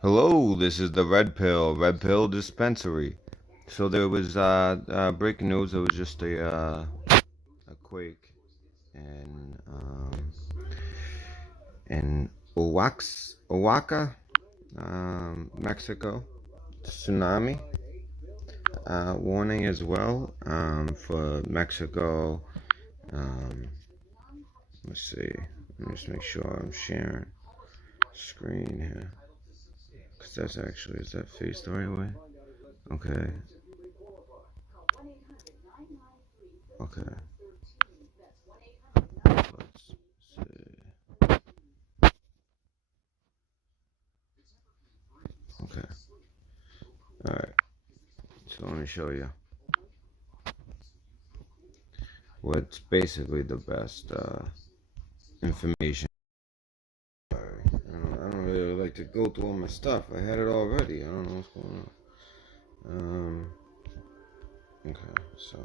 Hello, this is the Red Pill Dispensary. So there was breaking news. There was just a quake in Oaxaca, Mexico. Tsunami warning as well for Mexico. Um, let's see. Let me just make sure I'm sharing screen here, cause is that face the right way? Okay. Okay. Let's see. Okay. Alright. So let me show you what's basically the best information. Sorry. I don't really like to go through all my stuff. I had it already. I don't know what's going on. Okay, so.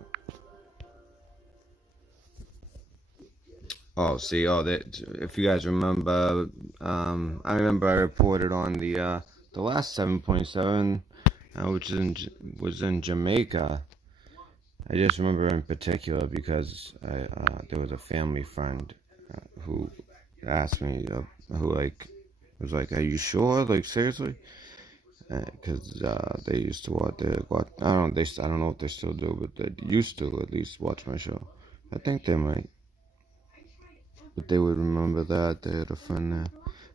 Oh, see, that, if you guys remember, I remember I reported on the last 7.7, which was in Jamaica. I just remember in particular because there was a family friend who asked me, who was like, "Are you sure? Like seriously?" Because they used to watch. I don't know if they still do, but they used to at least watch my show. I think they might, but they would remember that they had a friend there.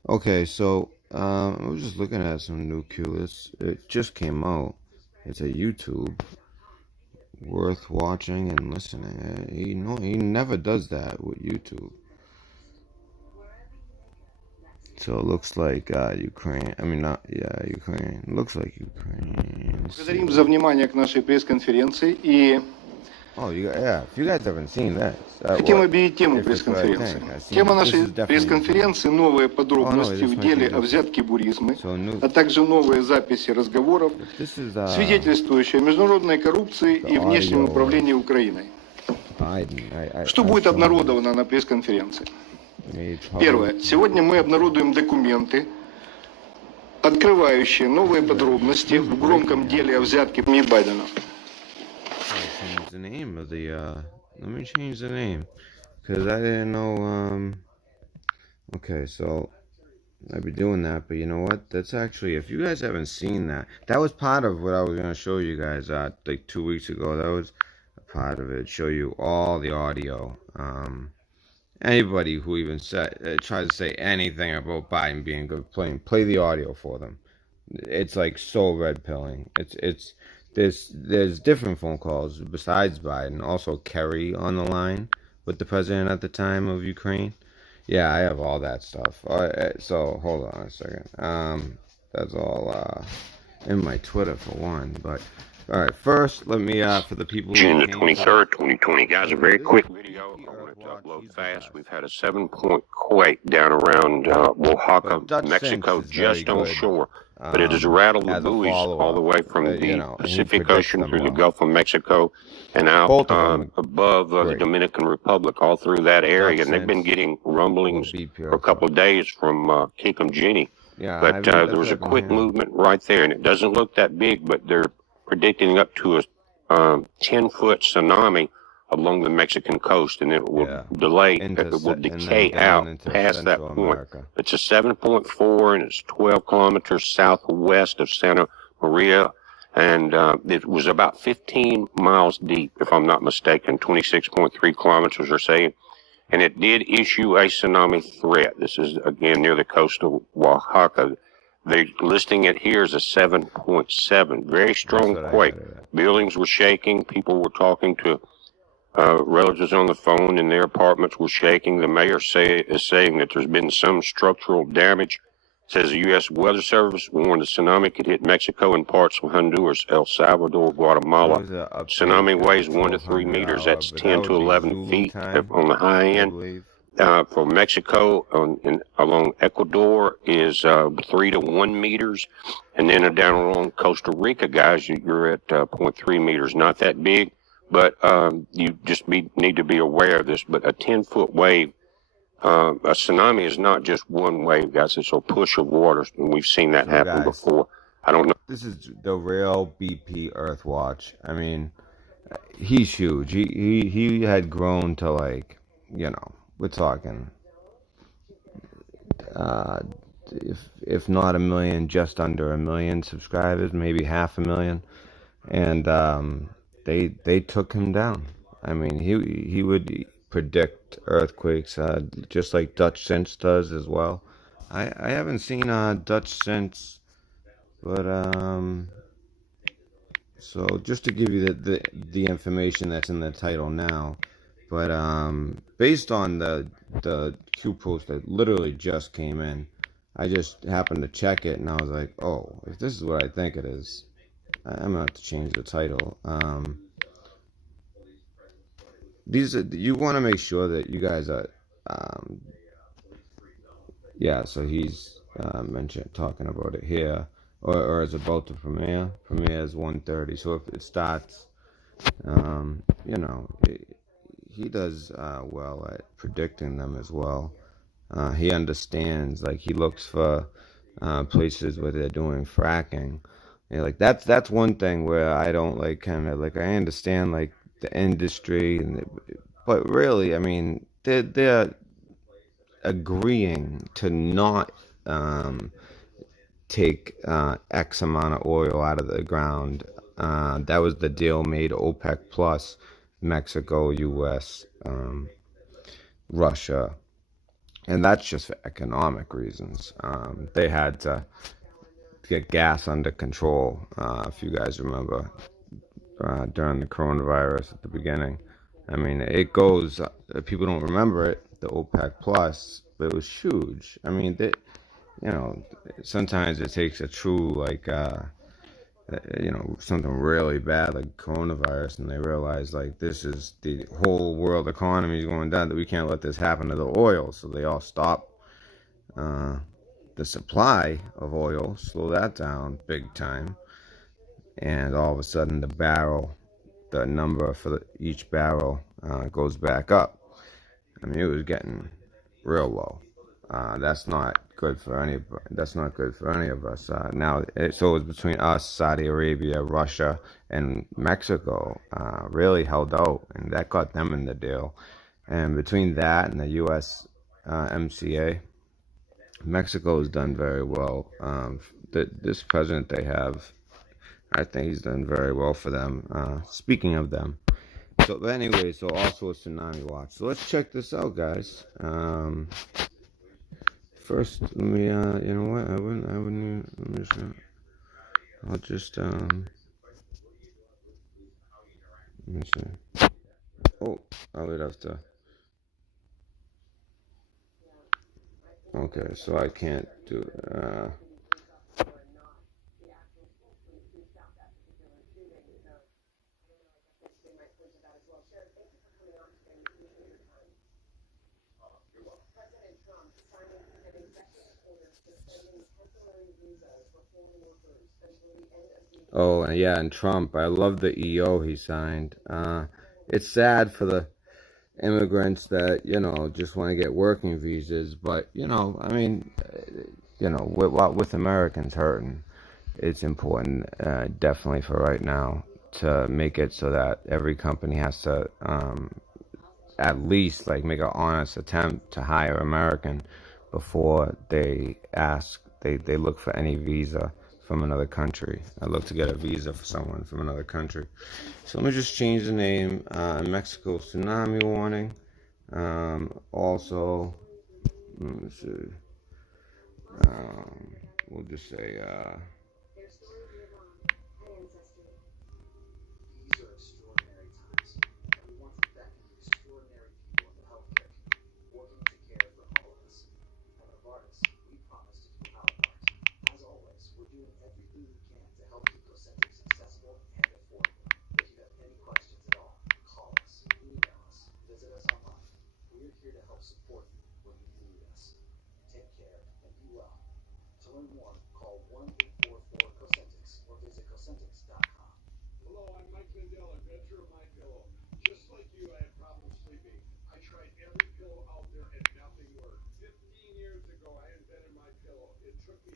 Okay, so I was just looking at some new Q-list. It just came out. It's a YouTube worth watching and listening. He never does that with YouTube. So it looks like Ukraine. I mean, not Ukraine. It looks like Ukraine. Благодарим за внимание к нашей пресс-конференции и Oh, if you guys haven't seen that, хотим объявить тему пресс-конференции. Тема нашей пресс-конференции – новые подробности в деле о взятке буризмы, а также новые записи разговоров, свидетельствующие о международной коррупции и внешнем управлении Украиной. Что будет обнародовано на пресс-конференции? Первое. Сегодня мы обнародуем документы, открывающие новые подробности в громком деле о взятке Байдена. Let me change the name, because I didn't know. Okay, so I'd be doing that, but you know what? That's actually, if you guys haven't seen that, that was part of what I was gonna show you guys like 2 weeks ago. That was a part of it. Show you all the audio. Anybody who even tries to say anything about Biden being good, play the audio for them. It's like so red pilling. There's different phone calls besides Biden. Also Kerry on the line with the president at the time of Ukraine. Yeah, I have all that stuff. So hold on a second. That's all in my Twitter for one. But all right, first let me for the people. June the 23rd, 2020. Guys, a very quick video. I want it to upload fast. We've had a 7-point quake down around Oaxaca, Mexico, just on shore. But it has rattled the buoys all the way from the Pacific Ocean through the Gulf of Mexico and out above the Dominican Republic, all through that area. And they've been getting rumblings for a couple of days from Kikumjini. But there was a quick movement right there, and it doesn't look that big, but they're predicting up to a 10-foot tsunami along the Mexican coast, and it will it will decay out past that point. It's a 7.4, and it's 12 kilometers southwest of Santa Maria, and it was about 15 miles deep, if I'm not mistaken, 26.3 kilometers or so, and it did issue a tsunami threat. This is, again, near the coast of Oaxaca. They're listing it here as a 7.7, very strong quake. Buildings were shaking, people were talking to relatives on the phone, and their apartments were shaking. The mayor is saying that there's been some structural damage. Says the U.S. Weather Service warned the tsunami could hit Mexico and parts of Honduras, El Salvador, Guatemala. Tsunami weighs 1 to 3 meters. That's 10 to 11 feet on the high end. For Mexico, along Ecuador, is 3 to 1 meters. And then down along Costa Rica, guys, you're at 0.3 meters. Not that big. But you just need to be aware of this. But a 10-foot wave A tsunami is not just one wave, guys. It's a push of water, and we've seen that happen before. I don't know. This is the real BP Earthwatch. I mean, he's huge. He had grown to, like, you know, we're talking, if not a million, just under a million subscribers, maybe 500,000, and they took him down. I mean, he would predict earthquakes, just like Dutch Sense does as well. I haven't seen Dutch Sense, but so just to give you the information that's in the title now, but based on the Q post that literally just came in, I just happened to check it and I was like, oh, if this is what I think it is, I'm gonna have to change the title. You want to make sure that you guys are, yeah. So he's talking about it here, or is about to premiere. Premiere is 1:30. So if it starts, you know, he does well at predicting them as well. He understands, like, he looks for places where they're doing fracking. Yeah, like that's one thing where I don't, like, kind of like, I understand, like, the industry, but really, I mean, they're agreeing to not take X amount of oil out of the ground. That was the deal made OPEC plus Mexico, U.S., Russia, and that's just for economic reasons. They had to get gas under control, if you guys remember, during the coronavirus at the beginning. I mean, it goes, people don't remember it, the OPEC plus, but it was huge. I mean, you know, sometimes it takes a true, like, you know, something really bad like coronavirus, and they realize, like, this is the whole world economy is going down, that we can't let this happen to the oil, so they all stop the supply of oil, slow that down big time, and all of a sudden the number for each barrel goes back up. I mean, it was getting real low. That's not good for any. That's not good for any of us. Now, so it was between us, Saudi Arabia, Russia, and Mexico. Really held out, and that got them in the deal. And between that and the U.S. MCA, Mexico has done very well. This president they have, I think he's done very well for them. Speaking of them. So, but anyway, so also a tsunami watch. So let's check this out, guys. First, let me, you know what? I wouldn't. Let me just, I'll just, let me see. Oh, I would have to. Okay, so I can't do. Oh, yeah, and Trump. I love the EO he signed. It's sad for the immigrants that, you know, just want to get working visas, but, you know, I mean, you know, with Americans hurting, it's important, definitely for right now, to make it so that every company has to at least, like, make an honest attempt to hire American before they look for any visa from another country. I look to get a visa for someone from another country. So let me just change the name. Mexico tsunami warning. Also, let me see. We'll just say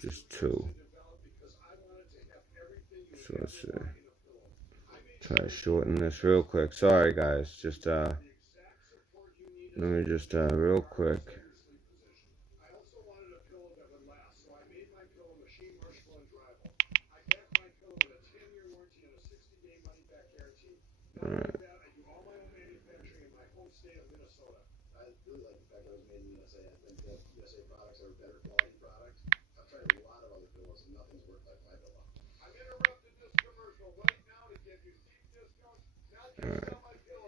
Just 2. So let's see. Try to shorten this real quick. Sorry guys, just let me just real quick. Alright. Alright,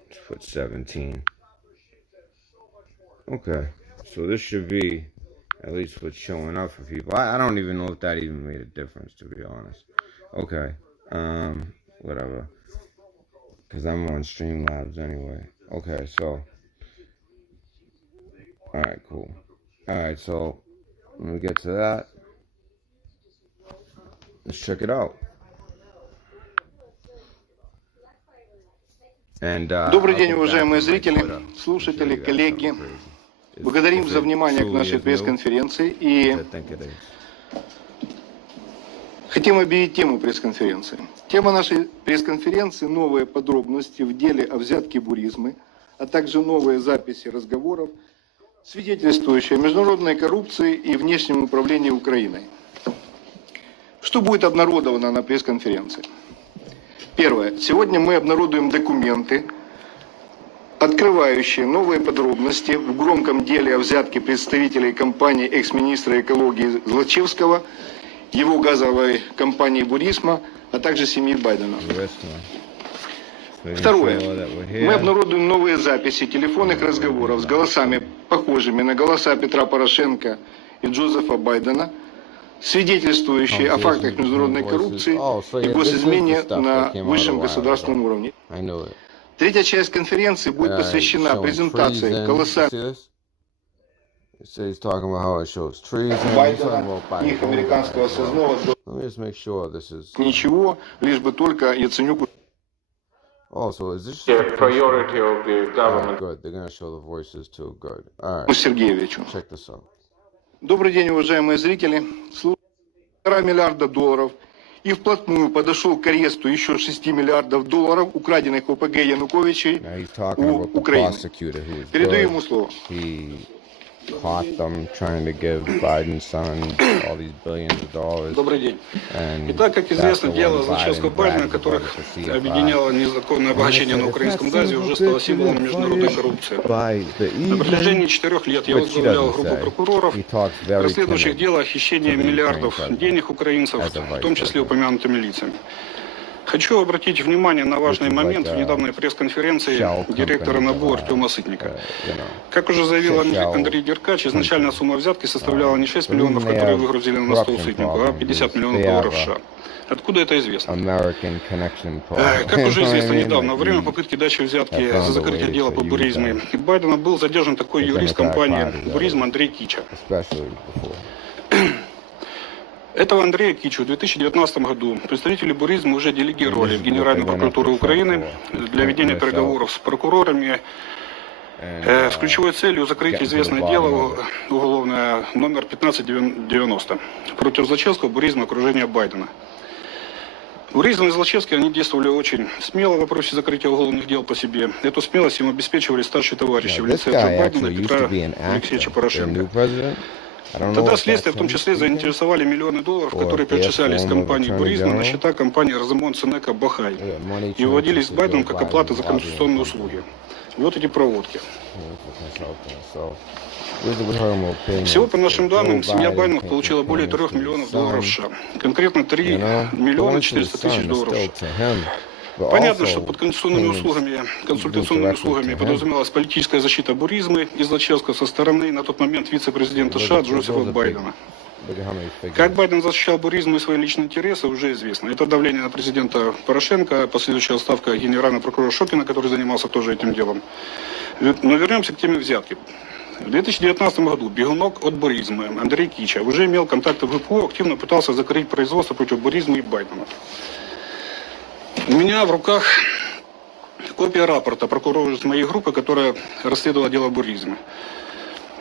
let's put 17. Okay, so this should be at least what's showing up for people. I don't even know if that even made a difference, to be honest. Okay, whatever, because I'm on Streamlabs anyway. Okay, so alright, cool. Alright, so let me get to that. Let's check it out. Добрый день, уважаемые зрители, слушатели, коллеги. Благодарим за внимание к нашей пресс-конференции и хотим объявить тему пресс-конференции. Тема нашей пресс-конференции – новые подробности в деле о взятке буризмы, а также новые записи разговоров, свидетельствующие о международной коррупции и внешнем управлении Украиной. Что будет обнародовано на пресс-конференции? Первое. Сегодня мы обнародуем документы, открывающие новые подробности в громком деле о взятке представителей компании экс-министра экологии Злачевского, его газовой компании «Бурисма», а также семьи Байдена. Второе. Мы обнародуем новые записи телефонных разговоров с голосами, похожими на голоса Петра Порошенко и Джозефа Байдена, свидетельствующие о фактах международной коррупции и госизмене на высшем государственном уровне. Третья часть конференции будет посвящена презентации колоссальных Байдена и их американского связного ничего, лишь бы только Яценюку. Сергеевичу. Добрый день, уважаемые зрители. 1,5 миллиарда долларов и вплотную подошел к аресту еще 6 миллиардов долларов, украденных ОПГ Януковичей у Украины. Передаю ему слово. Добрый день. Итак, как известно, дело Злачевского Байдена, которых объединяло незаконное обогащение на украинском газе, уже стало символом международной коррупции. На протяжении 4 лет я возглавлял группу прокуроров, расследующих дело о хищении миллиардов денег украинцев, в том числе упомянутыми лицами. Хочу обратить внимание на важный момент в недавней пресс-конференции директора НАБУ Артема Сытника. Как уже заявил Андрей Деркач, изначально сумма взятки составляла не 6 миллионов, которые выгрузили на стол Сытнику, а 50 миллионов долларов США. Откуда это известно? Как уже известно недавно, во время попытки дачи взятки за закрытие дела по буризме Байдена был задержан такой юрист компании «Буризм» Андрей Кича. Этого Андрея Кичу в 2019 году представители буризма уже делегировали в Генеральную прокуратуру Украины для ведения переговоров с прокурорами с ключевой целью закрыть известное дело уголовное номер 1590 против Злачевского, буризма и окружения Байдена. Буризм и Злачевский, они действовали очень смело в вопросе закрытия уголовных дел по себе. Эту смелость им обеспечивали старшие товарищи в лице Джо Байдена и Петра Алексеевича Порошенко. Тогда следствие в том числе заинтересовали миллионы долларов, которые перечислялись с компании «Буризма» на счета компании «Разымон Ценека Бахай» и выводились с Байденом как оплата за конституционные услуги. Вот эти проводки. Всего, по нашим данным, семья Байденов получила более 3 миллионов долларов США. Конкретно 3 миллиона 400 тысяч долларов США. Понятно, что под консультационными услугами подразумевалась политическая защита буризмы и Злачевского со стороны на тот момент вице-президента США Джозефа Байдена. Как Байден защищал буризм и свои личные интересы, уже известно. Это давление на президента Порошенко, последующая отставка генерального прокурора Шокина, который занимался тоже этим делом. Но вернемся к теме взятки. В 2019 году бегунок от буризма Андрей Кича уже имел контакты в ГПУ, активно пытался закрыть производство против буризма и Байдена. У меня в руках копия рапорта прокурора из моей группы, которая расследовала дело буризма.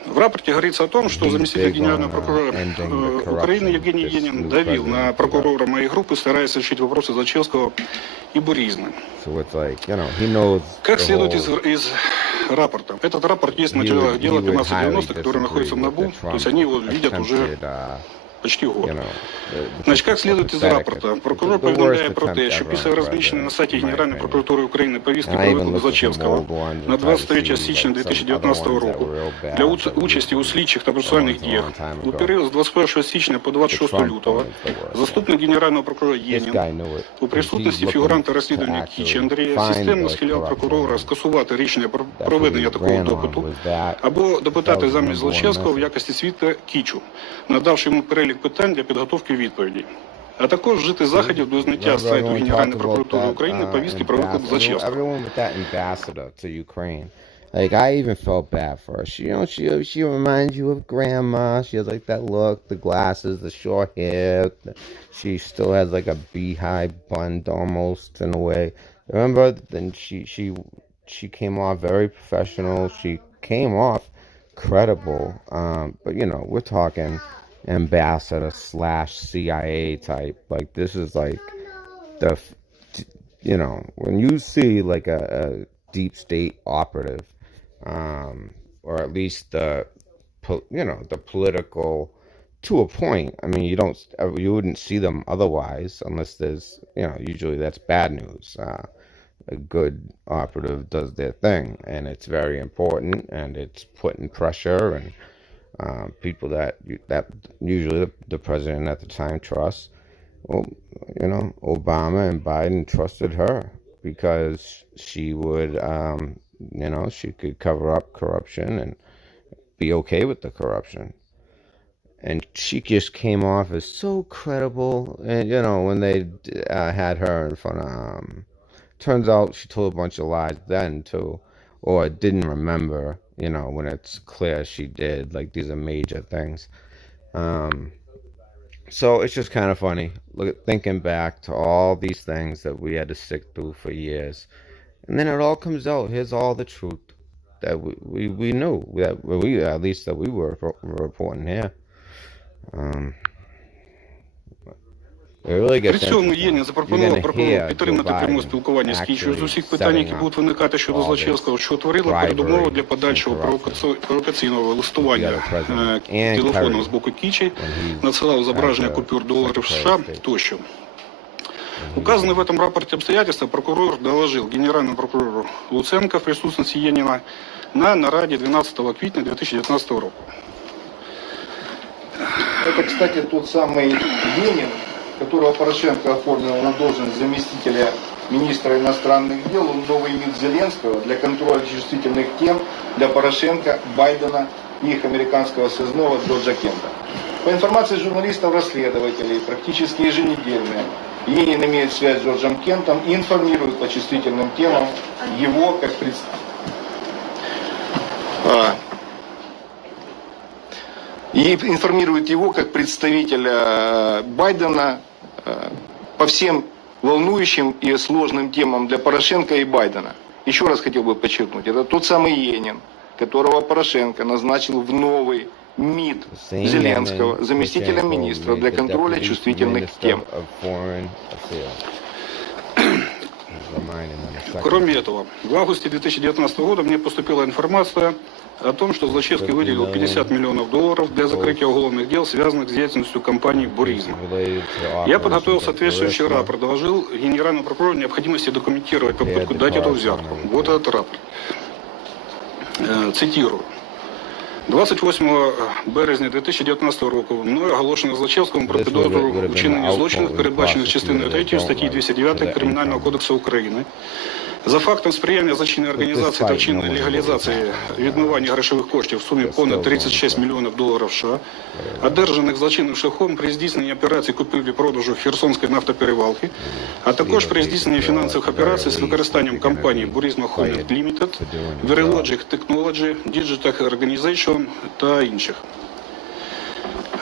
В рапорте говорится о том, что заместитель генерального прокурора Украины Евгений Енин давил на прокурора моей группы, стараясь решить вопросы Злочевского и Буризмы. Как следует из рапорта. Этот рапорт есть в материалах дела 1590, который находится в НАБУ, то есть они его видят уже почти год. Значить, як слідує із рапорта, прокурор повідомляє про те, що після розміщення на сайті Генеральної прокуратури України повістки про виклик Злочевського на 23 січня 2019 року для участі у слідчих та процесуальних діях у період з 21 січня по 26 лютого заступник Генерального прокурора Єнін у присутності фігуранта розслідування Кічі Андрія системно схиляв прокурора скасувати рішення про проведення такого допиту або допитати замість Злочевського в якості свідка Кічу, надавши йому перелік питань для підготовки відповідей, а також вжити заходів до зняття з сайту Генеральної прокуратури України повістки про виклик Злочевського. Like, I even felt bad for her. She reminds you of grandma. She has like that look, the glasses, the short hair. She still has like a beehive bun almost in a way. Remember? Then she came off very professional. She came off credible. But you know, we're talking ambassador / CIA type. Like, this is like the, you know, when you see like a deep state operative, or at least the political, to a point. I mean, you wouldn't see them otherwise unless there's, you know, usually that's bad news. A good operative does their thing, and it's very important, and it's putting pressure, and people that usually the president at the time trusts. Well, you know, Obama and Biden trusted her because she would, you know, she could cover up corruption and be okay with the corruption. And she just came off as so credible. And, you know, when they had her in front of, turns out she told a bunch of lies then too, or didn't remember, you know, when it's clear she did. Like, these are major things. So it's just kind of funny, thinking back to all these things that we had to stick through for years. And then it all comes out. Here's all the truth that we knew, that we, at least that we were reporting here. При цьому Єнін запропонував прокурору підтримати пряме спілкування з Кічою з усіх питань, які будуть виникати щодо Злочевського, що утворило передумову для подальшого провокаційного листування телефоном з боку Кічі, надсилав зображення купюр доларів США тощо. Указанные в этом рапорте обстоятельства прокурор доложил генеральному прокурору Луценко в присутствии Енина на нараде 12 квитня 2019 года. Это, кстати, тот самый Енин, которого Порошенко оформил на должность заместителя министра иностранных дел. Он новый вид Зеленского для контроля чувствительных тем для Порошенко, Байдена и их американского связного Джорджа Кента. По информации журналистов-расследователей, практически еженедельно Енин имеет связь с Джорджем Кентом и информирует по чувствительным темам его как представителя Байдена по всем волнующим и сложным темам для Порошенко и Байдена. Еще раз хотел бы подчеркнуть, это тот самый Енин, которого Порошенко назначил в новый МИД Зеленского заместителем министра для контроля чувствительных тем. Кроме этого, в августе 2019 года мне поступила информация о том, что Злочевский выделил $50 миллионов для закрытия уголовных дел, связанных с деятельностью компании «Буризма». Я подготовил соответствующий рапорт, доложил генеральному прокурору необходимости документировать попытку дать эту взятку. Вот этот рапорт. Цитирую. 28 березня 2019 року мною оголошено Злочевському про підозру у вчиненні злочинів, передбачених частиною 3 статті 209 Кримінального кодексу України, за фактом сприяння злочинної організації та вчинної легалізації відмивання грошових коштів в сумі понад $36 мільйонів США, одержаних злочинним шляхом при здійсненні операцій купівлі-продажу Херсонської нафтоперевалки, а також при здійсненні фінансових операцій з використанням компаній Burisma Holding Limited, Verelogic Technology, Digitech Organization та інших.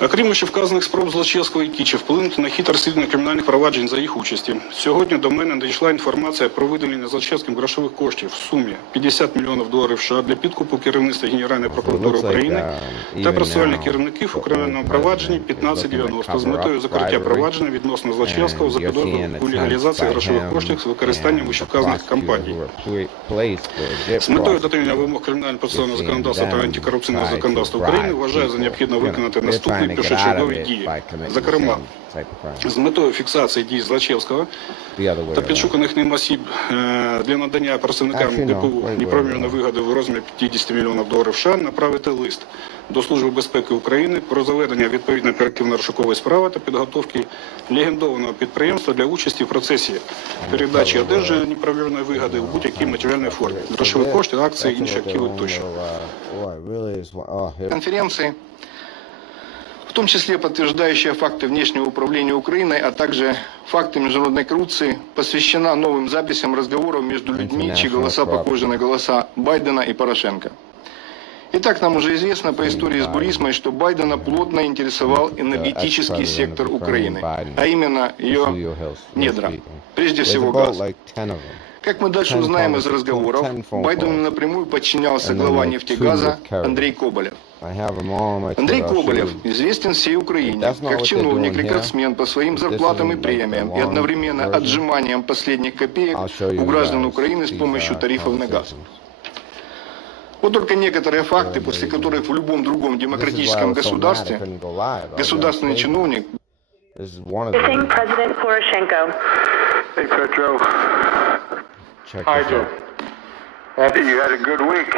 Окрім вищевказаних спроб Злочевського і Кіча вплинути на хід розслідування кримінальних проваджень за їх участі, сьогодні до мене надійшла інформація про виділення Злочевським грошових коштів в сумі $50 мільйонів США для підкупу керівництва Генеральної прокуратури України та процесуальних керівників у кримінальному провадженні 1590 з метою закриття провадження відносно Злочевського за підозрою у легалізації грошових коштів з використанням вищевказаних компаній. З метою дотримання вимог кримінально-процесуального законодавства та антикорупційного законодавства України вважаю за необхідно виконати наступні першочергові дії. Зокрема, з метою фіксації дій Злочевського та підшуканих ним осіб для надання представникам ДПУ неправомірної вигоди в розмірі $50 мільйонів США направити лист до Служби безпеки України про заведення відповідної оперативно-розшукової справи та підготовки легендованого підприємства для участі в процесі передачі одержання неправомірної вигоди в будь-якій матеріальній формі, грошові кошти, акції, інші активи тощо. Конференции, в том числе подтверждающая факты внешнего управления Украиной, а также факты международной коррупции, посвящена новым записям разговоров между людьми, чьи голоса похожи на голоса Байдена и Порошенко. Итак, нам уже известно по истории с Бурисмой, что Байдена плотно интересовал энергетический сектор Украины, а именно ее недра, прежде всего газ. Как мы дальше узнаем из разговоров, Байдену напрямую подчинялся глава нефтегаза Андрей Коболев. Андрей Коболев известен всей Украине как чиновник-рекордсмен по своим зарплатам и премиям и одновременно отжиманием последних копеек у граждан Украины с помощью тарифов на газ. Вот только некоторые факты, после которых в любом другом демократическом государстве государственный чиновник... President Poroshenko. Hey, Petro. I do. You had a good week.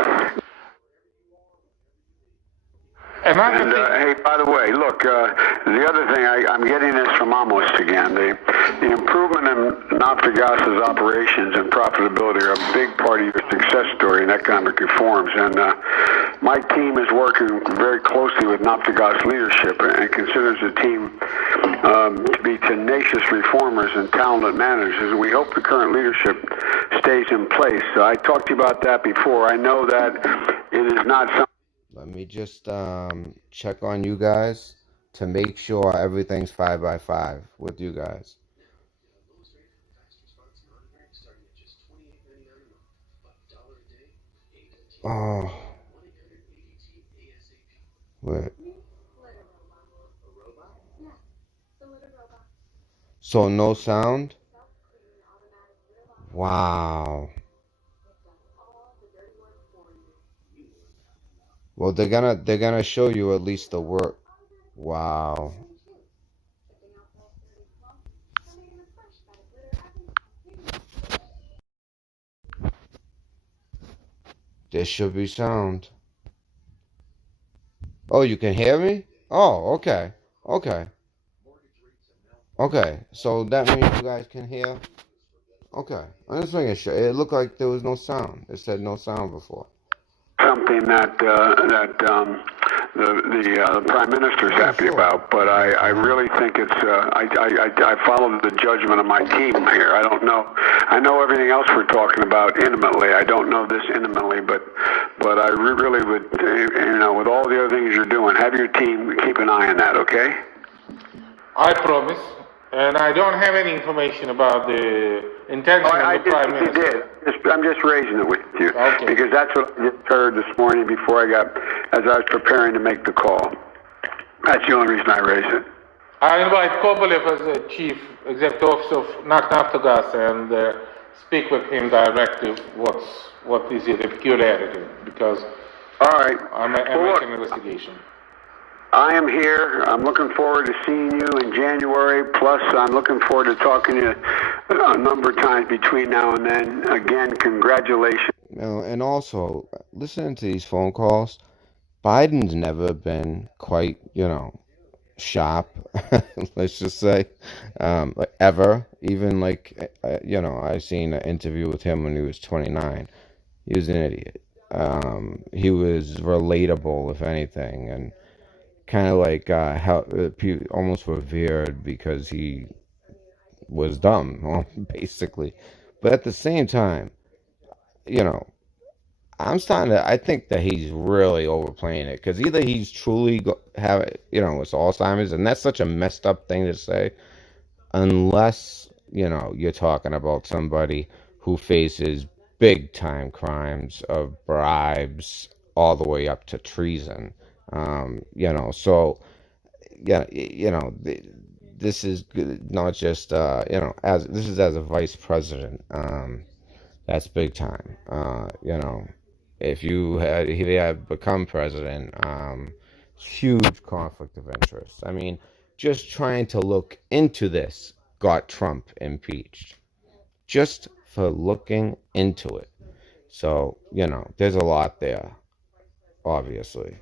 And hey, by the way, look, the other thing, I'm getting this from Amos again. The improvement in Naftagaz's operations and profitability are a big part of your success story in economic reforms. And my team is working very closely with Naftagaz leadership and considers the team to be tenacious reformers and talented managers. And we hope the current leadership stays in place. I talked to you about that before. I know that it is not something. Let me just check on you guys to make sure everything's 5x5 with you guys. Oh. Wait. So no sound? Wow. Well, they're gonna show you at least the work. Wow. There should be sound. Oh, you can hear me? Oh, okay. Okay. Okay, so that means you guys can hear? Okay. I'm just making sure. It looked like there was no sound. It said no sound before. Something that the Prime Minister is happy about, but I really think it's I follow the judgment of my team here. I don't know. I know everything else we're talking about intimately. I don't know this intimately, but I really would, with all the other things you're doing, have your team keep an eye on that, okay? I promise. And I don't have any information about the intention of the Prime Minister. You did. I'm just raising it with you. Okay. Because that's what I just heard this morning before as I was preparing to make the call. That's the only reason I raised it. I invite Kobolev as the Chief Executive Officer of Naftagaz and speak with him directly what is the peculiarity, because all right. I'm making an investigation. I am here. I'm looking forward to seeing you in January. Plus, I'm looking forward to talking to you a number of times between now and then. Again, congratulations. And also, listening to these phone calls, Biden's never been quite, sharp, let's just say, ever. Even I seen an interview with him when he was 29. He was an idiot. He was relatable, if anything, and kind of like how almost revered because he was dumb, basically. But at the same time, I think that he's really overplaying it, because either he's truly it's Alzheimer's, and that's such a messed up thing to say, unless, you're talking about somebody who faces big time crimes of bribes all the way up to treason. So, yeah, this is not just, as a vice president. That's big time. If he had become president, huge conflict of interest. I mean, just trying to look into this got Trump impeached, just for looking into it. So, there's a lot there, obviously.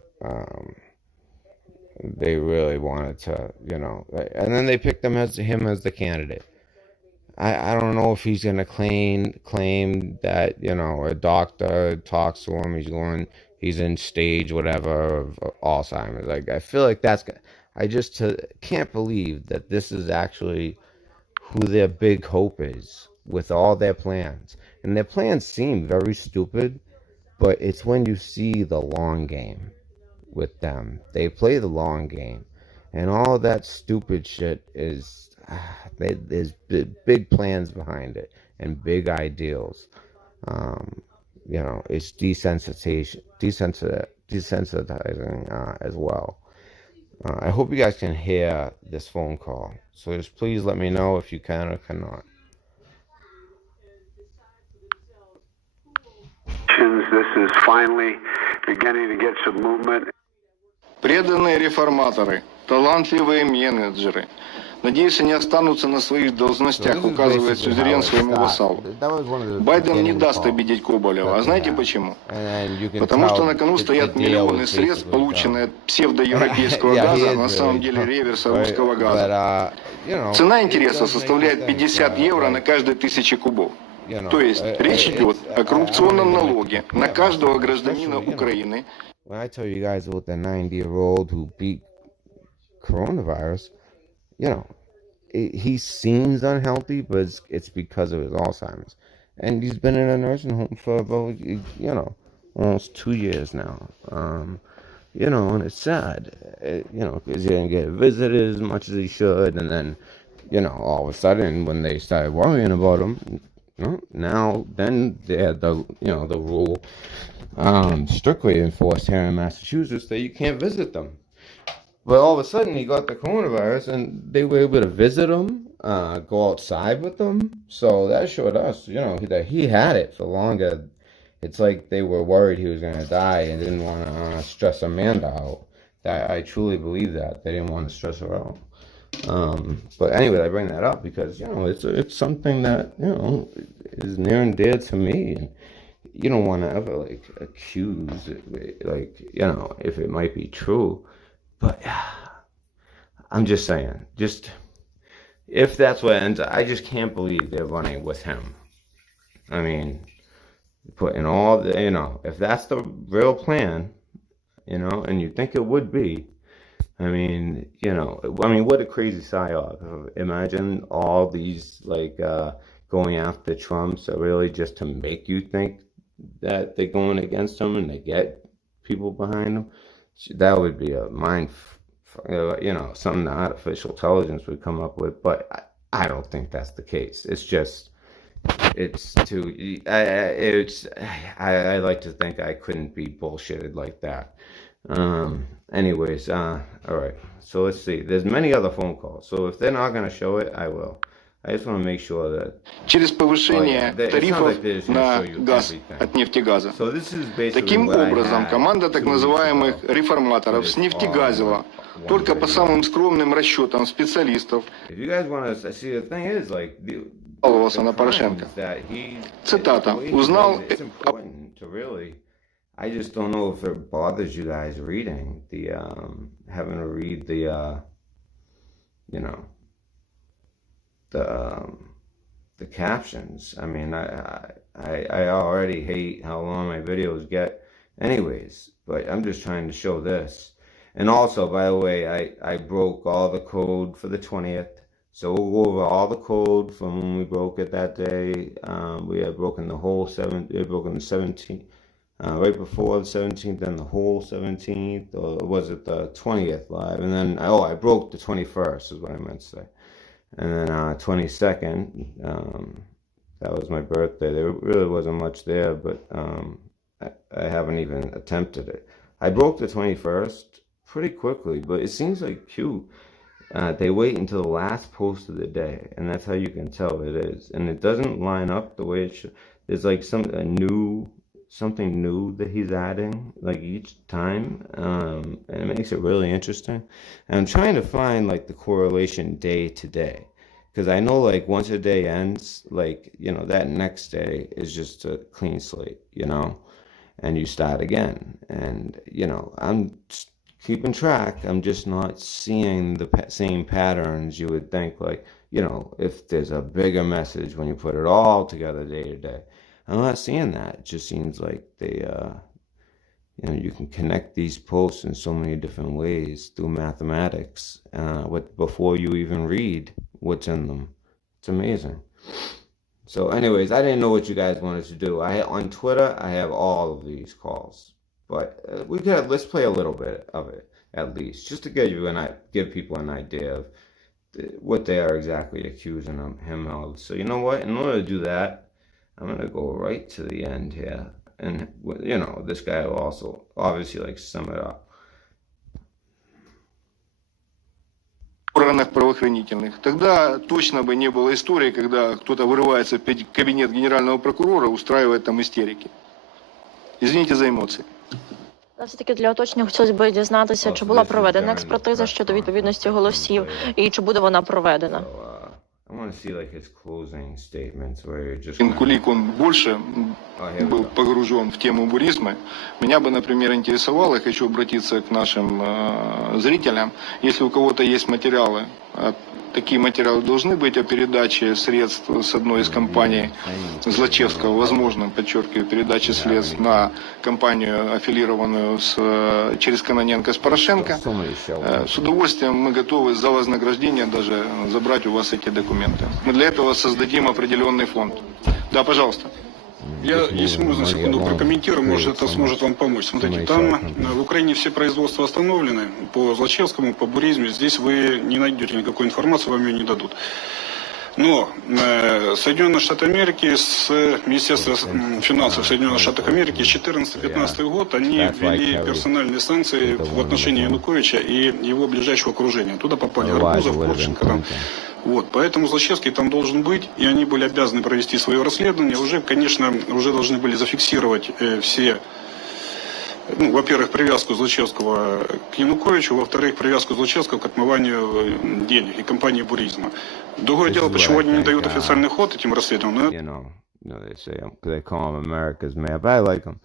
They really wanted to, and then they picked him as the candidate. I don't know if he's gonna claim that, a doctor talks to him, he's in stage whatever of Alzheimer's. Like, I feel like I just can't believe that this is actually who their big hope is with all their plans. And their plans seem very stupid, but it's when you see the long game with them. They play the long game, and all that stupid shit is, there's big plans behind it and big ideals. It's desensitizing as well. I hope you guys can hear this phone call, so just please let me know if you can or cannot. This is finally beginning to get some movement. Преданные реформаторы, талантливые менеджеры. Надеюсь, они останутся на своих должностях, указывает сюзерен своему вассалу. Байден не даст обидеть Коболева. А знаете почему? Потому что на кону стоят миллионы средств, полученные от псевдоевропейского газа, на самом деле реверса русского газа. Цена интереса составляет 50 евро на каждые 1000 кубов. То есть речь идет о коррупционном налоге на каждого гражданина Украины. When I tell you guys about the 90-year-old who beat coronavirus, he seems unhealthy, but it's because of his Alzheimer's. And he's been in a nursing home for about, almost 2 years now. And it's sad, because he didn't get visited as much as he should. And then, all of a sudden, when they started worrying about him, then they had the rule strictly enforced here in Massachusetts that you can't visit them. But all of a sudden he got the coronavirus, and they were able to visit him, go outside with them. So that showed us, that he had it for longer. It's like they were worried he was going to die and didn't want to stress Amanda out. I truly believe that. They didn't want to stress her out. But anyway, I bring that up because, it's something that, is near and dear to me. And you don't want to ever, accuse, if it might be true. But I'm just saying, if that's what ends up, I just can't believe they're running with him. I mean, putting all the, if that's the real plan, and you think it would be, I mean, what a crazy psyop. Imagine all these, going after Trump, so really just to make you think that they're going against him and they get people behind him. That would be a something that artificial intelligence would come up with, but I don't think that's the case. It's too, I like to think I couldn't be bullshitted like that. Anyways, all right, so let's see. There's many other phone calls, so if they're not going to show it, I will. I just want to make sure that... Через повышение тарифов на газ от нефтегаза. Таким образом, команда так называемых реформаторов с нефтегазила, только по самым скромным расчетам специалистов, жаловался на Порошенко. Цитата. Узнал... I just don't know if it bothers you guys reading having to read the captions. I mean, I already hate how long my videos get anyways, but I'm just trying to show this. And also, by the way, I broke all the code for the 20th, so we'll go over all the code from when we broke it that day. We had broken the whole 17th. right before the 17th and the whole 17th, or was it the 20th live? And then, I broke the 21st is what I meant to say. And then 22nd, that was my birthday. There really wasn't much there, but I haven't even attempted it. I broke the 21st pretty quickly, but it seems like Q, they wait until the last post of the day, and that's how you can tell it is. And it doesn't line up the way it should. There's like something new that he's adding like each time, and it makes it really interesting. And I'm trying to find like the correlation day to day, because I know like once a day ends, like, you know, that next day is just a clean slate, you know, and you start again. And, you know, I'm keeping track. I'm just not seeing the same patterns you would think, like, you know, if there's a bigger message when you put it all together day to day. I'm not seeing that. It just seems like they, you know, you can connect these posts in so many different ways through mathematics, before you even read what's in them. It's amazing. So anyways, I didn't know what you guys wanted to do. On Twitter, I have all of these calls, but let's play a little bit of it at least, just to give people an idea of what they are exactly accusing him of. So you know what? In order to do that, I'm gonna go right to the end here, and you know, this guy will also obviously like sum it up. Органах правоохранительных. Тогда точно бы не было истории, когда кто-то вырывается в кабинет генерального прокурора, устраивает там истерики. Извините за эмоции. Все-таки для уточнення хотілося б дізнатися, чи була проведена експертиза щодо відповідності голосів, і чи буде вона проведена. Кулик, он больше был погружен в тему буризма. Меня бы, например, интересовало, я хочу обратиться к нашим зрителям, если у кого-то есть материалы, такие материалы должны быть о передаче средств с одной из компаний Злачевского, возможно, подчеркиваю, передаче средств на компанию, аффилированную через Кононенко с Порошенко. С удовольствием мы готовы за вознаграждение даже забрать у вас эти документы. Мы для этого создадим определенный фонд. Да, пожалуйста. Я, если можно, секунду прокомментирую, может, это сможет вам помочь. Смотрите, там в Украине все производства остановлены по Злачевскому, по буризму. Здесь вы не найдете никакой информации, вам ее не дадут. Но Соединенные Штаты Америки с Министерством финансов Соединенных Штатов Америки с 2014-2015 год они ввели персональные санкции в отношении Януковича и его ближайшего окружения. Туда попали Арбузов, Порченко, там. Вот, поэтому Злачевский там должен быть, и они были обязаны провести свое расследование. Уже, конечно, уже должны были зафиксировать все, ну, во-первых, привязку Злачевского к Януковичу, во-вторых, привязку Злачевского к отмыванию денег и компании буризма. Другое дело, почему они не дают официальный ход этим расследованиям. They say they call him America's man, but I like him.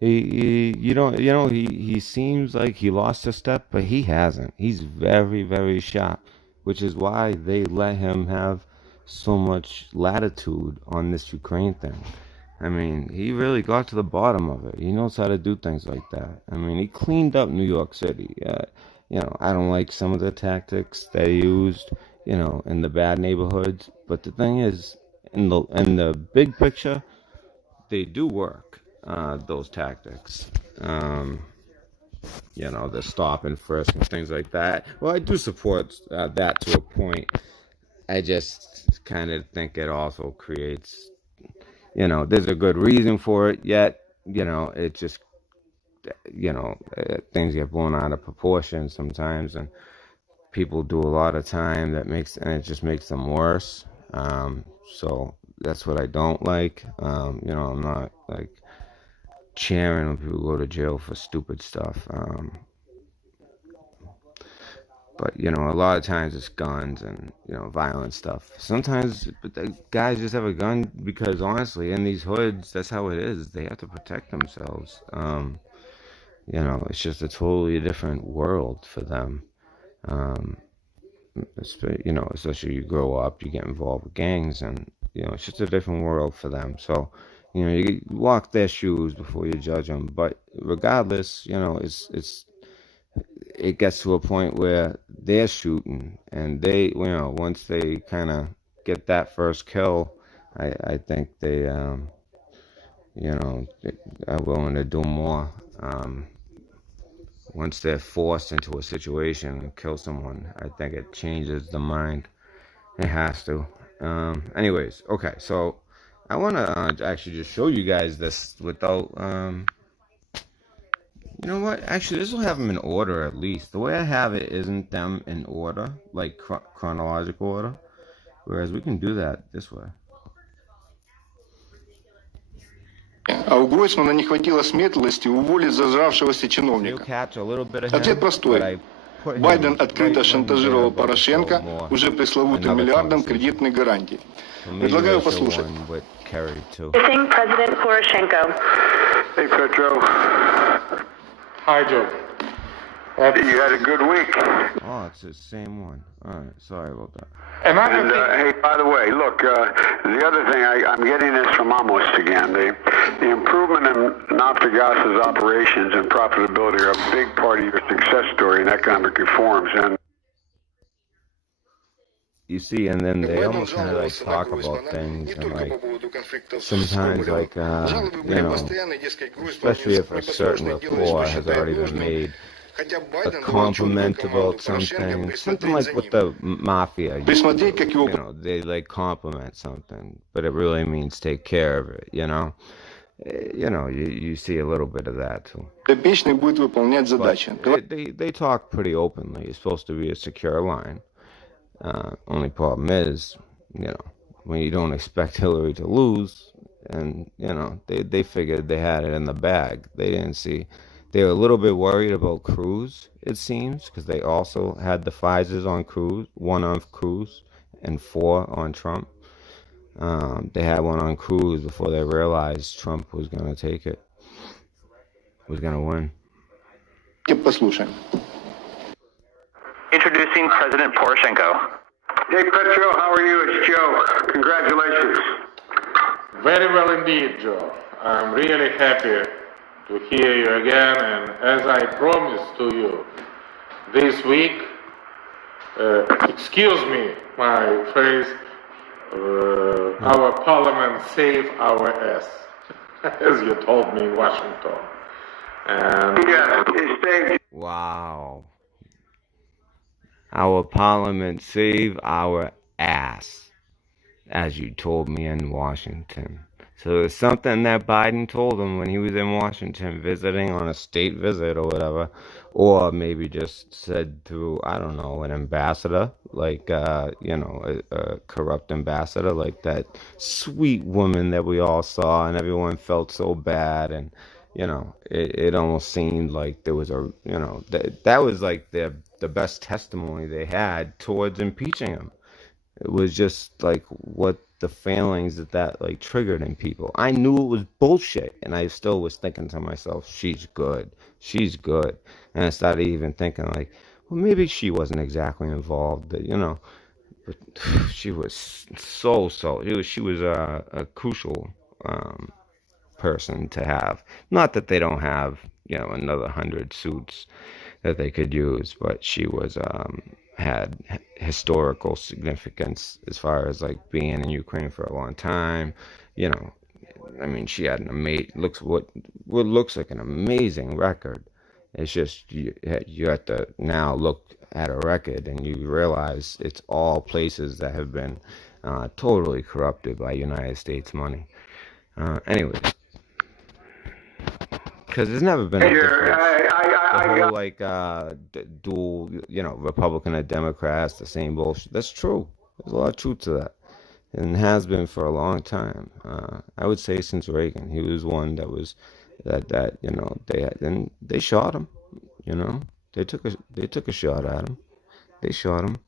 He seems like he lost a step, but he hasn't. He's very, very sharp, which is why they let him have so much latitude on this Ukraine thing. I mean, he really got to the bottom of it. He knows how to do things like that. I mean, he cleaned up New York City. I don't like some of the tactics they used, in the bad neighborhoods. But the thing is, in the big picture, they do work, those tactics. The stop and frisk and things like that. Well, I do support that to a point. I just kind of think it also creates, there's a good reason for it, yet, it just, things get blown out of proportion sometimes, and people do a lot of time and it just makes them worse. So that's what I don't like. I'm not like cheering when people go to jail for stupid stuff. But, a lot of times it's guns and, violent stuff. Sometimes the guys just have a gun because, honestly, in these hoods, that's how it is. They have to protect themselves. It's just a totally different world for them. Especially you grow up, you get involved with gangs, and, it's just a different world for them. So, you walk their shoes before you judge them. But regardless, it gets to a point where they're shooting, and they, once they kind of get that first kill, I think they, you know, are willing to do more. Once they're forced into a situation and kill someone, I think it changes the mind. It has to. Anyways, okay, so I want to actually just show you guys this without, you know what? Actually, this will have them in order at least. The way I have it isn't them in order, like chronological order, whereas we can do that this way. А у Гройсмана не хватило смелости уволить зажравшегося чиновника. Ответ простой. Байден открыто шантажировал Порошенко уже пресловутым миллиардом кредитной гарантии. Предлагаю послушать. President Poroshenko. Hey, Petro. Hi, Joe. You had a good week. Oh, it's the same one. All right, sorry about that. And hey, by the way, look, the other thing, I'm getting this from Almost again. The improvement in Naftagaz's operations and profitability are a big part of your success story in economic reforms. And you see, and then they almost kind of like talk about things, and like sometimes like you know, especially if a certain rapport has already been made, a compliment about something like with the mafia, you know, they like compliment something, but it really means take care of it, you know. You know, you see a little bit of that too. But they talk pretty openly. It's supposed to be a secure line. Only problem is, you know, when you don't expect Hillary to lose, and, you know, they figured they had it in the bag. They didn't see. They were a little bit worried about Cruz, it seems, because they also had the Pfizers on Cruz, 1 on Cruz, and 4 on Trump. They had 1 on Cruz before they realized Trump was going to take it, was going to win. Introducing President Poroshenko. hey, Petro, how are you? It's Joe. Congratulations. Very well indeed, Joe. I'm really happy to hear you again, and as I promised to you this week, excuse me, my phrase, our parliament saved our ass, as you told me in Washington. And Yeah, it saved. Wow. Our parliament saved our ass, as you told me in Washington. So it's something that Biden told him when he was in Washington visiting on a state visit or whatever, or maybe just said through, I don't know, an ambassador, like, you know, a corrupt ambassador, like that sweet woman that we all saw and everyone felt so bad. And, you know, it almost seemed like there was a, you know, that was like the best testimony they had towards impeaching him. It was just like what the failings that like triggered in people. I knew it was bullshit, and I still was thinking to myself, she's good, and I started even thinking like, well, maybe she wasn't exactly involved, you know, but she was she was a crucial person to have. Not that they don't have, you know, another 100 suits that they could use, but she was had historical significance as far as like being in Ukraine for a long time. You know, I mean, she had an amazing, what looks like an amazing record. It's just you have to now look at a record and you realize it's all places that have been totally corrupted by United States money. Anyways, because there's never been a difference. The whole like dual, you know, Republican and Democrats, the same bullshit. That's true. There's a lot of truth to that, and has been for a long time. I would say since Reagan, he was one that was that you know they shot him. You know, they took a shot at him. They shot him.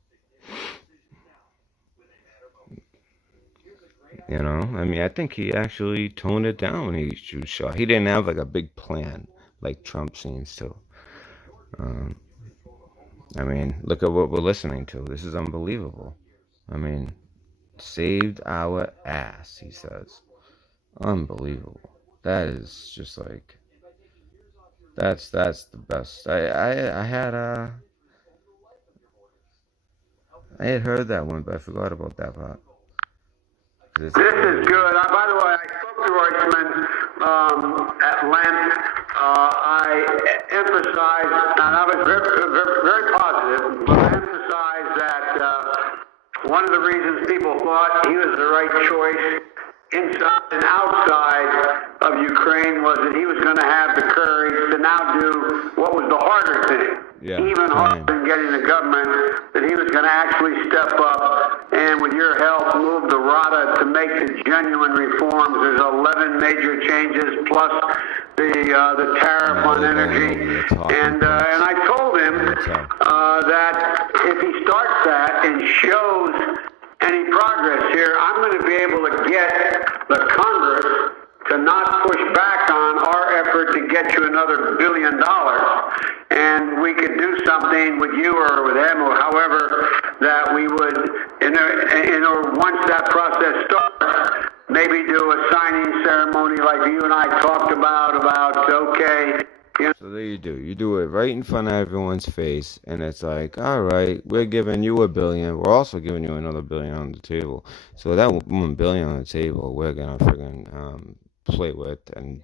You know, I mean, I think he actually toned it down when he was shot. He didn't have like a big plan like Trump seems to. I mean, look at what we're listening to. This is unbelievable. I mean, saved our ass, he says. Unbelievable. That is just like, that's the best. I had heard that one, but I forgot about that part. This is good. By the way, I spoke to Roisman at length. I emphasized, and I was very positive, but I emphasized that one of the reasons people thought he was the right choice inside and outside of Ukraine was that he was going to have the courage to now do what was the harder thing, even harder than getting the government, that he was going to actually step up and with your help move the RADA to make the genuine reforms. There's 11 major changes plus the tariff on energy. And I told him that if he starts that and shows any progress here, I'm going to be able to get the Congress to not push back on our effort to get you another $1 billion. And we could do something with you or with him or however that we would, once that process starts, maybe do a signing ceremony like you and I talked about, okay. So there you do. You do it right in front of everyone's face, and it's like, all right, we're giving you $1 billion. We're also giving you another $1 billion on the table. So that $1 billion on the table, we're gonna friggin' play with and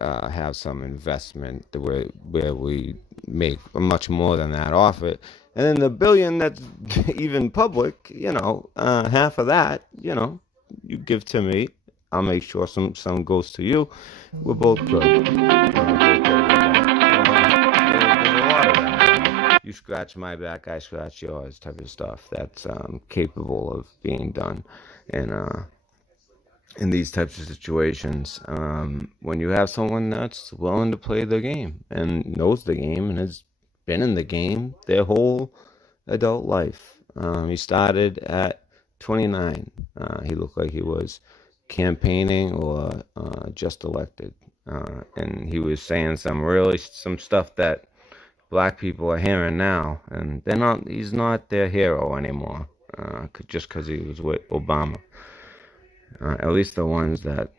have some investment where we make much more than that off it. And then the $1 billion that's even public, half of that, you give to me. I'll make sure some goes to you. We're both good. There's a lot of that. You scratch my back, I scratch yours type of stuff. That's capable of being done in these types of situations. When you have someone that's willing to play the game and knows the game and has been in the game their whole adult life. He started at 29. He looked like he was campaigning or just elected, and he was saying some stuff that black people are hearing now, and he's not their hero anymore, just because he was with Obama, at least the ones that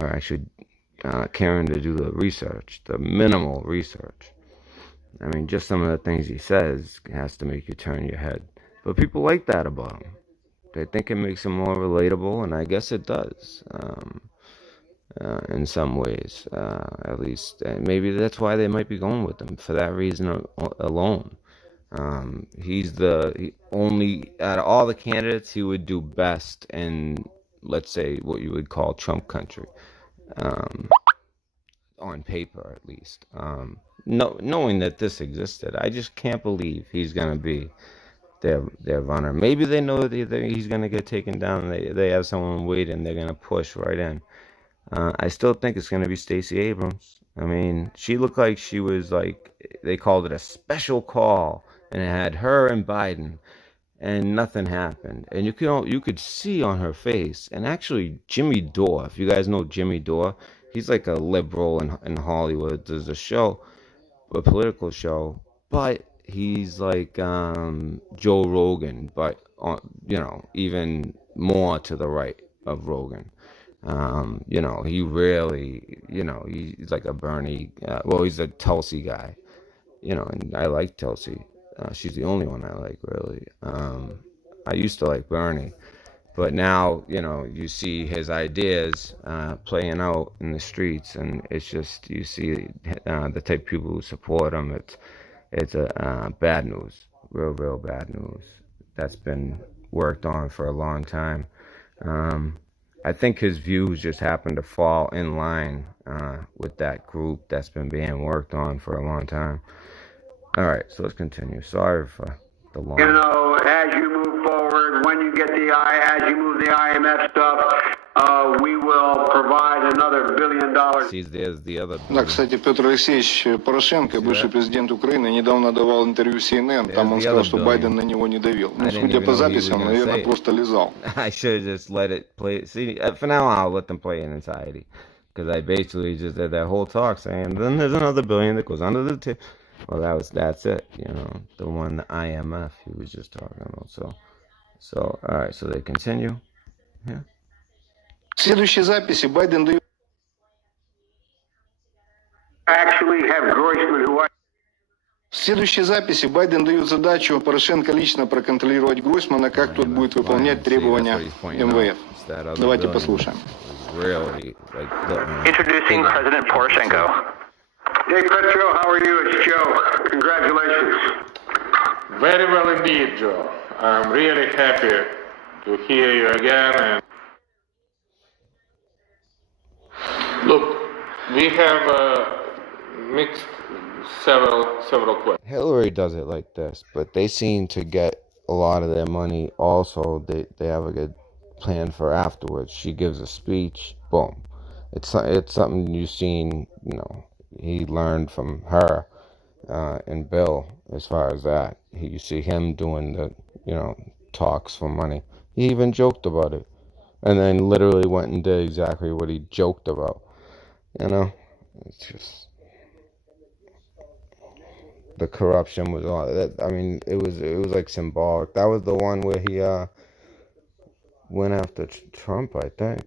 are actually caring to do the research, the minimal research. I mean, just some of the things he says has to make you turn your head, but people like that about him. They think it makes him more relatable, and I guess it does, in some ways, at least. And maybe that's why they might be going with him, for that reason alone. He's the only, out of all the candidates, he would do best in, let's say, what you would call Trump country, on paper at least. Knowing that this existed, I just can't believe he's going to be their runner. Maybe they know that he's going to get taken down. They have someone waiting. They're going to push right in. I still think it's going to be Stacey Abrams. I mean, she looked like she was they called it a special call, and it had her and Biden, and nothing happened. And you could see on her face, and actually Jimmy Dore, if you guys know Jimmy Dore, he's like a liberal in Hollywood. There's a political show, but he's like Joe Rogan, but even more to the right of Rogan. He really, he's like a Bernie. He's a Tulsi guy, and I like Tulsi. She's the only one I like, really. I used to like Bernie, but now you see his ideas playing out in the streets, and it's just, you see the type of people who support him. It's a bad news, real bad news. That's been worked on for a long time. I think his views just happen to fall in line with that group that's been being worked on for a long time. All right, so let's continue. Sorry for the long. As you move forward, when you get as you move the IMF stuff, we will provide another $1 billion. See, there's the other. Да, кстати, Петр Алексеевич Порошенко, бывший президент Украины, недавно давал интервью CNN, там он сказал, что Байден на него не давил. Ну, судя по записям, наверное, просто лизал. I should just let it play. See, for now, I'll let them play in entirety, because I basically just did that whole talk saying, then there's another $1 billion that goes under the tip. Well, that's it, the one, the IMF he was just talking about. So, all right, so they continue. Yeah. В следующей записи Байден дает... Actually have Groisman, who I... В следующей записи Байден дает задачу Порошенко лично проконтролировать Гройсмана, как тот будет выполнять требования МВФ. Давайте послушаем. Introducing President Poroshenko. Hey, Petro, how are you? It's Joe. Congratulations. Very well indeed, Joe. I'm really happy to hear you again. And look, we have mixed several questions. Hillary does it like this, but they seem to get a lot of their money. Also, they have a good plan for afterwards. She gives a speech, boom. It's something you've seen, he learned from her and Bill as far as that. You see him doing the, talks for money. He even joked about it. And then literally went and did exactly what he joked about. It's just... the corruption was all that. I mean, it was like symbolic. That was the one where he went after Trump, I think.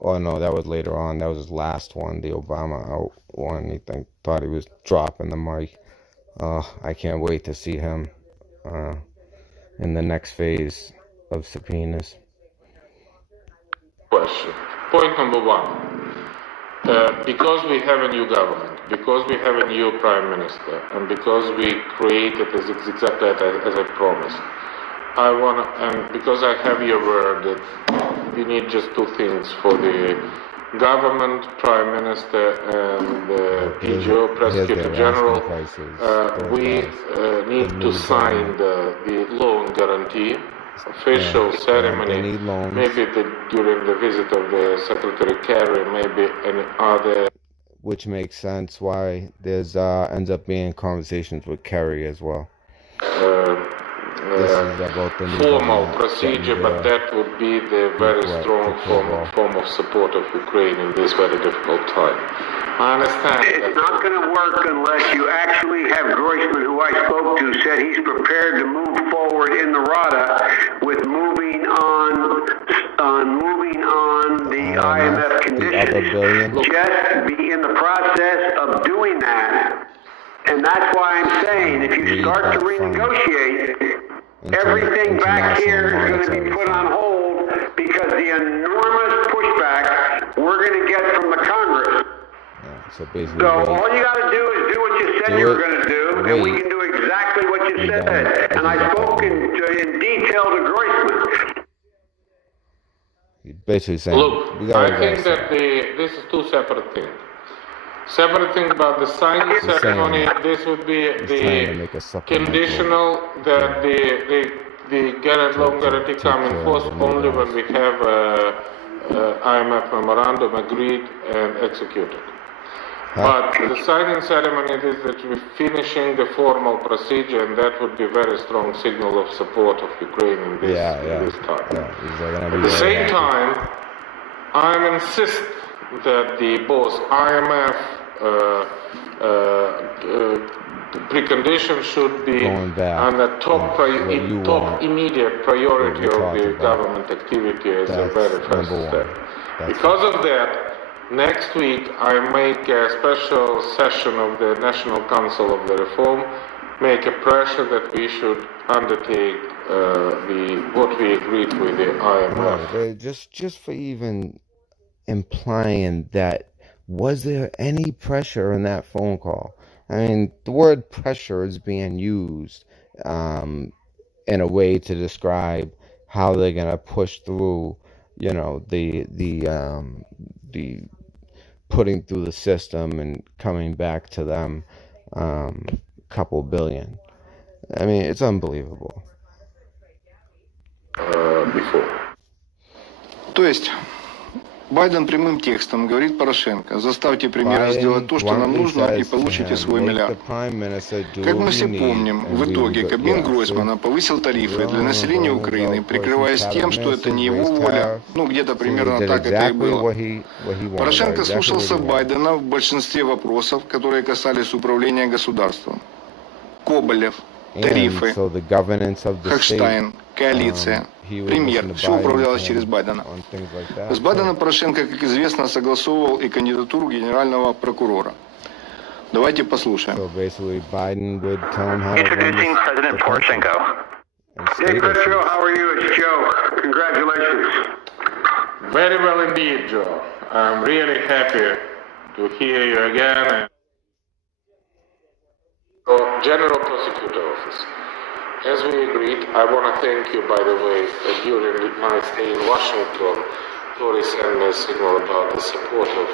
Oh no, that was later on. That was his last one, the Obama one. He thought he was dropping the mic. I can't wait to see him in the next phase of subpoenas. Question. Point number one. Because we have a new government, because we have a new prime minister, and because we created as exactly as I promised, and because I have your word that we need just two things for the government, prime minister, and the PGO, prosecutor general, we need to sign the loan guarantee. Official ceremony, maybe during the visit of the Secretary Kerry, maybe any other. Which makes sense why there's ends up being conversations with Kerry as well. This is about the formal procedure, but that would be the very strong form of support of Ukraine in this very difficult time. I understand. It's not going to work unless you actually have Groisman, who I spoke to, said he's prepared to move forward in the RADA with moving on the IMF conditions. Just be in the process of doing that. And that's why I'm saying if you start to renegotiate, everything back here is going to be put on hold because the enormous pushback we're going to get from the Congress. So basically, so all you got to do is do what you said you were going to do, and we can do exactly what you said. And I spoke in detail to Groisman. He's basically saying, look, I think that this is two separate things. Separate thing about the signing ceremony, this would be the conditional that the loan guarantee come in force only when we have IMF memorandum agreed and executed. But the signing ceremony is that we're finishing the formal procedure, and that would be a very strong signal of support of Ukraine in this time. At the same time, I insist that both IMF precondition should be on the top immediate priority of the government activity as a very first step. Because of that, next week I make a special session of the National Council of the Reform, make a pressure that we should undertake what we agreed with the IMF. Right, just for even implying that, was there any pressure in that phone call? I mean, the word pressure is being used in a way to describe how they're gonna push through, the putting through the system and coming back to them couple billion. I mean, it's unbelievable. То есть Байден прямым текстом говорит Порошенко: заставьте премьера сделать то, что нам нужно, и получите свой миллиард. Как мы все помним, в итоге Кабмин Гройсмана повысил тарифы для населения Украины, прикрываясь тем, что это не его воля. Где-то примерно так это и было. Порошенко слушался Байдена в большинстве вопросов, которые касались управления государством. Коболев, тарифы, Хокштайн, коалиция, премьер. Все управлялось через Байдена. С Байденом Порошенко, как известно, согласовывал и кандидатуру генерального прокурора. Давайте послушаем. So basically, Biden would tell him how to run Introducing President Poroshenko. Hey, Joe, how are you? It's Joe. Congratulations. Very well indeed, Joe. I'm really happy to hear you again. General Prosecutor Office. As we agreed, I want to thank you, by the way, during my stay in Washington, Tori sent me a signal about the support of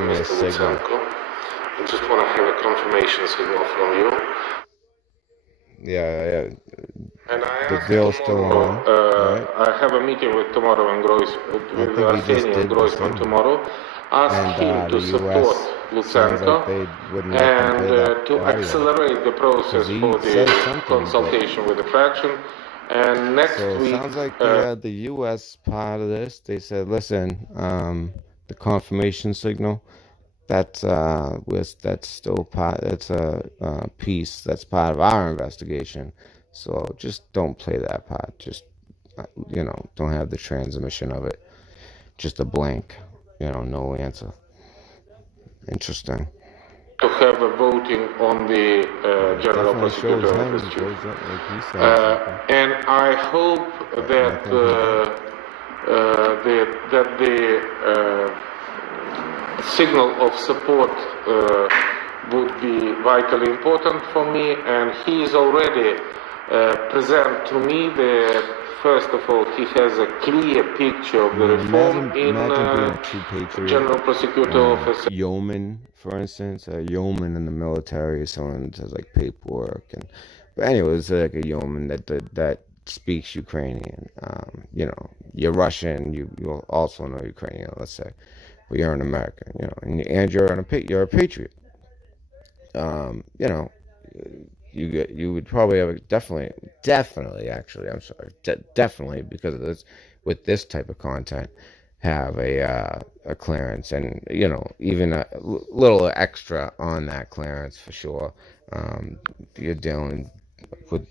Mr. Lutsenko. I just want to have a confirmation signal from you. Yeah. And the deal's still on, right? I have a meeting with Arsenio Groisman tomorrow. Ask him to support Lutsenko and to accelerate the process for the consultation with the fraction. And next week, sounds like the U.S. part of this. They said, listen, the confirmation signal. That's still part. That's a piece that's part of our investigation. So just don't play that part. Just don't have the transmission of it. Just a blank. No answer. Interesting. To have a voting on the General Prosecutor Office. And I hope that the signal of support would be vitally important for me, and he is already present to me first of all, he has a clear picture of the reform in General Prosecutor Office. Yeoman, for instance, a yeoman in the military, someone that does like paperwork, but anyway, it's like a yeoman that speaks Ukrainian. You're Russian, you also know Ukrainian, let's say, but you're an American, and you're a patriot. You would probably have definitely actually, I'm sorry, definitely, because of this, with this type of content, have a clearance, and even a little extra on that clearance for sure. You're dealing with,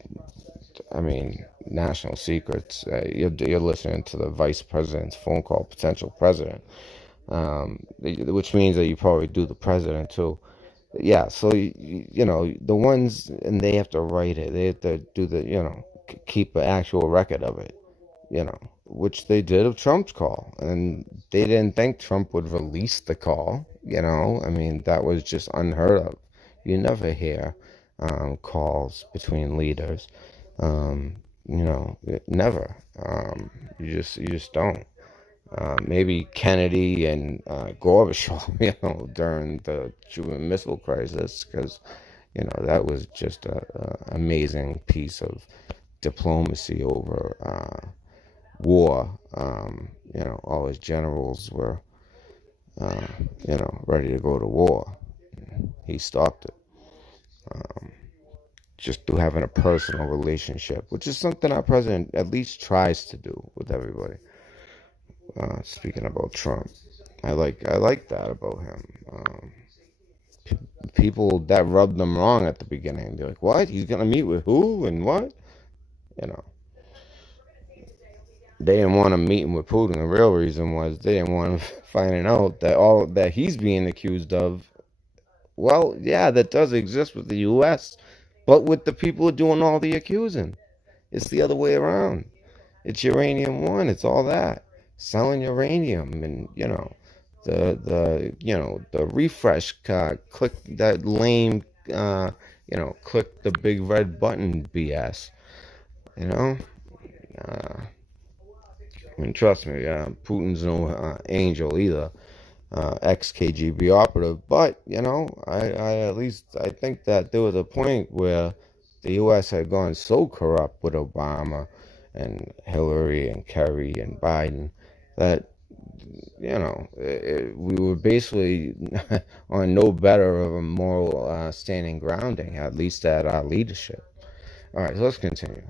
national secrets. You're listening to the vice president's phone call, potential president, which means that you probably do the president too. Yeah, so the ones, and they have to write it. They have to do keep an actual record of it. Which they did of Trump's call, and they didn't think Trump would release the call. That was just unheard of. You never hear calls between leaders. Never. You just don't. Maybe Kennedy and Gorbachev, during the Cuban Missile Crisis, because, that was just an amazing piece of diplomacy over war. All his generals were, ready to go to war. He stopped it. Just through having a personal relationship, which is something our president at least tries to do with everybody. Speaking about Trump, I like that about him. People that rubbed them wrong at the beginning, they're like, what? He's gonna meet with who and what? They didn't want him meeting with Putin. The real reason was they didn't want him finding out that all that he's being accused of, well, yeah, that does exist with the U.S., but with the people doing all the accusing. It's the other way around. It's uranium one. It's all that. Selling uranium, and the refresh card, click that lame click the big red button BS. Trust me, Putin's no angel either, ex-KGB operative, but I think that there was a point where the U.S. had gone so corrupt with Obama and Hillary and Kerry and Biden that we were basically on no better of a moral standing grounding, at least at our leadership. All right, so let's continue.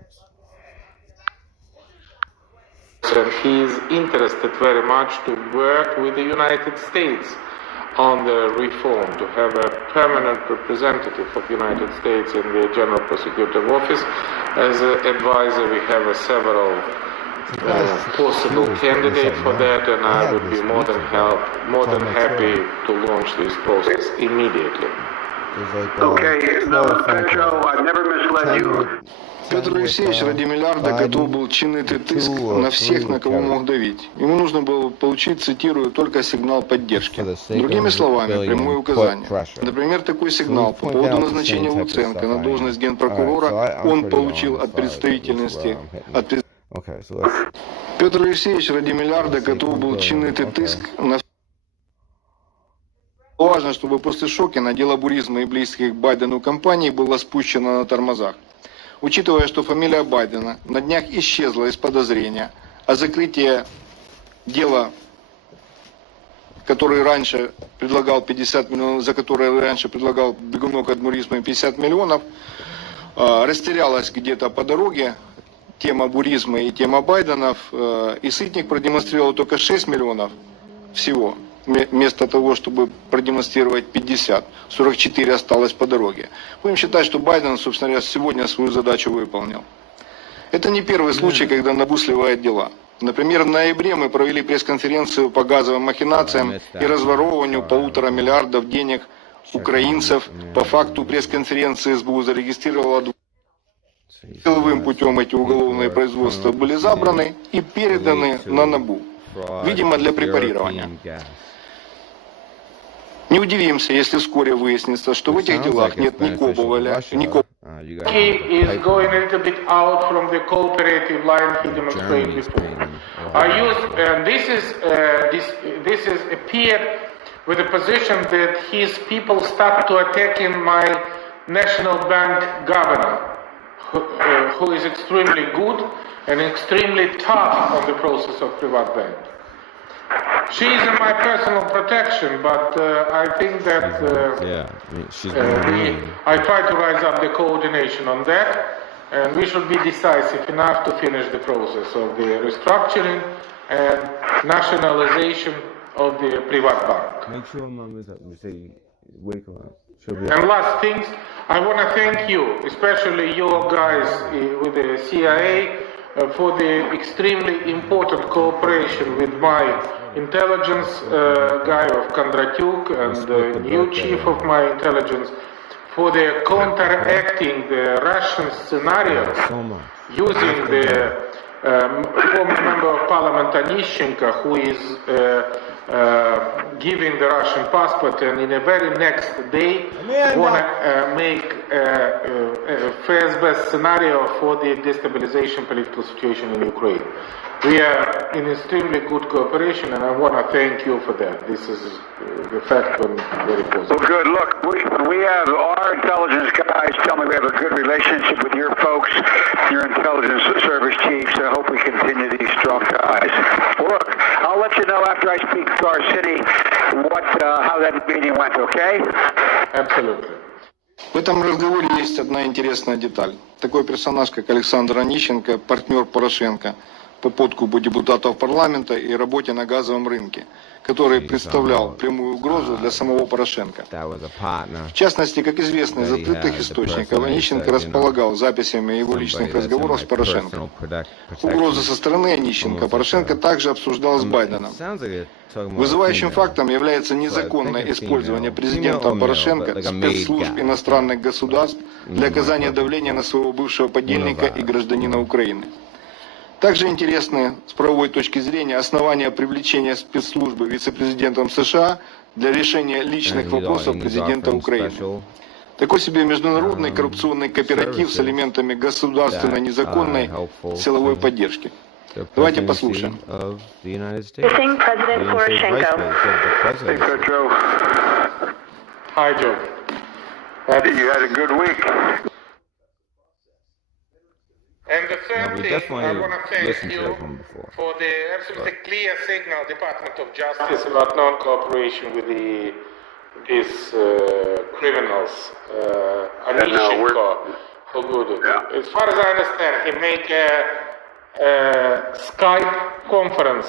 And he is interested very much to work with the United States on the reform, to have a permanent representative of the United States in the General Prosecutor Office. As an advisor, we have several possible candidates for that, and I would be more than happy to launch this process immediately. Okay, no, Petro, I've never misled you. Петр Алексеевич ради миллиарда готов был чинить тиск на всех, на кого мог давить. Ему нужно было получить, цитирую, только сигнал поддержки. Другими словами, прямое указание. Например, такой сигнал по поводу назначения Луценко на должность генпрокурора он получил от представительности. Петр Алексеевич ради миллиарда готов был чинить тиск на Важно, чтобы после Шокина дело Буризма и близких Байдену компаний было спущено на тормозах. Учитывая, что фамилия Байдена на днях исчезла из подозрения, а закрытие дела, который раньше предлагал 50 миллионов, за которое раньше предлагал бегунок от Буризма 50 миллионов, растерялась где-то по дороге, тема Буризма и тема Байденов, и Сытник продемонстрировал только 6 миллионов всего. Вместо того, чтобы продемонстрировать 50, 44 осталось по дороге. Будем считать, что Байден, собственно говоря, сегодня свою задачу выполнил. Это не первый случай, когда НАБУ сливает дела. Например, в ноябре мы провели пресс-конференцию по газовым махинациям и разворовыванию 1,5 миллиарда денег украинцев. По факту пресс-конференции СБУ зарегистрировала силовым путем эти уголовные производства были забраны и переданы на НАБУ. Видимо, для препарирования. Не удивимся, если вскоре выяснится, что в этих делах нет ни Коболя, ни He is going a little bit out from the cooperative line he demonstrated before. This is appeared with the position that his people start to attacking my national bank governor, who is extremely good and extremely tough on the process of private bank. She is in my personal protection, but I think that I try to rise up the coordination on that, and we should be decisive enough to finish the process of the restructuring and nationalization of the private bank. Make sure Mom is up and say, wake up. And last things, I want to thank you, especially your guys with the CIA, for the extremely important cooperation with my intelligence guy of Kondratyuk and the new chief of my intelligence, for the counteracting the Russian scenarios using the former member of parliament Anishchenko, who is giving the Russian passport, and in the very next day want to make a first best scenario for the destabilization political situation in Ukraine. We are in extremely good cooperation, and I want to thank you for that. This is the fact and very positive. Well, good. Look, we have our intelligence guys tell me we have a good relationship with your folks, your intelligence service chiefs. I hope we continue these strong ties. Well, look, I'll let you know after I speak to our city how that meeting went, okay? Absolutely. В этом разговоре есть одна интересная деталь. Такой персонаж, как Александр Онищенко, партнер Порошенко по подкупу депутатов парламента и работе на газовом рынке, который представлял прямую угрозу для самого Порошенко. В частности, как известно из открытых источников, Онищенко располагал записями его личных разговоров с Порошенко. Угрозы со стороны Онищенко Порошенко также обсуждал с Байденом. Вызывающим фактом является незаконное использование президентом Порошенко спецслужб иностранных государств для оказания давления на своего бывшего подельника и гражданина Украины. Также интересны с правовой точки зрения основания привлечения спецслужбы вице-президентом США для решения личных вопросов президента Украины. Такой себе международный коррупционный кооператив с элементами государственной незаконной силовой поддержки. Давайте послушаем. Hi, Joe. You had a good week. And the third thing, I want to thank you for the absolutely clear signal, Department of Justice, about non-cooperation with these criminals, Onищenko, Pogudu. As far as I understand, he made a Skype conference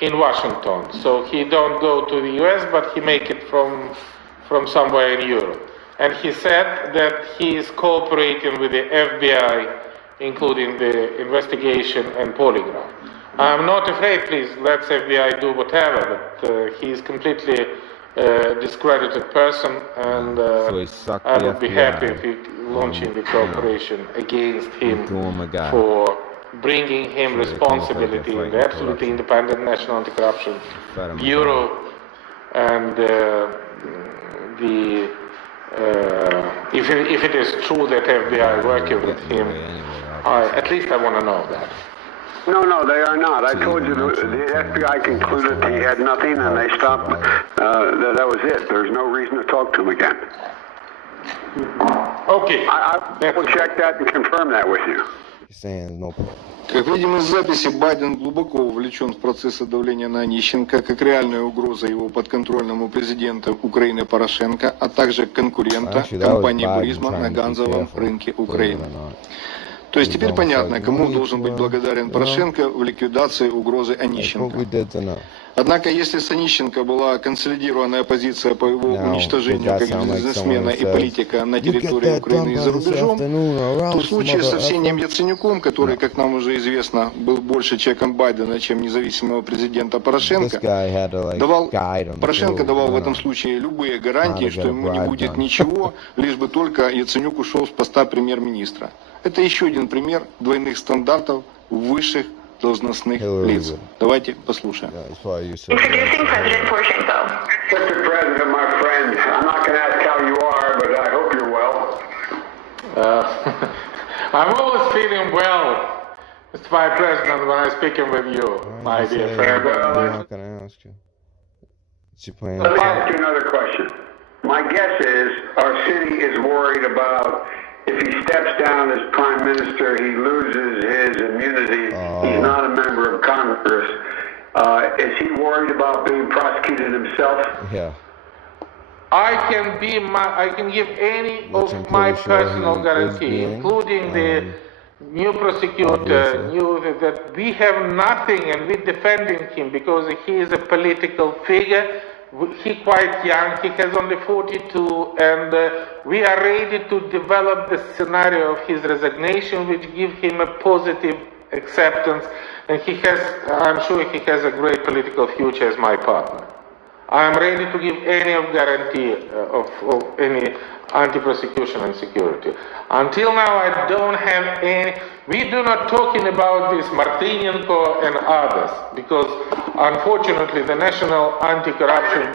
in Washington, so he don't go to the US, but he make it from somewhere in Europe. And he said that he is cooperating with the FBI, including the investigation and polygraph. I'm not afraid, please, let FBI do whatever, but he is completely discredited person, and I would be happy if he launching the cooperation against him for bringing him responsibility in the absolutely independent National Anti-Corruption Bureau, and if it is true that FBI working with him, at least I want to know that. No, they are not. I told you the FBI concluded he had nothing, and they stopped. That was it. There's no reason to talk to him again. Okay. I will check that and confirm that with you. Как видим из записи, Байден глубоко вовлечен в процессы давления на Онищенко, как реальная угроза его подконтрольному президенту Украины Порошенко, а также конкурента компании Буризма на газовом рынке Украины. То есть теперь понятно, кому должен быть благодарен Порошенко в ликвидации угрозы Онищенко. Однако, если с Онищенко была консолидированная позиция по его уничтожению как бизнесмена и политика на территории Украины и за рубежом, то в случае с Арсением Яценюком, который, как нам уже известно, был больше чеком Байдена, чем независимого президента Порошенко, Порошенко давал в этом случае любые гарантии, что ему не будет ничего, лишь бы только Яценюк ушел с поста премьер-министра. Это еще один пример двойных стандартов высших должностных лиц. Давайте послушаем. Introducing President Poroshenko. Mr. President, my friend, I'm not going to ask how you are, but I hope you're well. I'm always feeling well, Mr. Vice President, when I'm speaking with you, my dear friend. I'm not going to ask you. Let me ask you another question. My guess is our city is worried about if he steps down as prime minister, he loses his immunity. He's not a member of Congress. Is he worried about being prosecuted himself? Yeah. I can give any of my personal guarantee, including the new prosecutor, that we have nothing, and we're defending him because he is a political figure. He's quite young, he has only 42, and we are ready to develop the scenario of his resignation, which gives him a positive acceptance, and I'm sure he has a great political future as my partner. I am ready to give any of guarantee of any anti-prosecution and security. Until now, I don't have any. We do not talking about this Martynenko and others, because unfortunately the National Anti-Corruption.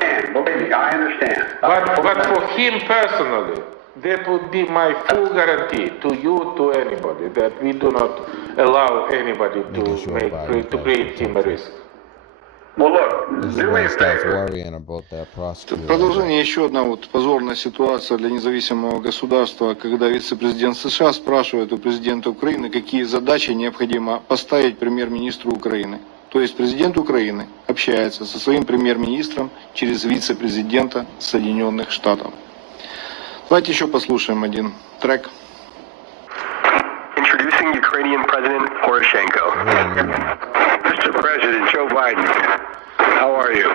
I understand. But for him personally, that would be my full guarantee to you, to anybody, that we do not allow anybody to create him a risk. Продолжение еще одна позорная ситуация для независимого государства, когда вице-президент США спрашивает у президента Украины, какие задачи необходимо поставить премьер-министру Украины. То есть президент Украины общается со своим премьер-министром через вице-президента Соединенных Штатов. Давайте еще послушаем один трек. Introducing Ukrainian President Poroshenko. Mr. President Joe Biden, how are you?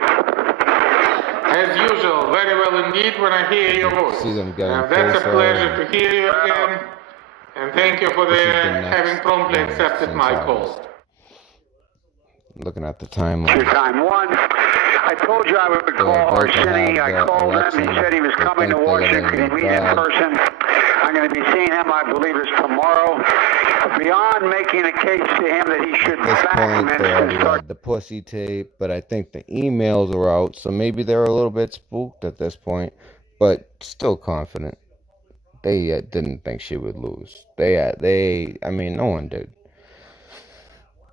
As usual, very well indeed when I hear your voice. And that's a pleasure to hear you again. And thank you for having promptly accepted my call. Looking at the timeline. Your time one. I told you I would call Arseny. I called him. He said he was coming to Washington to meet in person. I'm going to be seeing him, I believe it's tomorrow. Beyond making a case to him that he should back the pussy tape, but I think the emails are out, so maybe they're a little bit spooked at this point, but still confident. They didn't think she would lose. I mean, no one did.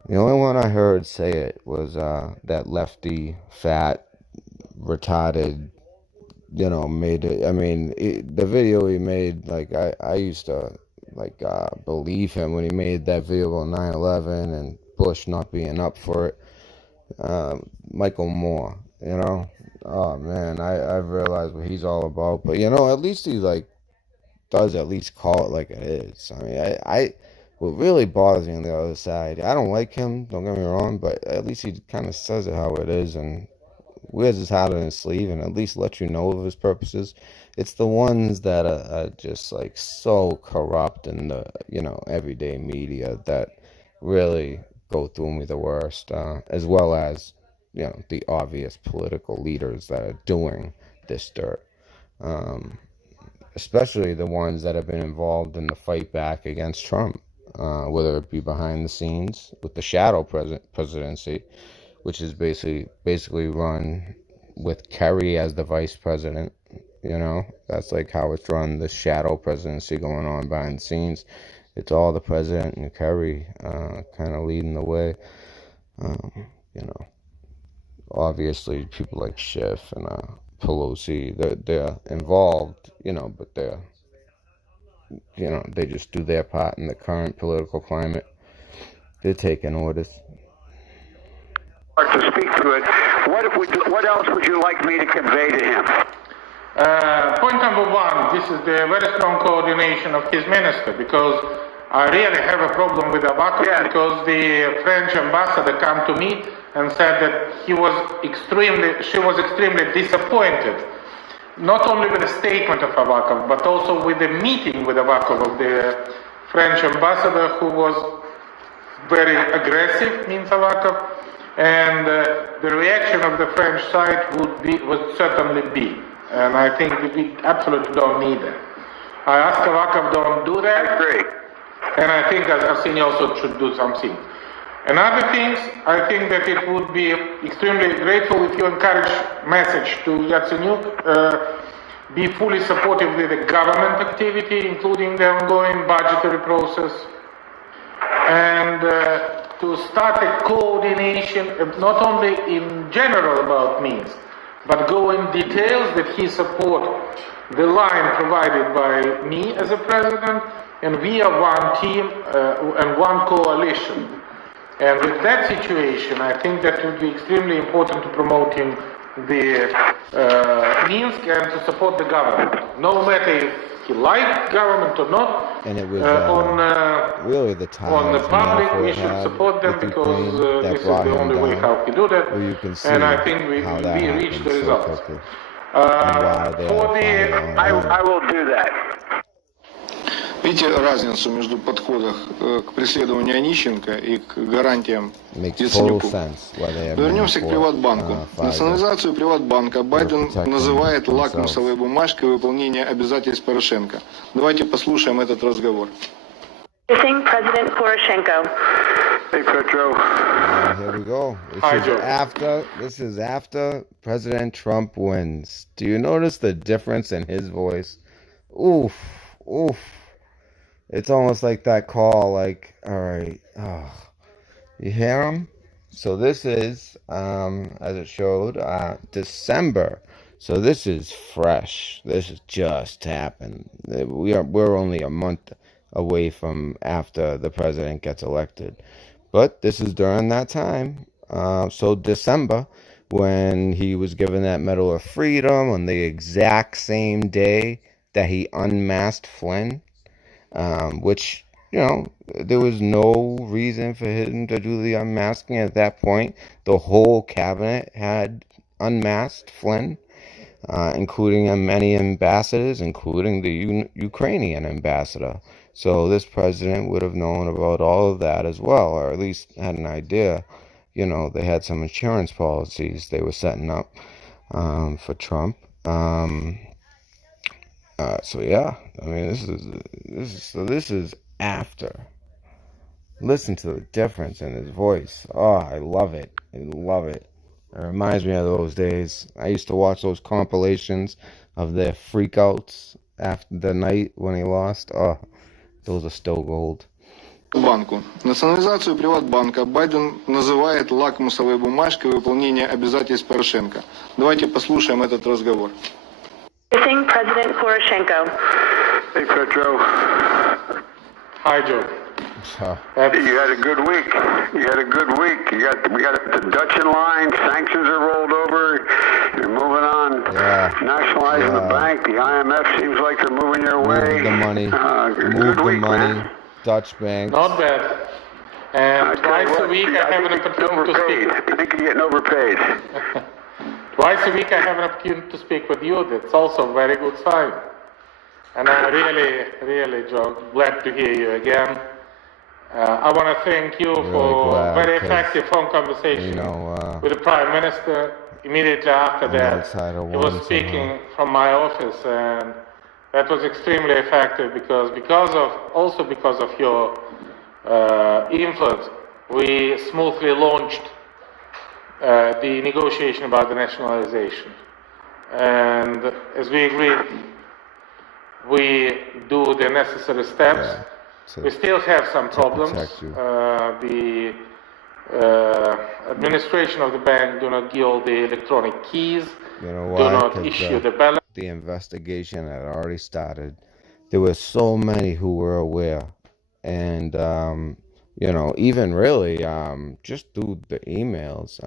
The only one I heard say it was that lefty, fat, retarded, made it. I mean, the video he made, like, I used to, like, believe him when he made that video on 9/11 and Bush not being up for it. Michael Moore, oh man, I've realized what he's all about. But at least he does at least call it like it is. I mean, what really bothers me on the other side, I don't like him, don't get me wrong, but at least he kind of says it how it is and wears his heart on his sleeve and at least lets you know of his purposes. It's the ones that are just so corrupt in the everyday media that really go through me the worst, as well as you know, the obvious political leaders that are doing this dirt. Especially the ones that have been involved in the fight back against Trump, whether it be behind the scenes with the shadow presidency, which is basically run with Kerry as the vice president. You know, that's like how it's run, the shadow presidency going on behind the scenes. It's all the president and Kerry kind of leading the way. You know, obviously people like Schiff and Pelosi, they're involved, you know, but they're, you know, they just do their part in the current political climate. They're taking orders. To speak to it, what else would you like me to convey to him? Point number one, this is the very strong coordination of his minister, because I really have a problem with Avakov, because the French ambassador came to me and said that she was extremely disappointed, not only with the statement of Avakov, but also with the meeting with Avakov of the French ambassador, who was very aggressive, means Avakov, and the reaction of the French side would certainly be. And I think we absolutely don't need that. I asked Avakov, don't do that. I agree. And I think that Arseniy also should do something. And other things, I think that it would be extremely grateful if you encourage message to Yatsenyuk, be fully supportive with the government activity, including the ongoing budgetary process, and to start a coordination, not only in general about Minsk, but go in details that he support the line provided by me as a president, and we are one team and one coalition. And with that situation, I think that would be extremely important to promoting the Minsk and to support the government, no matter if he liked government or not. And it was really the time on the public, we should support them, because this is the only way how we do that. And I think we reached the results. I will do that. Видите разницу между подходом к преследованию Онищенко и к гарантиям Яценюку? Вернемся к Приватбанку. Национализацию Приватбанка Байден называет лакмусовой бумажкой выполнения обязательств Порошенко. Давайте послушаем этот разговор. President Poroshenko. Hey, Petro. Here we go. This is after President Trump wins. Do you notice the difference in his voice? Oof, oof. It's almost like that call, like, all right, you hear him? So this is, as it showed, December. So this is fresh. This has just happened. We're only a month away from after the president gets elected. But this is during that time. So December, when he was given that Medal of Freedom on the exact same day that he unmasked Flynn. Which, you know, there was no reason for him to do the unmasking at that point. The whole cabinet had unmasked Flynn, including many ambassadors, including the Ukrainian ambassador. So this president would have known about all of that as well, or at least had an idea. You know, they had some insurance policies they were setting up for Trump. So yeah, I mean, this is after. Listen to the difference in his voice. Oh, I love it. I love it. It reminds me of those days. I used to watch those compilations of their freakouts after the night when he lost. Oh, those are still gold. Банку. Национализацию Приватбанка Байден называет лакмусовой бумажкой выполнения обязательств Порошенко. Давайте послушаем этот разговор. President Poroshenko. Hey, Petro. Hi, Joe. You had a good week. We got the Dutch in line. Sanctions are rolled over. You're moving on. Yeah. Nationalizing the bank. The IMF seems like they're moving your way. Move the money. Move the money. Man. Dutch bank. Not bad. And twice a week I have an opportunity to speak. I think you're getting overpaid. Twice a week I have an opportunity to speak with you. That's also a very good sign. And I'm really, Joe, glad to hear you again. I want to thank you for very effective phone conversation. You know, with the Prime Minister. Immediately after that, he was speaking from my office, and that was extremely effective because of your influence, we smoothly launched the negotiation about the nationalization. And as we agreed, we do the necessary steps. We still have some problems. The administration of the bank do not give all the electronic keys, you know why? do not issue the ballot. The investigation had already started. There were so many who were aware, and you know, even really just through the emails,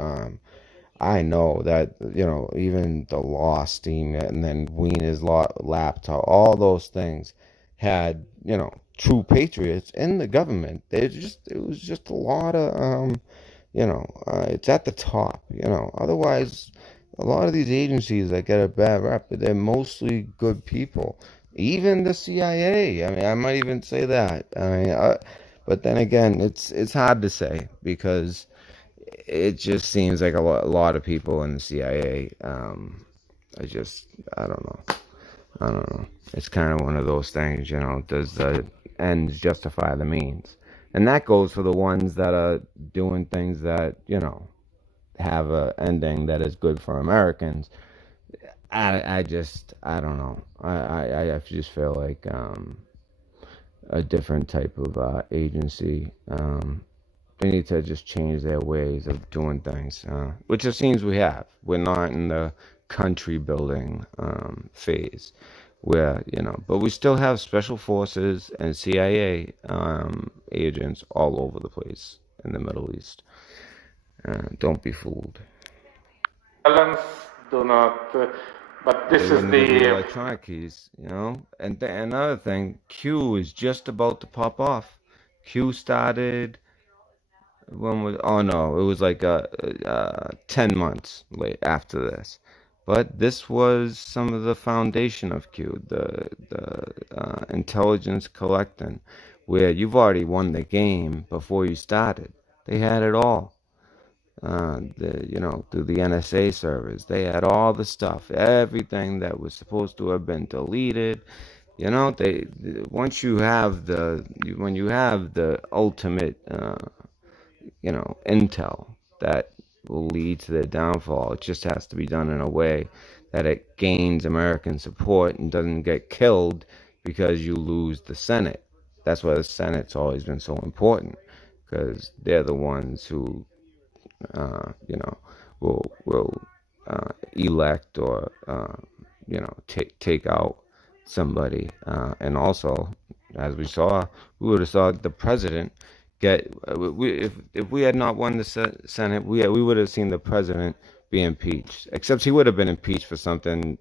I know that, you know, even the lost email and then Wiener's laptop, all those things had, you know, true patriots in the government. It was just a lot of you know, it's at the top, you know. Otherwise, a lot of these agencies that get a bad rep, they're mostly good people. Even the CIA, I mean, I might even say that. I mean, but then again, it's hard to say because it just seems like a lot of people in the CIA. I don't know. It's kind of one of those things, you know. Does the ends justify the means? And that goes for the ones that are doing things that, you know, have a ending that is good for Americans. I don't know. I just feel like a different type of agency. They need to just change their ways of doing things, which it seems we have. We're not in the country building phase where, you know, but we still have special forces and CIA agents all over the place in the Middle East. Don't be fooled. Balance, do not, but this is the electronic keys, you know. And another thing, Q is just about to pop off. Q started. When was? Oh no, it was like 10 months late after this. But this was some of the foundation of Q, the intelligence collecting, where you've already won the game before you started. They had it all. You know, through the NSA servers, they had all the stuff, everything that was supposed to have been deleted. You know, once you have when you have the ultimate, you know, intel that will lead to their downfall, it just has to be done in a way that it gains American support and doesn't get killed because you lose the Senate. That's why the Senate's always been so important, because they're the ones who, you know, will elect or, you know, take out somebody. And also, as we saw, we would have saw the president get, if we had not won the Senate, we would have seen the president be impeached. Except he would have been impeached for something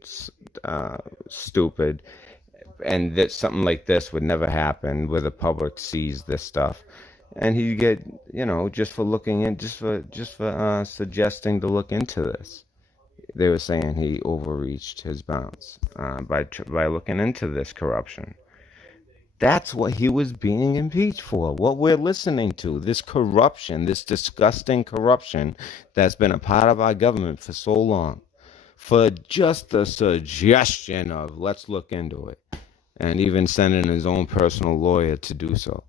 stupid, and that something like this would never happen, where the public sees this stuff, and he'd get, you know, just for looking in, just for suggesting to look into this. They were saying he overreached his bounds by looking into this corruption. That's what he was being impeached for. What we're listening to, this corruption, this disgusting corruption that's been a part of our government for so long, for just the suggestion of let's look into it, and even sending his own personal lawyer to do so.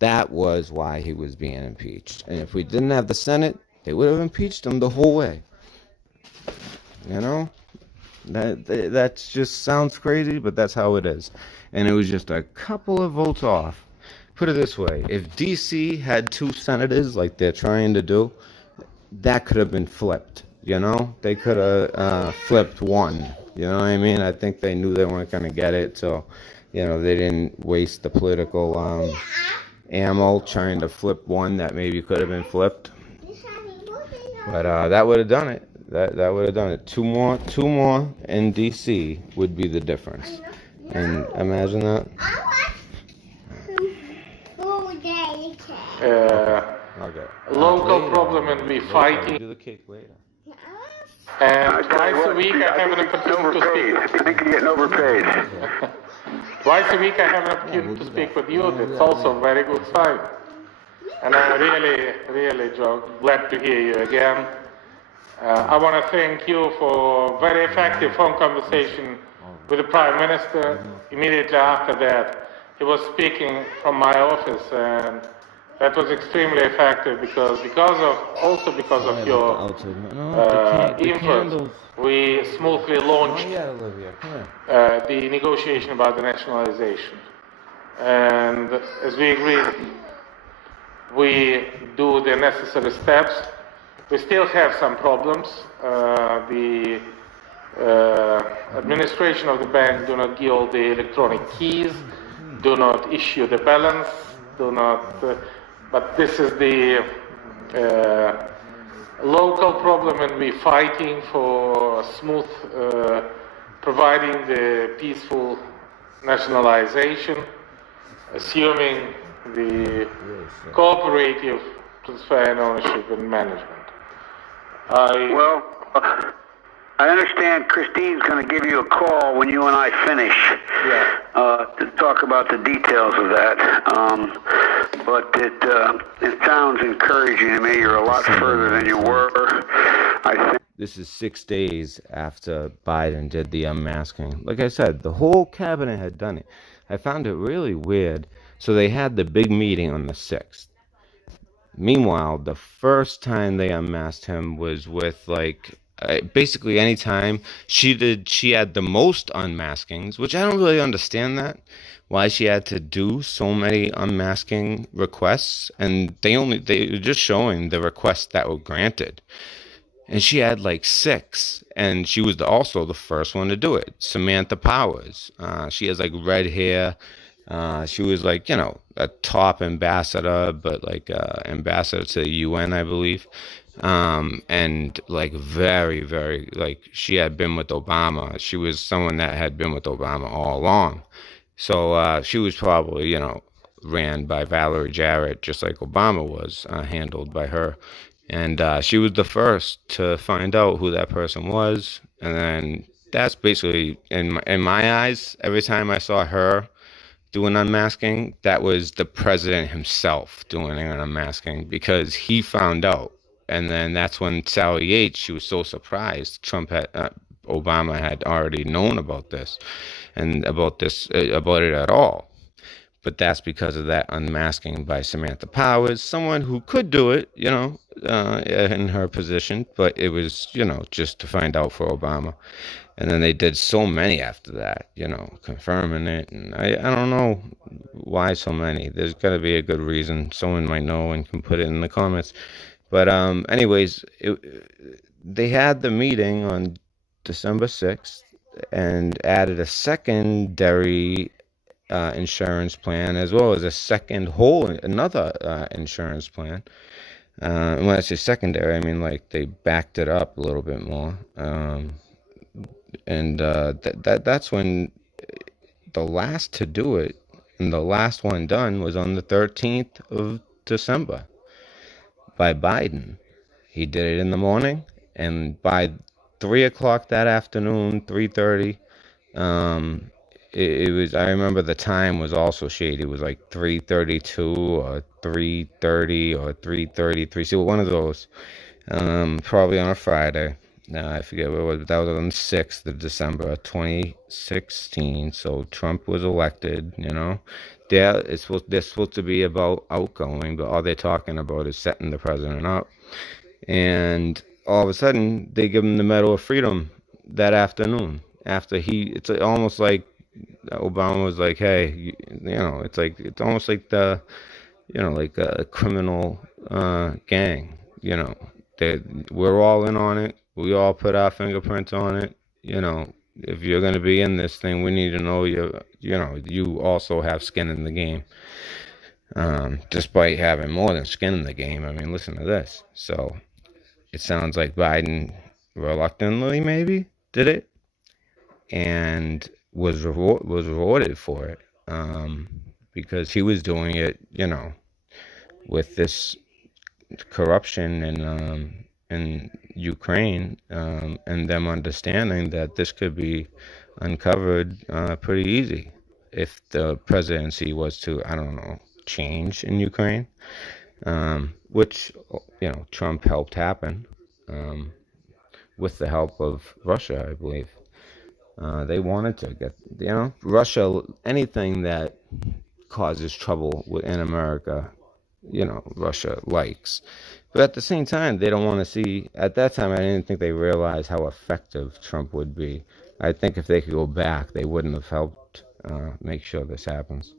That was why he was being impeached. And if we didn't have the Senate, they would have impeached him the whole way. You know? That just sounds crazy, but that's how it is. And it was just a couple of votes off. Put it this way, if DC had 2 senators like they're trying to do, that could have been flipped, you know? They could have flipped one, you know what I mean? I think they knew they weren't going to get it, so, you know, they didn't waste the political ammo trying to flip one that maybe could have been flipped. But that would have done it. That would have done it. Two more in DC would be the difference. And imagine that. Local problem and we fighting. Do the cake later. And twice a week I have an opportunity to speak. I think you're getting overpaid. Twice a week I have an opportunity to speak with you. That's also a very good sign. And I'm really, really glad to hear you again. I want to thank you for very effective phone conversation with the Prime Minister. Immediately after that, he was speaking from my office, and that was extremely effective because of your influence, we smoothly launched the negotiation about the nationalization. And as we agreed, we do the necessary steps. We still have some problems. The administration of the bank do not give all the electronic keys, do not issue the balance, do not. But this is the local problem, and we're fighting for smooth providing the peaceful nationalization, assuming the cooperative transfer and ownership and management. I understand Christine's going to give you a call when you and I finish to talk about the details of that. But it sounds encouraging to me. You're a lot further than you were. I think this is 6 days after Biden did the unmasking. Like I said, the whole cabinet had done it. I found it really weird. So they had the big meeting on the 6th. Meanwhile, the first time they unmasked him was with basically any time she had the most unmaskings, which I don't really understand that, why she had to do so many unmasking requests, and they were just showing the requests that were granted, and she had 6, and she was also the first one to do it. Samantha Powers, she has red hair. She was a top ambassador, but ambassador to the UN, I believe. And very, very, she had been with Obama. She was someone that had been with Obama all along. So, she was probably, ran by Valerie Jarrett, just like Obama was, handled by her. And, she was the first to find out who that person was. And then that's basically, in my eyes, every time I saw her doing unmasking, that was the president himself doing an unmasking, because he found out. And then that's when Sally Yates, she was so surprised Obama had already known about this and about it at all. But that's because of that unmasking by Samantha Powers, someone who could do it, in her position, but it was, just to find out for Obama. And then they did so many after that, confirming it. And I don't know why so many. There's got to be a good reason. Someone might know and can put it in the comments. But anyways, they had the meeting on December 6th and added a secondary insurance plan, as well as another insurance plan. And when I say secondary, I mean they backed it up a little bit more. And that's when the last to do it, and the last one done, was on the 13th of December by Biden. He did it in the morning, and by 3 o'clock that afternoon, 3:30, it was, I remember the time was also shady. It was 3:32 or 3:30 or 3:33. So one of those, probably on a Friday. I forget what it was, but that was on the 6th of December, 2016. So Trump was elected, they're supposed to be about outgoing, but all they're talking about is setting the president up. And all of a sudden, they give him the Medal of Freedom that afternoon. It's almost like Obama was like, hey, it's almost like a criminal gang, we're all in on it. We all put our fingerprints on it. If you're going to be in this thing, we need to know you also have skin in the game. Despite having more than skin in the game. I mean, listen to this. So it sounds like Biden reluctantly maybe did it, and was rewarded for it, because he was doing it, with this corruption in Ukraine, and them understanding that this could be uncovered pretty easy if the presidency was to, I don't know, change in Ukraine, which Trump helped happen. with the help of Russia, I believe. They wanted to get, Russia, anything that causes trouble in America, Russia likes. But at the same time, they don't want to see, at that time, I didn't think they realized how effective Trump would be. I think if they could go back, they wouldn't have helped make sure this happens.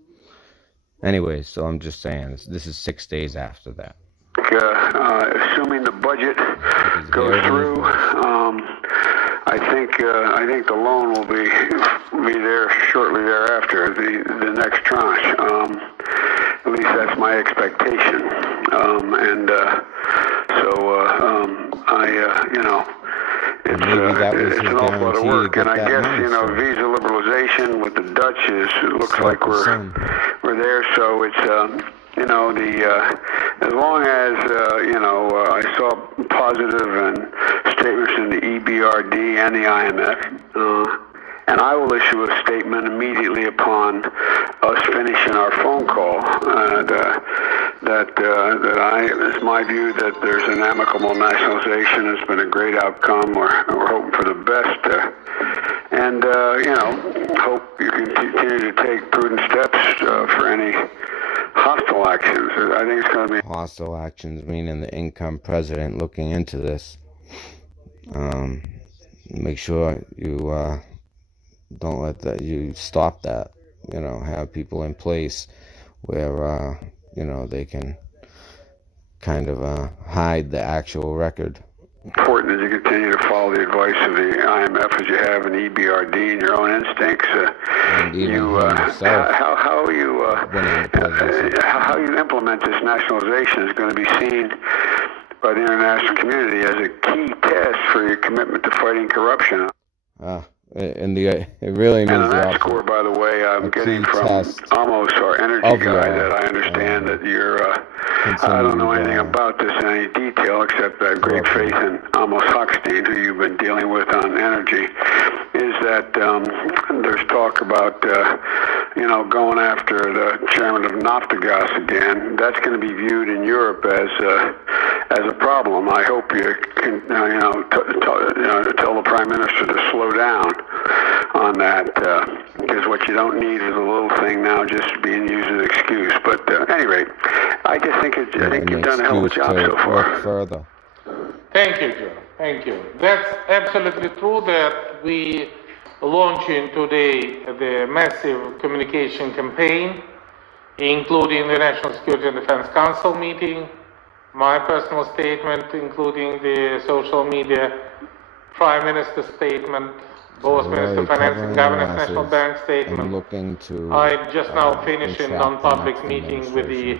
Anyway, so I'm just saying, this is 6 days after that. Assuming the budget goes through, I think the loan will be there shortly thereafter, the next tranche. At least that's my expectation. It's an awful lot of work, and I guess visa liberalization with the Dutch looks like we're there. So it's as long as I saw positive and statements in the EBRD and the IMF, and I will issue a statement immediately upon us finishing our phone call it's my view that there's an amicable nationalization. It's been a great outcome. We're hoping for the best, hope you can continue to take prudent steps for any hostile actions. I think it's going to be hostile actions, meaning the incoming president looking into this. Make sure you don't let that, you stop that, have people in place where, they can kind of hide the actual record. Important as you continue to follow the advice of the IMF as you have in EBRD and your own instincts. And even how you implement this nationalization is going to be seen by the international community as a key test for your commitment to fighting corruption. It really means and on that score, by the way, I'm getting from Amos, our energy guy, that I understand that you're, I don't know anything about this in any detail except that great faith in Amos Hochstein, who you've been dealing with on energy, is that there's talk about, going after the chairman of Naftogaz again. That's going to be viewed in Europe as a problem. I hope you can, tell the Prime Minister to slow down on that, because what you don't need is a little thing now just being used as an excuse. But at any rate, I just think you've done a hell of a job so far. Further. Thank you, Joe. Thank you. That's absolutely true that we launching today the massive communication campaign, including the National Security and Defense Council meeting, my personal statement, including the social media, Prime Minister's statement, both Minister of Finance and Governor's National Bank statement. I just now finished a non-public meeting with the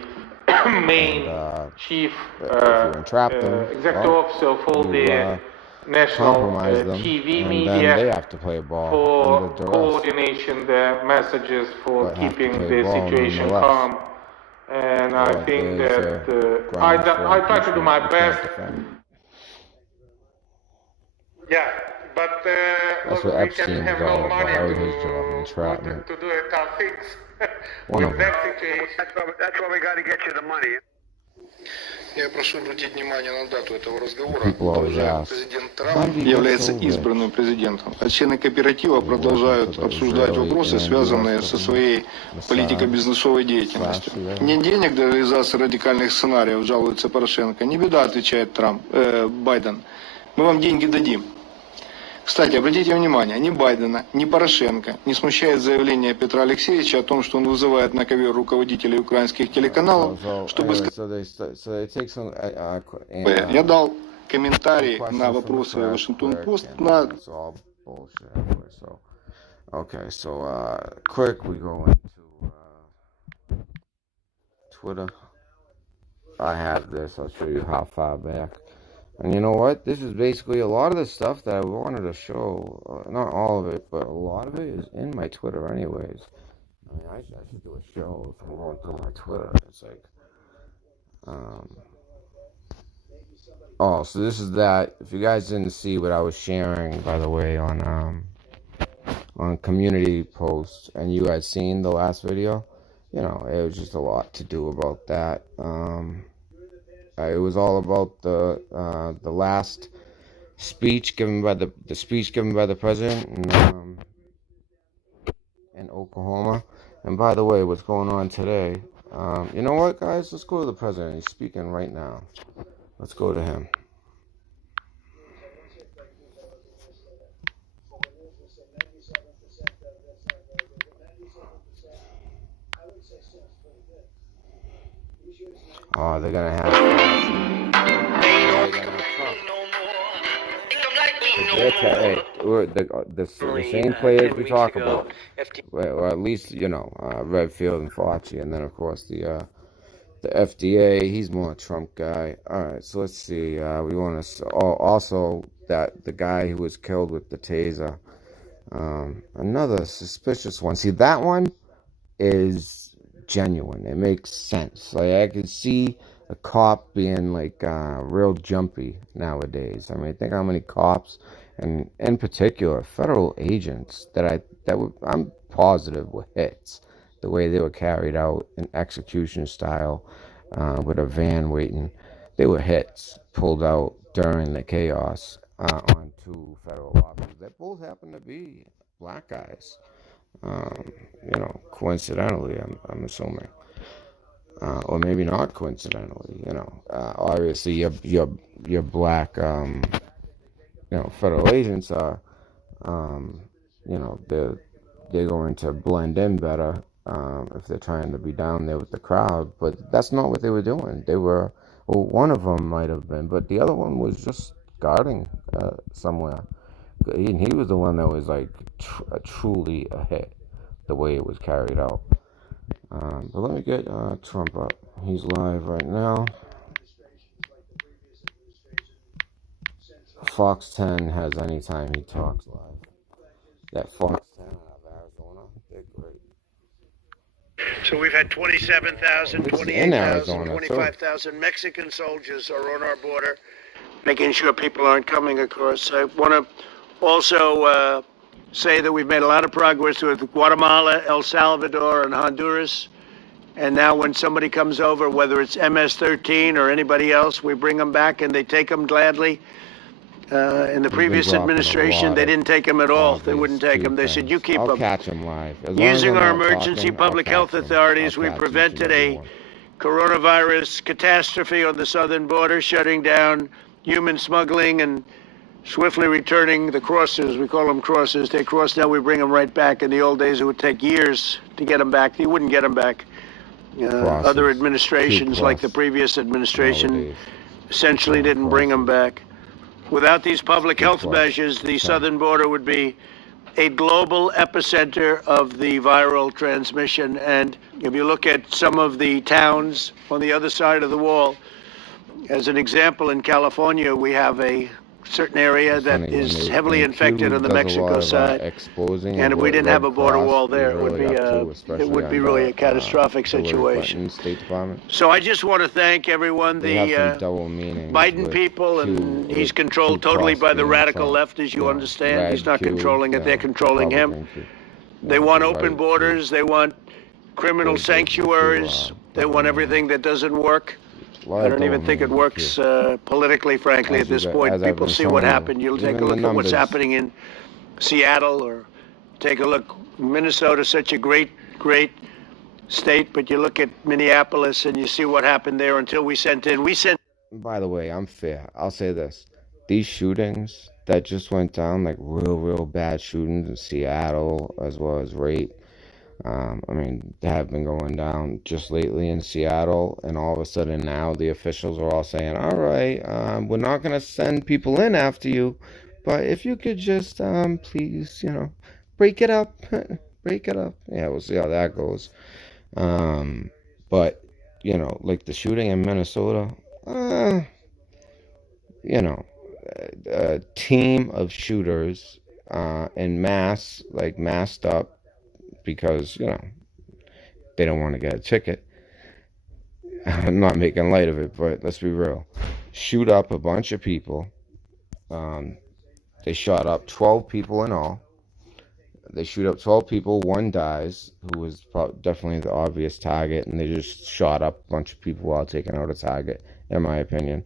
main chief executive officer of all the national TV media they have to play ball for coordination the messages for keeping the situation calm. And I think that I try to do my best. Yeah, but that's what Epstein have no money to do it tough things with that situation. That's why we got to get you the money. Я прошу обратить внимание на дату этого разговора. Президент Трамп является избранным президентом, а члены кооператива продолжают обсуждать вопросы, связанные со своей политико-бизнесовой деятельностью. Нет денег для реализации радикальных сценариев, жалуется Порошенко. Не беда, отвечает Байден. Мы вам деньги дадим. Кстати, обратите внимание, ни Байдена, ни Порошенко не смущает заявление Петра Алексеевича о том, что он вызывает на ковер руководителей украинских телеканалов, чтобы сказать... Я дал комментарий на вопросы Вашингтон-Пост на... Okay, so quick, we go into Twitter. I have this, I'll show you how far back. And you know what? This is basically a lot of the stuff that I wanted to show. Not all of it, but a lot of it is in my Twitter anyways. I mean, I should do a show if I'm going through my Twitter. It's like... Oh, so this is that. If you guys didn't see what I was sharing, by the way, on community posts, and you had seen the last video, it was just a lot to do about that. It was all about the last speech given by the president in Oklahoma. And by the way, what's going on today? You know what, guys? Let's go to the president. He's speaking right now. Let's go to him. Oh, they're gonna have the same players we talk about, or at least Redfield and Fauci, and then of course the FDA. He's more a Trump guy. All right, so let's see. We want to also that the guy who was killed with the taser. Another suspicious one. See, that one is genuine. It makes sense. Like, I could see a cop being like real jumpy nowadays. I mean, think how many cops, and in particular federal agents, I'm positive were hits. The way they were carried out in execution style, with a van waiting, they were hits pulled out during the chaos on two federal officers that both happen to be black guys. Coincidentally, I'm assuming, or maybe not coincidentally. Obviously, your black, federal agents are, they're going to blend in better if they're trying to be down there with the crowd. But that's not what they were doing. One of them might have been, but the other one was just guarding somewhere. He was the one that was like truly a hit, the way it was carried out. But let me get Trump up. He's live right now. Fox 10 has anytime he talks live. That Fox 10 out of Arizona, they're great. So we've had 27,000, 28,000, 25,000 Mexican soldiers are on our border, making sure people aren't coming across. I want to also say that we've made a lot of progress with Guatemala, El Salvador, and Honduras. And now when somebody comes over, whether it's MS-13 or anybody else, we bring them back and they take them gladly. In the previous administration, they didn't take them at all. They wouldn't take them. They said, you keep them. I'll catch them live. Using our emergency public health authorities, we prevented a coronavirus catastrophe on the southern border, shutting down human smuggling and swiftly returning the crossers. We call them crossers. They cross now, we bring them right back. In the old days, it would take years to get them back. You wouldn't get them back. Other administrations, like the previous administration, essentially didn't bring them back. Without these public health measures, the southern border would be a global epicenter of the viral transmission. And if you look at some of the towns on the other side of the wall, as an example, in California, we have a certain area that is heavily infected on the Mexico side, and if we didn't have a border wall there, it would be really a catastrophic situation. So I just want to thank everyone, the Biden people, and he's controlled totally by the radical left, as you understand. He's not controlling it, they're controlling him. They want open borders, they want criminal sanctuaries, they want everything that doesn't work. I don't even think it works politically, frankly, at this point. People see what happened. You'll take a look at what's happening in Seattle, or take a look. Minnesota's such a great state, but you look at Minneapolis and you see what happened there until we sent in. By the way, I'm fair. I'll say this. These shootings that just went down, like real bad shootings in Seattle, as well as rape, they have been going down just lately in Seattle, and all of a sudden now the officials are all saying, all right, we're not going to send people in after you, but if you could just, please, break it up. Yeah, we'll see how that goes. But, like the shooting in Minnesota, a team of shooters en masse, like masked up, because, they don't want to get a ticket. I'm not making light of it, but let's be real. Shoot up a bunch of people. They shot up 12 people in all. They shoot up 12 people. One dies, who was definitely the obvious target, and they just shot up a bunch of people while taking out a target, in my opinion.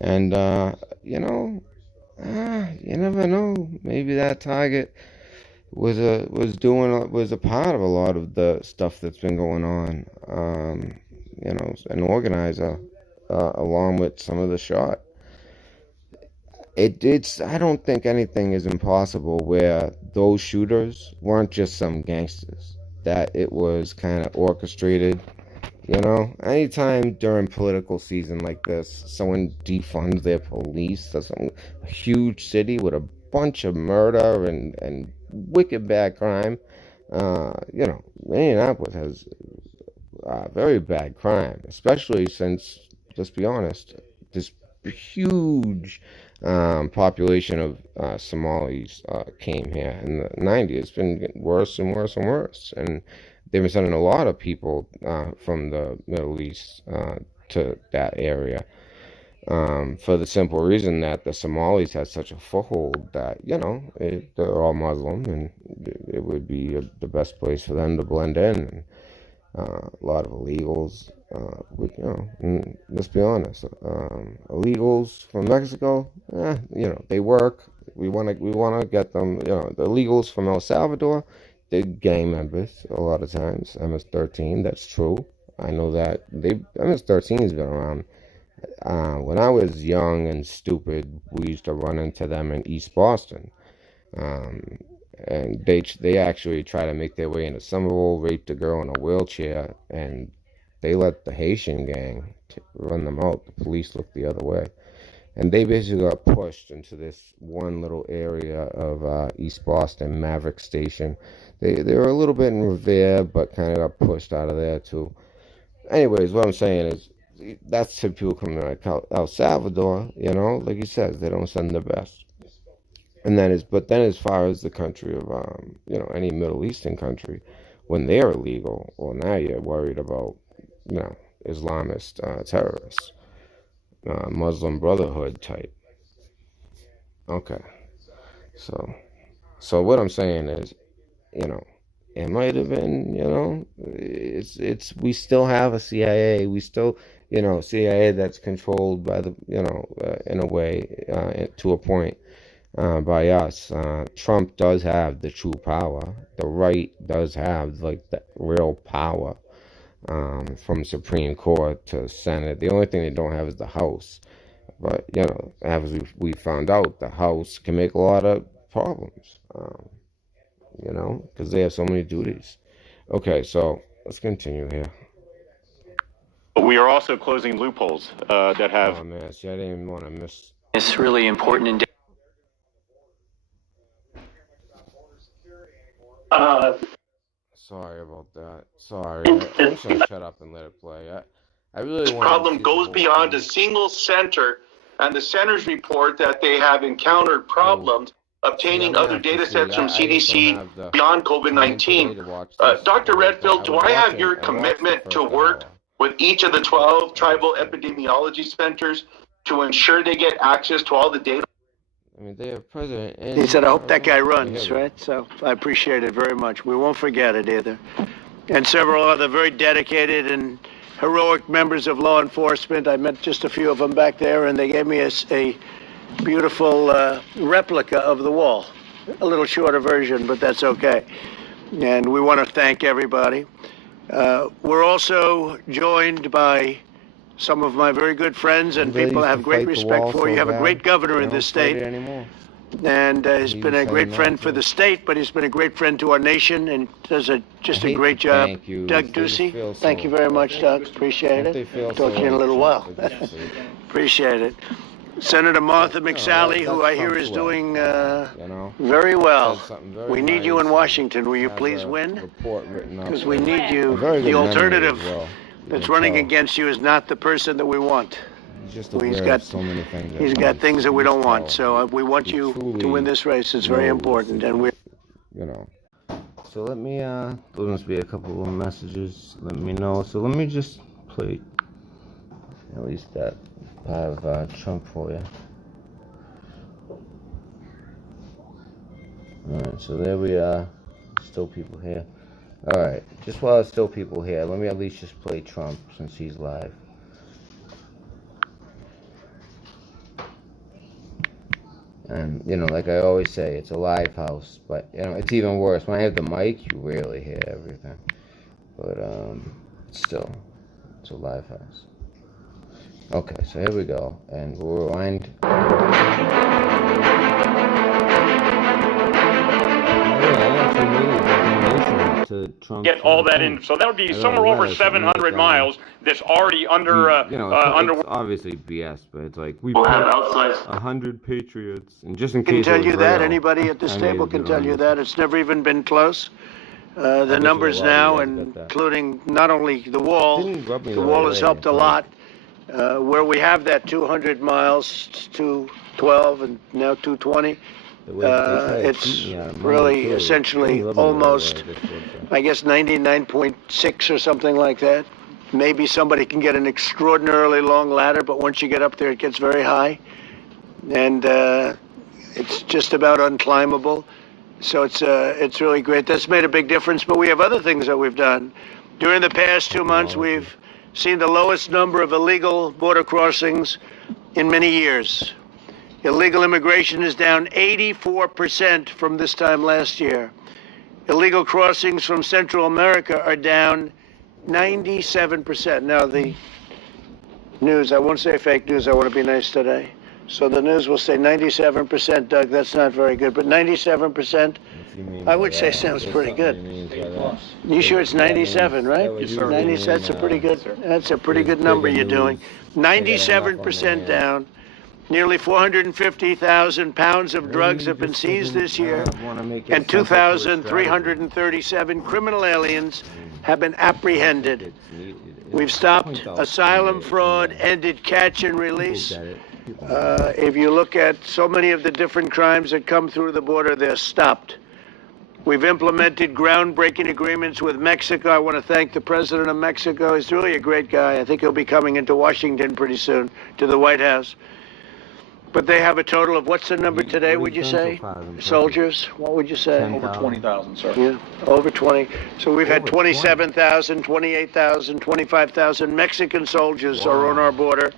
And, You never know. Maybe that target was a part of a lot of the stuff that's been going on. An organizer, along with some of the shot. I don't think anything is impossible where those shooters weren't just some gangsters. That it was kind of orchestrated. Anytime during political season like this, someone defunds their police or a huge city with a bunch of murder and wicked bad crime. Minneapolis has very bad crime, especially since, let's be honest, this huge population of Somalis came here in the 90s. It's been getting worse and worse and worse. And they've been sending a lot of people from the Middle East to that area for the simple reason that the Somalis had such a foothold that, they're all Muslim, and it would be the best place for them to blend in. And, a lot of illegals, let's be honest, illegals from Mexico, they work. We want to get them, the illegals from El Salvador, they're gang members a lot of times. MS-13, that's true. I know that MS-13 has been around. When I was young and stupid, we used to run into them in East Boston. And they actually try to make their way into Somerville, raped a girl in a wheelchair, and they let the Haitian gang run them out. The police looked the other way. And they basically got pushed into this one little area of East Boston, Maverick Station. They were a little bit in Revere, but kind of got pushed out of there too. Anyways, what I'm saying is, that's typical coming out of El Salvador, like he says, they don't send the best. But then as far as the country of, any Middle Eastern country, when they're illegal, well, now you're worried about, Islamist terrorists, Muslim Brotherhood type. Okay. So what I'm saying is, it might have been, we still have a CIA. We still, CIA that's controlled by the, in a way, to a point. By us. Trump does have the true power. The right does have the real power from Supreme Court to Senate. The only thing they don't have is the House. But as we found out, the House can make a lot of problems. Because they have so many duties. Okay, so let's continue here. We are also closing loopholes that have. Oh man, see, I didn't even want to miss. It's really important. Sorry about that. Sorry. I wish I'd shut up and let it play. I really This problem goes beyond a single center, and the centers report that they have encountered problems obtaining other data sets from CDC beyond COVID-19. Dr. Redfield, do I have your commitment to work with each of the 12 tribal epidemiology centers to ensure they get access to all the data? I mean, they have president. He said, I hope that guy runs, right? So I appreciate it very much. We won't forget it either. And several other very dedicated and heroic members of law enforcement. I met just a few of them back there, and they gave me a beautiful replica of the wall. A little shorter version, but that's okay. And we want to thank everybody. We're also joined by some of my very good friends and people I have great respect for. You have a great governor in this state, and he's been a great friend for the state, but he's been a great friend to our nation and does just a great job. Doug Ducey, thank you very much, Doug. Appreciate it. Talk to you in a little while. Appreciate it. Senator Martha McSally, who I hear is doing very well. We need you in Washington. Will you please win? Because we need you. The alternative that's running against you is not the person that we want. He's got things that we don't want. So we want you to win this race. It's very important, and we. So let me. There must be a couple of messages. Let me know. So let me just play at least that part of Trump for you. All right. So there we are. Still people here. All right, just while there's still people here, let me at least just play Trump since he's live. And, you know, like I always say, it's a live house. But, you know, it's even worse. When I have the mic, you rarely hear everything. But, still, it's a live house. Okay, so here we go. And we'll rewind. Get all that in, so that would be somewhere over 700 miles. That's already under. It's obviously BS, but it's like we put 100 patriots, and just in case. Can tell you that anybody at this table can tell you that it's never even been close. The numbers now, including not only the wall has helped a lot. Where we have that 200 miles, 212, and now 220. It's really essentially almost, I guess, 99.6 or something like that. Maybe somebody can get an extraordinarily long ladder, but once you get up there, it gets very high. And it's just about unclimbable. So it's really great. That's made a big difference, but we have other things that we've done. During the past 2 months, we've seen the lowest number of illegal border crossings in many years. Illegal immigration is down 84% from this time last year. Illegal crossings from Central America are down 97%. Now, the news, I won't say fake news, I want to be nice today. So the news will say 97%, Doug, that's not very good, but 97%, I would say sounds pretty good. You sure it's 97, right? 90, that's a pretty good number you're doing. 97% down. Nearly 450,000 pounds of drugs have been seized this year, and 2,337 criminal aliens have been apprehended. We've stopped asylum fraud, ended catch and release. If you look at so many of the different crimes that come through the border, they're stopped. We've implemented groundbreaking agreements with Mexico. I want to thank the president of Mexico. He's really a great guy. I think he'll be coming into Washington pretty soon, to the White House. But they have a total of, what's the number today, would you say? Soldiers, what would you say? Over 20,000, sir. Yeah, over 20. So we've had 27,000, 28,000, 25,000 Mexican soldiers are on our border,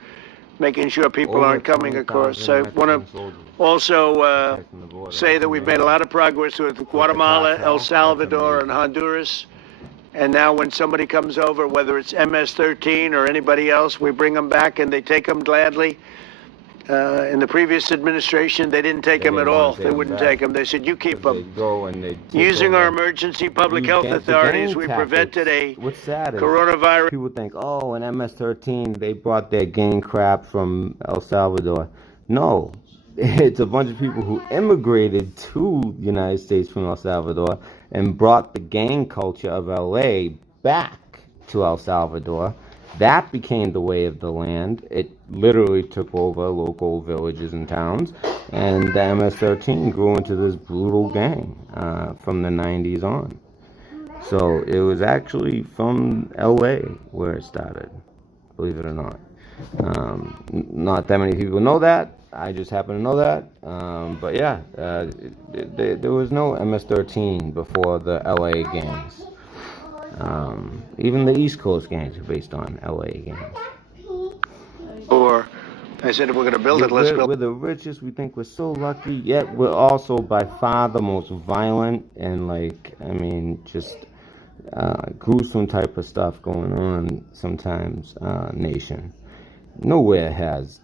making sure people aren't coming across. So I want to also say that we've made a lot of progress with Guatemala, El Salvador, and Honduras. And now when somebody comes over, whether it's MS-13 or anybody else, we bring them back and they take them gladly. In the previous administration, they didn't take them at all. They wouldn't take them. They said, you keep them. Using our emergency public health authorities, we prevented a coronavirus. People think, oh, in MS-13, they brought their gang crap from El Salvador. No, it's a bunch of people who immigrated to the United States from El Salvador and brought the gang culture of LA back to El Salvador. That became the way of the land. It literally took over local villages and towns, and the MS-13 grew into this brutal gang from the 90s on. So it was actually from LA where it started, believe it or not. Not that many people know that. I just happen to know that. But yeah, there was no MS-13 before the LA gangs. Even the East Coast gangs are based on LA gangs. Or, I said, if we're going to build it, let's build it. We're the richest. We think we're so lucky, yet we're also by far the most violent and, like, I mean, just gruesome type of stuff going on sometimes, nation. Nowhere has,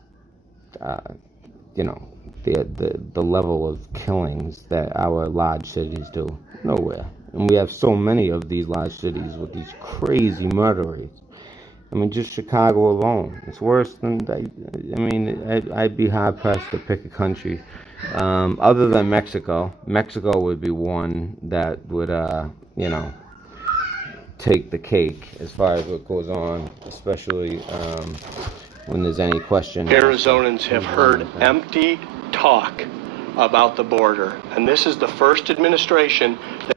you know, the level of killings that our large cities do. Nowhere. And we have so many of these large cities with these crazy murder rates. I mean, just Chicago alone. It's worse than, I mean, I'd be hard-pressed to pick a country. Other than Mexico. Mexico would be one that would, you know, take the cake as far as what goes on, especially when there's any question. Arizonans have heard empty talk about the border. And this is the first administration that...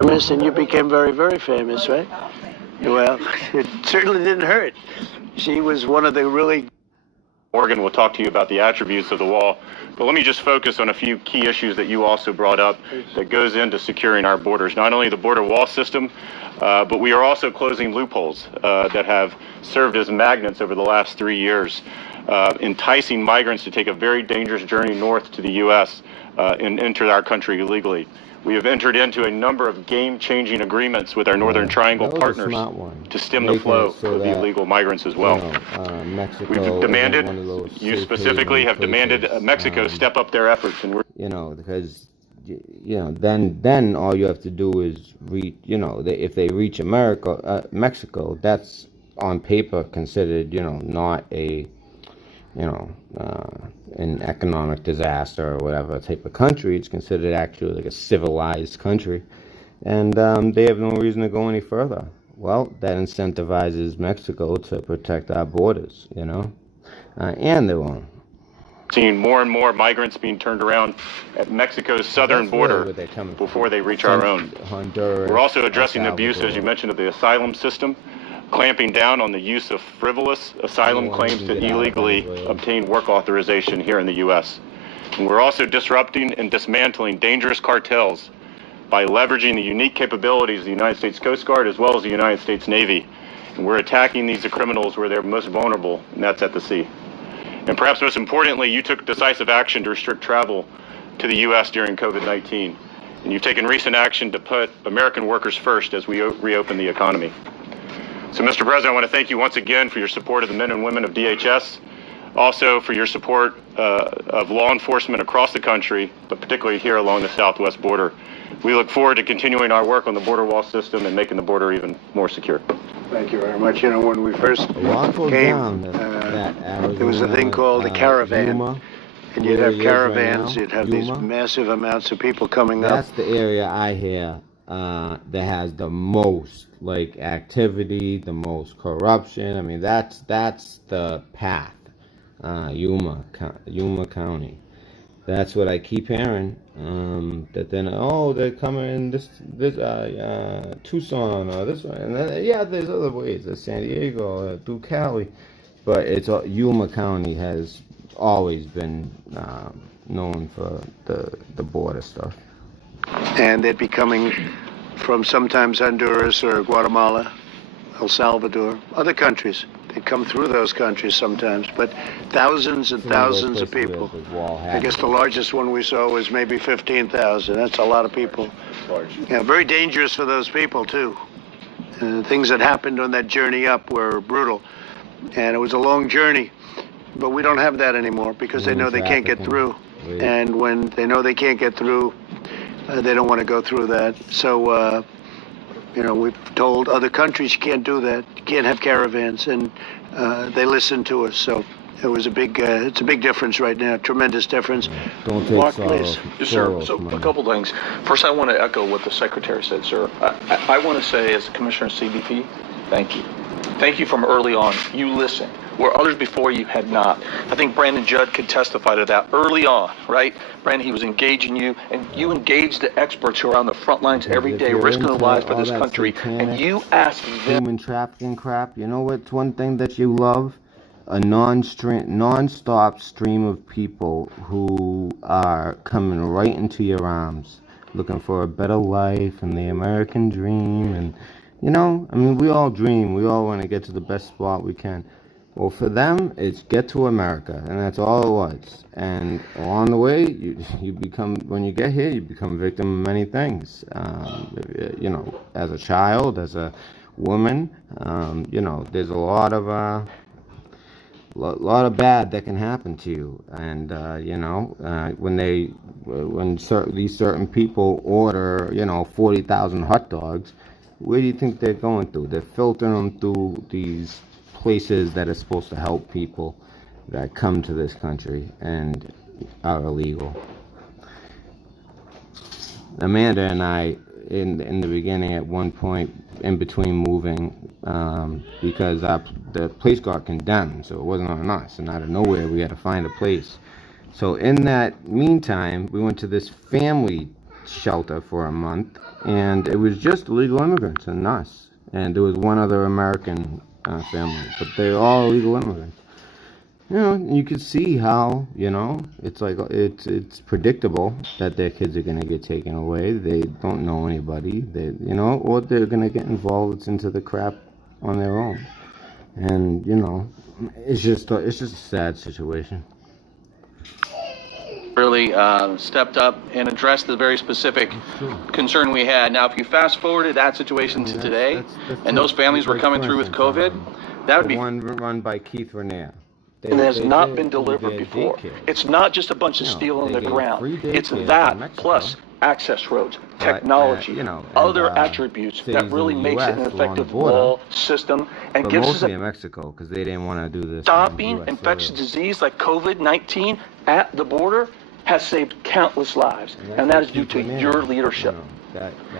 And you became very, very famous, right? Well, it certainly didn't hurt. She was one of the really... Morgan will talk to you about the attributes of the wall, but let me just focus on a few key issues that you also brought up that goes into securing our borders. Not only the border wall system, but we are also closing loopholes that have served as magnets over the last 3 years. enticing migrants to take a very dangerous journey north to the U.S. And enter our country illegally. We have entered into a number of game-changing agreements with our Northern Triangle partners to stem the flow of the illegal migrants as well. We've demanded, you specifically have demanded Mexico step up their efforts, and we're because then all you have to do is reach, if they reach Mexico, that's on paper considered, not a, an economic disaster or whatever type of country. It's considered actually like a civilized country, and they have no reason to go any further. Well, that incentivizes Mexico to protect our borders, and their own. Seeing more and more migrants being turned around at Mexico's southern border before they reach our own. Honduras, we're also addressing the abuse, as you mentioned, of the asylum system, clamping down on the use of frivolous asylum claims to illegally obtain work authorization here in the U.S. And we're also disrupting and dismantling dangerous cartels by leveraging the unique capabilities of the United States Coast Guard as well as the United States Navy. And we're attacking these criminals where they're most vulnerable, and that's at the sea. And perhaps most importantly, you took decisive action to restrict travel to the U.S. during COVID-19. And you've taken recent action to put American workers first as we reopen the economy. So, Mr. President, I want to thank you once again for your support of the men and women of DHS, also for your support of law enforcement across the country, but particularly here along the southwest border. We look forward to continuing our work on the border wall system and making the border even more secure. Thank you very much. When we first came, there was a thing called a caravan. And you'd have caravans, you'd have these massive amounts of people coming up. That's the area I hear that has the most activity, the most corruption. I mean, that's the path. Yuma County. That's what I keep hearing. That then, they're coming in this Tucson or this one. And then, there's other ways. There's San Diego, through Cali, but it's Yuma County has always been known for the border stuff. And they'd be coming from sometimes Honduras or Guatemala, El Salvador, other countries. They come through those countries sometimes, but thousands and thousands of people. I guess the largest one we saw was maybe 15,000. That's a lot of people. Yeah, very dangerous for those people, too. Things that happened on that journey up were brutal. And it was a long journey, but we don't have that anymore because they know they can't get through. And when they know they can't get through, they don't want to go through that. So, we've told other countries you can't do that. You can't have caravans, and they listen to us. So it was it's a big difference right now, tremendous difference. Don't take Mark, please. Yes, sir. So a couple things. First, I want to echo what the Secretary said, sir. I want to say, as Commissioner of CBP, thank you. Thank you from early on. You listened, where others before you had not. I think Brandon Judd could testify to that early on, right? Brandon, he was engaging you, and you engaged the experts who are on the front lines every day, risking their lives for this country, and you asked them. Human trafficking crap. You know what's one thing that you love? A non-stop stream of people who are coming right into your arms, looking for a better life and the American dream, and we all dream. We all want to get to the best spot we can. Well, for them, it's get to America, and that's all it was. And along the way, you become, when you get here, you become a victim of many things. As a child, as a woman, there's a lot of bad that can happen to you. And when these certain people order 40,000 hot dogs, where do you think they're going through? They're filtering them through these places that are supposed to help people that come to this country and are illegal. Amanda and I, in the beginning, at one point, in between moving, because the place got condemned, so it wasn't on us, and out of nowhere we had to find a place. So in that meantime, we went to this family shelter for a month, and it was just illegal immigrants and us, and there was one other American family, but they're all illegal immigrants. You could see how it's predictable that their kids are going to get taken away. They don't know anybody, or they're going to get involved into the crap on their own. And it's just a sad situation. Really stepped up and addressed the very specific concern we had. Now, if you fast forwarded that situation to today, and those families were coming through with COVID, that would be one run by Keith Raniere. And has not been delivered before. It's not just a bunch of steel on the ground. It's that plus access roads, technology, other attributes that really makes it an effective wall system and gives us in Mexico because they didn't want to do this. Stopping infectious disease like COVID-19 at the border has saved countless lives, and that is due to your leadership.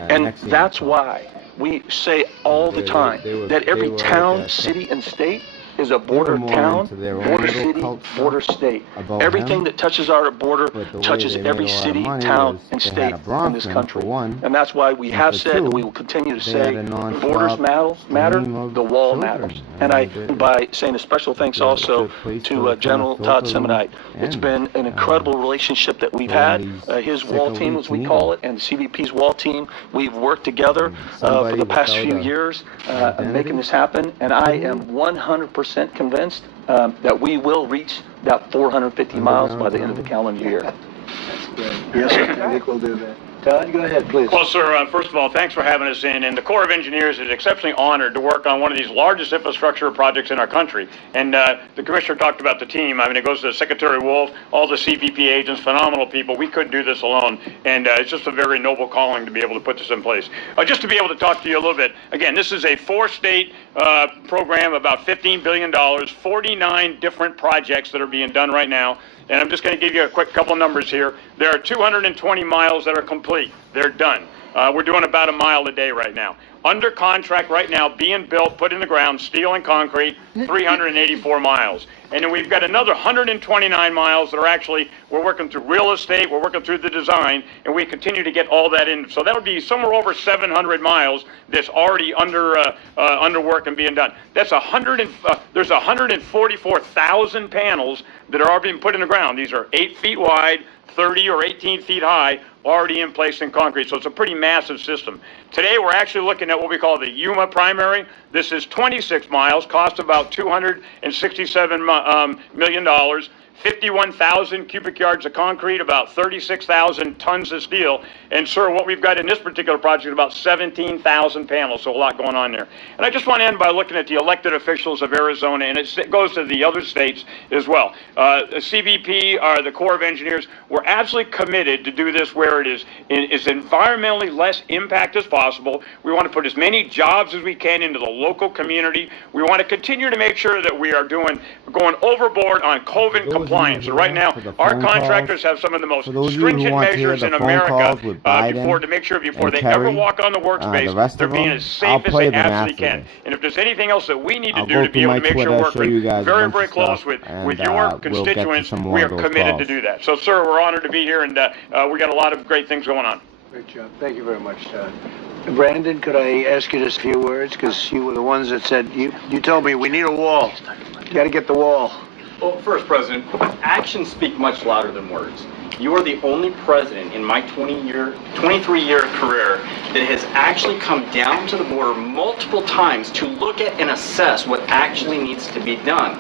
And that's why we say all the time that every town, city, and state is a border town, border city, border state. Everything that touches our border touches every city, town, and state in this country. And that's why we have said, and we will continue to say, borders matter, the wall matters. And by saying a special thanks also to General Todd Tsunamai. It's been an incredible relationship that we've had. His wall team, as we call it, and the CBP's wall team, we've worked together for the past few years making this happen. And I am 100% convinced that we will reach that 450 miles by the end of the calendar year. That's great. Yes, sir. I think we'll do that. Todd, go ahead, please. Well, sir, first of all, thanks for having us in. And the Corps of Engineers is exceptionally honored to work on one of these largest infrastructure projects in our country. And the Commissioner talked about the team. I mean, it goes to Secretary Wolf, all the CBP agents, phenomenal people. We couldn't do this alone. And it's just a very noble calling to be able to put this in place. Just to be able to talk to you a little bit, again, this is a 4-state program, about $15 billion, 49 different projects that are being done right now. And I'm just going to give you a quick couple numbers here. There are 220 miles that are complete. They're done. We're doing about a mile a day right now. Under contract right now, being built, put in the ground, steel and concrete, 384 miles. And then we've got another 129 miles that are actually, we're working through real estate, we're working through the design, and we continue to get all that in. So that would be somewhere over 700 miles that's already under work and being done. That's there's 144,000 panels that are already being put in the ground. These are 8 feet wide, 30 or 18 feet high, already in place in concrete. So it's a pretty massive system. Today we're actually looking at what we call the Yuma primary. This is 26 miles, cost about $267 million. 51,000 cubic yards of concrete, about 36,000 tons of steel. And, sir, what we've got in this particular project is about 17,000 panels, so a lot going on there. And I just want to end by looking at the elected officials of Arizona, and it goes to the other states as well. CBP, the Corps of Engineers, we're absolutely committed to do this where it is environmentally less impact as possible. We want to put as many jobs as we can into the local community. We want to continue to make sure that we are going overboard on COVID compliance. And right now, our contractors have some of the most stringent measures in America to make sure before they ever walk on the workspace, they're being as safe as they absolutely can. And if there's anything else that we need to do to be able to make sure we're working very, very close with your constituents, we are committed to do that. So, sir, we're honored to be here, and we got a lot of great things going on. Great job. Thank you very much, Todd. Brandon, could I ask you just a few words? Because you were the ones that said, you told me we need a wall. You got to get the wall. Well, first, President, actions speak much louder than words. You are the only president in my 23-year career that has actually come down to the border multiple times to look at and assess what actually needs to be done.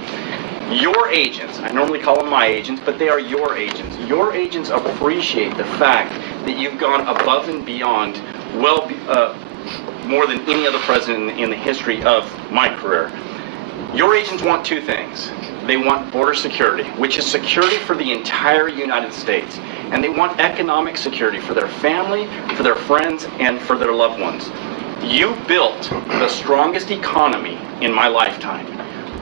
Your agents, I normally call them my agents, but they are your agents. Your agents appreciate the fact that you've gone above and beyond more than any other president in the history of my career. Your agents want two things. They want border security, which is security for the entire United States. And they want economic security for their family, for their friends, and for their loved ones. You built the strongest economy in my lifetime.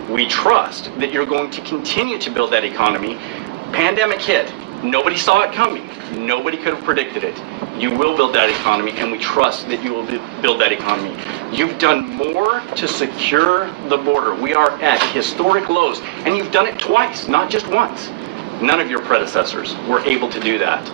We trust that you're going to continue to build that economy. Pandemic hit. Nobody saw it coming. Nobody could have predicted it. You will build that economy, and we trust that you will build that economy. You've done more to secure the border. We are at historic lows, and you've done it twice, not just once. None of your predecessors were able to do that.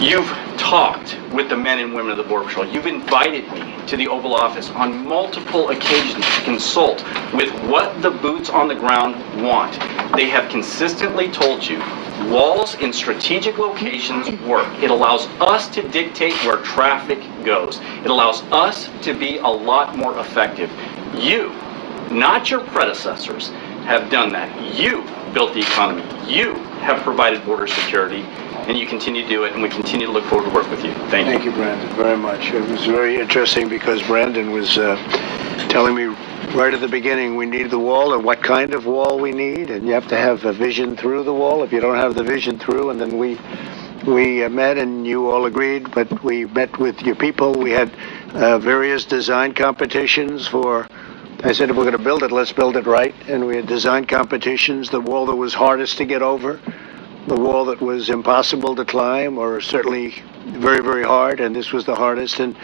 You've talked with the men and women of the Border Patrol. You've invited me to the Oval Office on multiple occasions to consult with what the boots on the ground want. They have consistently told you walls in strategic locations work. It allows us to dictate where traffic goes. It allows us to be a lot more effective. You not your predecessors, have done that. You built the economy. You have provided border security, and you continue to do it, and we continue to look forward to work with you. Thank you. Thank you, Brandon, very much. It was very interesting because Brandon was telling me right at the beginning we need the wall and what kind of wall we need, and you have to have a vision through the wall. If you don't have the vision through, and then we met and you all agreed, but we met with your people. We had various design competitions for, I said, if we're going to build it, let's build it right. And we had design competitions, the wall that was hardest to get over, the wall that was impossible to climb, or certainly very, very hard, and this was the hardest. And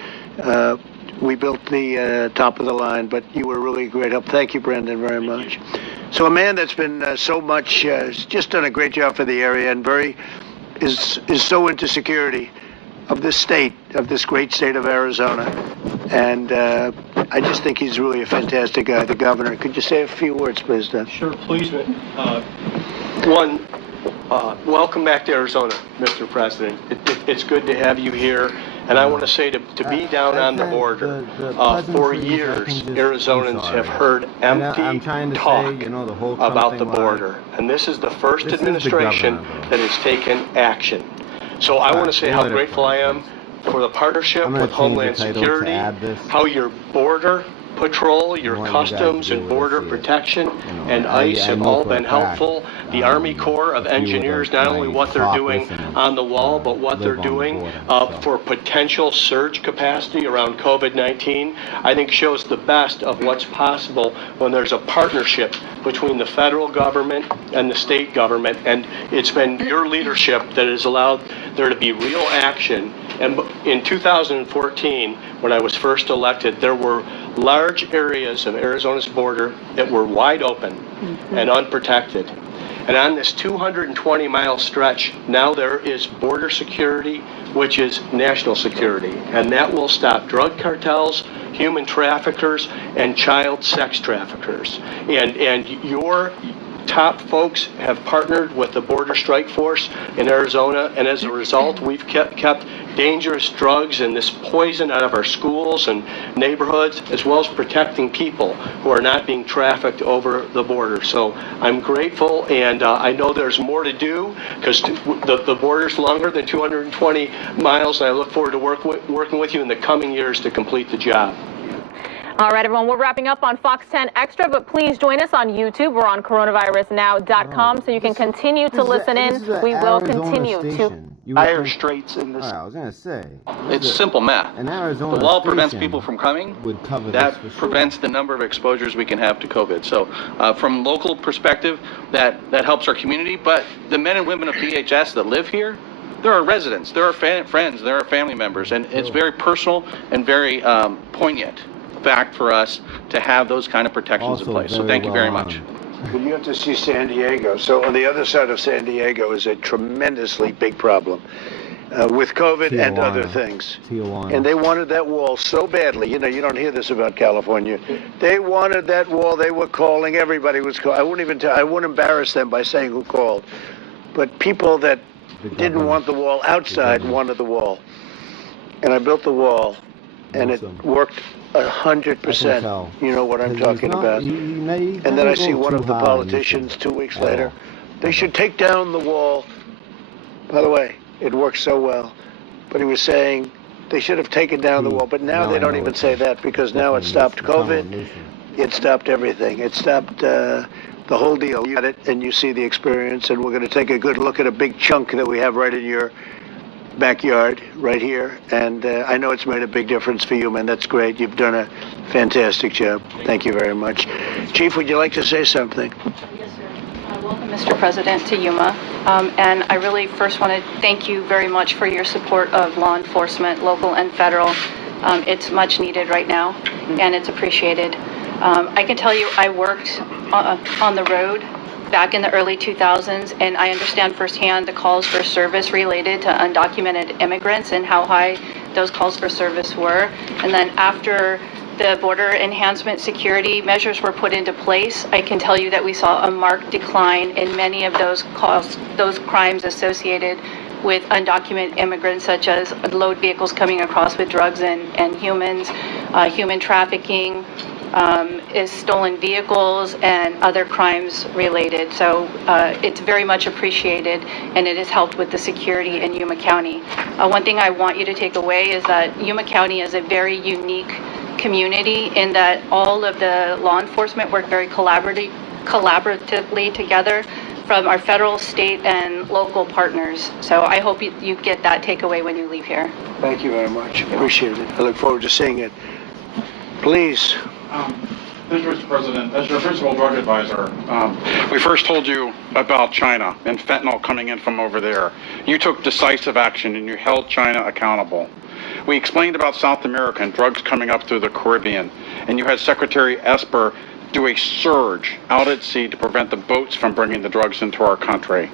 we built the top of the line, but you were really great help. Thank you, Brendan, very much. So a man that's been so much, just done a great job for the area, and is so into security of this state, of this great state of Arizona. And I just think he's really a fantastic guy, the governor. Could you say a few words, please, Dan? Sure, please. Welcome back to Arizona, Mr. President. It's good to have you here. And I want to say to be down on the border, for years, Arizonans have heard empty talk about the border. And this is the first administration that has taken action. So I want to say how grateful I am for the partnership with Homeland Security, how your border patrol, your customs and border protection, and ICE have all been helpful. The Army Corps of Engineers, not only what they're doing on the wall, but what they're doing for potential surge capacity around COVID-19, I think shows the best of what's possible when there's a partnership between the federal government and the state government. And it's been your leadership that has allowed there to be real action. And in 2014, when I was first elected, there were large areas of Arizona's border that were wide open and unprotected. And on this 220-mile stretch, now there is border security, which is national security. And that will stop drug cartels, human traffickers, and child sex traffickers. And your top folks have partnered with the Border Strike Force in Arizona, and as a result, we've kept dangerous drugs and this poison out of our schools and neighborhoods, as well as protecting people who are not being trafficked over the border. So I'm grateful, and I know there's more to do because the border's longer than 220 miles, and I look forward to working with you in the coming years to complete the job. All right, everyone, we're wrapping up on Fox 10 Extra, but please join us on YouTube. We're on coronavirusnow.com, so you can continue to listen in. We will continue to dire straits in this. I was going to say. It's simple math. An Arizona the wall prevents people from coming. Would cover that prevents the number of exposures we can have to COVID. So from local perspective, that helps our community. But the men and women of PHS that live here, there are residents, there are friends, there are family members, and it's very personal and very poignant fact for us to have those kind of protections in place. So thank you very much. You have to see San Diego. So on the other side of San Diego is a tremendously big problem with COVID and other things. And they wanted that wall so badly. You know, you don't hear this about California. They wanted that wall. They were calling. Everybody was calling. I wouldn't embarrass them by saying who called. But people that didn't want the wall outside wanted the wall. And I built the wall, and it worked 100%. You know what I'm talking about. And then I see one of the politicians 2 weeks later. They should take down the wall. By the way, it works so well. But he was saying they should have taken down the wall. But now they don't even say that because now it stopped COVID. It stopped everything. It stopped the whole deal. You got it, and you see the experience. And we're going to take a good look at a big chunk that we have right in your backyard right here, and I know it's made a big difference for you, man. That's great. You've done a fantastic job. Thank you very much. Chief, would you like to say something? Yes, sir. Welcome, Mr. President, to Yuma. And I really first want to thank you very much for your support of law enforcement, local and federal. It's much needed right now, and it's appreciated. I can tell you I worked on the road back in the early 2000s, and I understand firsthand the calls for service related to undocumented immigrants and how high those calls for service were. And then after the border enhancement security measures were put into place, I can tell you that we saw a marked decline in many of those calls, those crimes associated with undocumented immigrants, such as load vehicles coming across with drugs and humans, human trafficking, is stolen vehicles and other crimes related. So it's very much appreciated, and it has helped with the security in Yuma County. One thing I want you to take away is that Yuma County is a very unique community in that all of the law enforcement work very collaboratively together from our federal, state, and local partners. So I hope you get that takeaway when you leave here. Thank you very much. Appreciate it. I look forward to seeing it. Please. Mr. President, as your principal drug advisor, we first told you about China and fentanyl coming in from over there. You took decisive action and you held China accountable. We explained about South America and drugs coming up through the Caribbean, and you had Secretary Esper do a surge out at sea to prevent the boats from bringing the drugs into our country.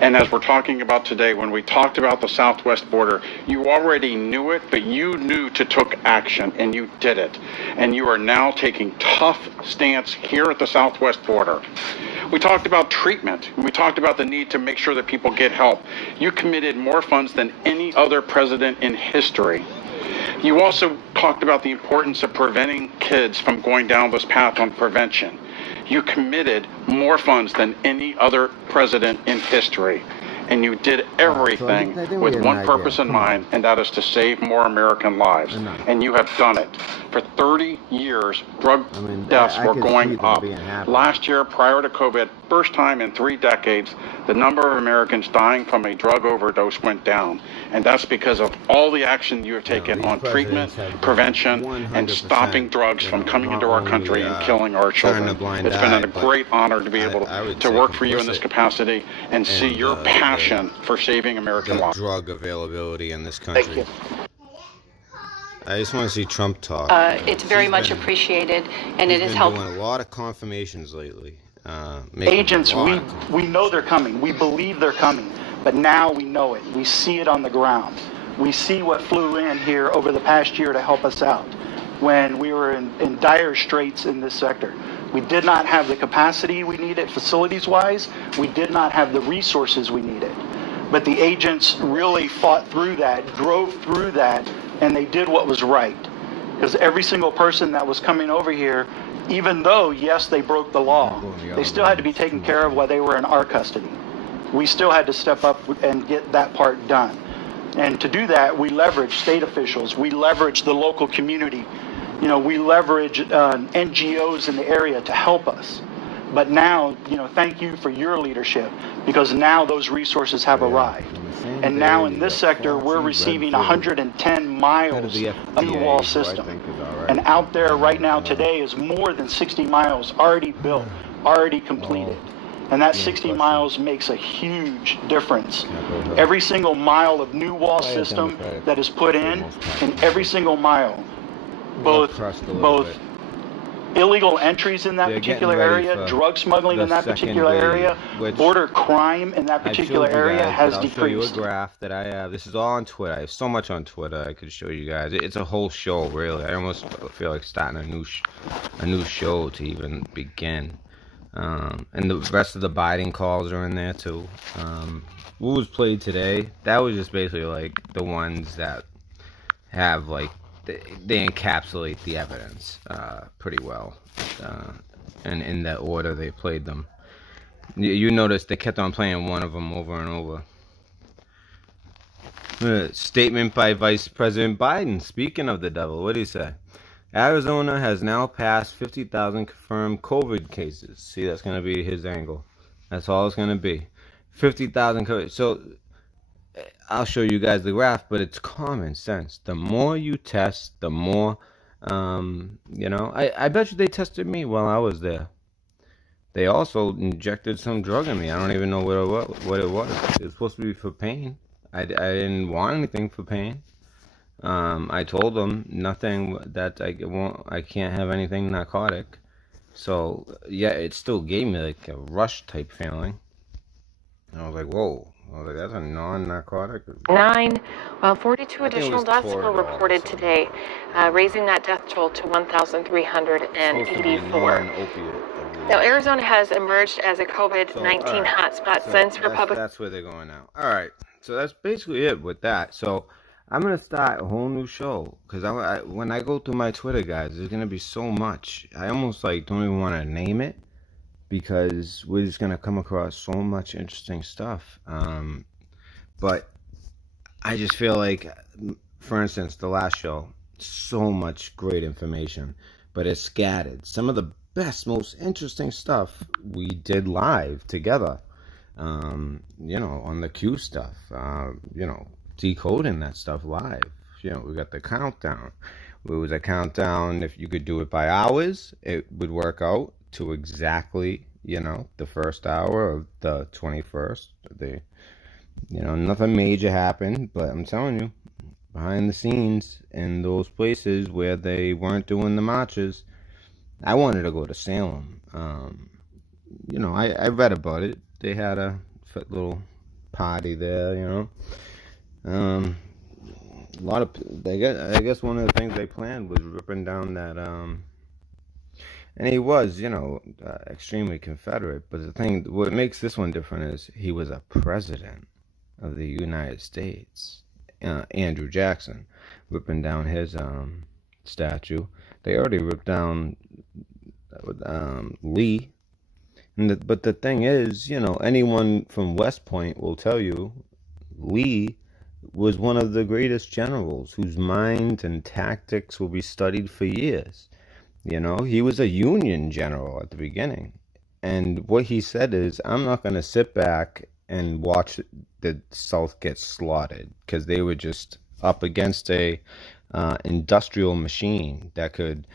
And as we're talking about today, when we talked about the southwest border, you already knew it, but you knew to take action, and you did it. And you are now taking tough stance here at the southwest border. We talked about treatment. We talked about the need to make sure that people get help. You committed more funds than any other president in history. You also talked about the importance of preventing kids from going down this path on prevention. You committed more funds than any other president in history. And you did everything with one purpose in mind, and that is to save more American lives. And you have done it. For 30 years, drug deaths were going up. Last year, prior to COVID, first time in 3 decades, the number of Americans dying from a drug overdose went down. And that's because of all the action you have taken on treatment, prevention, and stopping drugs from coming into our country and killing our children. It's been a great honor to be able to work for you in this capacity and see your passion for saving American lives. Drug availability in this country. Thank you. I just want to see Trump talk. It's very much appreciated, and it has helped. He's been doing a lot of confirmations lately. Agents, we know they're coming. We believe they're coming, but now we know it. We see it on the ground. We see what flew in here over the past year to help us out when we were in dire straits in this sector. We did not have the capacity we needed facilities-wise. We did not have the resources we needed. But the agents really fought through that, drove through that, and they did what was right. Because every single person that was coming over here, even though, yes, they broke the law, they still had to be taken care of while they were in our custody. We still had to step up and get that part done. And to do that, we leveraged state officials. We leveraged the local community. You know, we leverage NGOs in the area to help us. But now, you know, thank you for your leadership, because now those resources have arrived. And now in this sector, we're receiving 110 miles of new wall system. And out there right now today is more than 60 miles already built, already completed. And that 60 miles makes a huge difference. Every single mile of new wall system that is put in, and every single mile, both illegal entries in that particular area, drug smuggling in that particular area, border crime in that particular area has decreased. I'll show you a graph that I have. This is all on Twitter. I have so much on Twitter I could show you guys. It's a whole show, really. I almost feel like starting a new show to even begin. And the rest of the Biden calls are in there too. What was played today, that was just basically like the ones that have like they encapsulate the evidence pretty well, and in the order they played them. You notice they kept on playing one of them over and over. Statement by Vice President Biden. Speaking of the devil, what did he say? Arizona has now passed 50,000 confirmed COVID cases. See, that's going to be his angle. That's all it's going to be. 50,000 COVID. So I'll show you guys the graph, but it's common sense. The more you test, the more, you know, I bet you they tested me while I was there. They also injected some drug in me. I don't even know what it was. It was supposed to be for pain. I didn't want anything for pain. I told them nothing, that I can't have anything narcotic. So yeah, it still gave me like a rush type feeling. And I was like, whoa. I was like, that's a non-narcotic. 42 additional deaths were reported today, raising that death toll to 1,384. Now, Arizona has emerged as a COVID-19 hotspot since Republican. That's where they're going now. All right, so that's basically it with that. So I'm gonna start a whole new show because when I go through my Twitter, guys, there's gonna be so much. I almost like don't even want to name it because we're just gonna come across so much interesting stuff. But I just feel like, for instance, the last show, so much great information, but it's scattered. Some of the best, most interesting stuff we did live together. You know, on the Q stuff. You know, decoding that stuff live. You know, we got the countdown. It was a countdown. If you could do it by hours, it would work out to exactly, you know, the first hour of the 21st. You know, nothing major happened, but I'm telling you, behind the scenes in those places where they weren't doing the marches, I wanted to go to Salem. You know, I read about it. They had a little party there, you know. A lot of, I guess one of the things they planned was ripping down that, and he was, you know, extremely Confederate. But the thing, what makes this one different is he was a president of the United States. Andrew Jackson, ripping down his statue. They already ripped down Lee. But the thing is, you know, anyone from West Point will tell you Lee was one of the greatest generals whose mind and tactics will be studied for years. You know, he was a Union general at the beginning. And what he said is, I'm not going to sit back and watch the South get slaughtered, because they were just up against a industrial machine that could,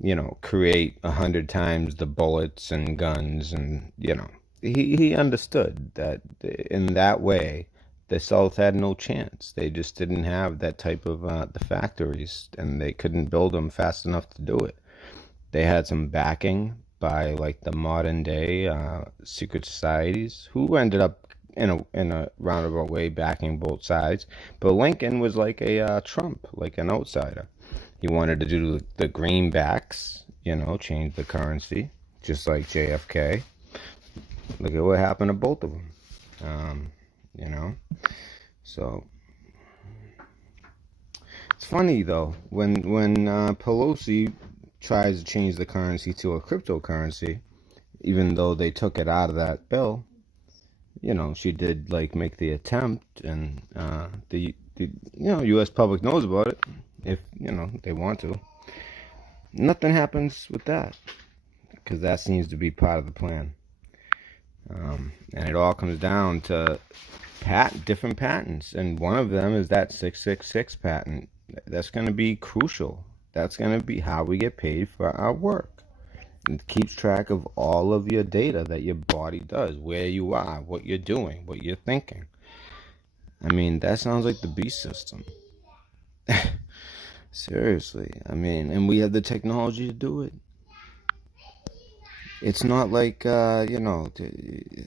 you know, create 100 times the bullets and guns. And, you know, he understood that in that way, the South had no chance. They just didn't have that type of the factories, and they couldn't build them fast enough to do it. They had some backing by like the modern day secret societies, who ended up in a roundabout way backing both sides. But Lincoln was like a Trump, like an outsider. He wanted to do the greenbacks, you know, change the currency, just like JFK. Look at what happened to both of them. You know, so it's funny though when Pelosi tries to change the currency to a cryptocurrency, even though they took it out of that bill. You know, she did like make the attempt, and the you know, U.S. public knows about it if, you know, they want to. Nothing happens with that because that seems to be part of the plan. And it all comes down to different patents, and one of them is that 666 patent. That's going to be crucial. That's going to be how we get paid for our work. It keeps track of all of your data that your body does, where you are, what you're doing, what you're thinking. I mean, that sounds like the beast system. Seriously. I mean, and we have the technology to do it. It's not like, you know,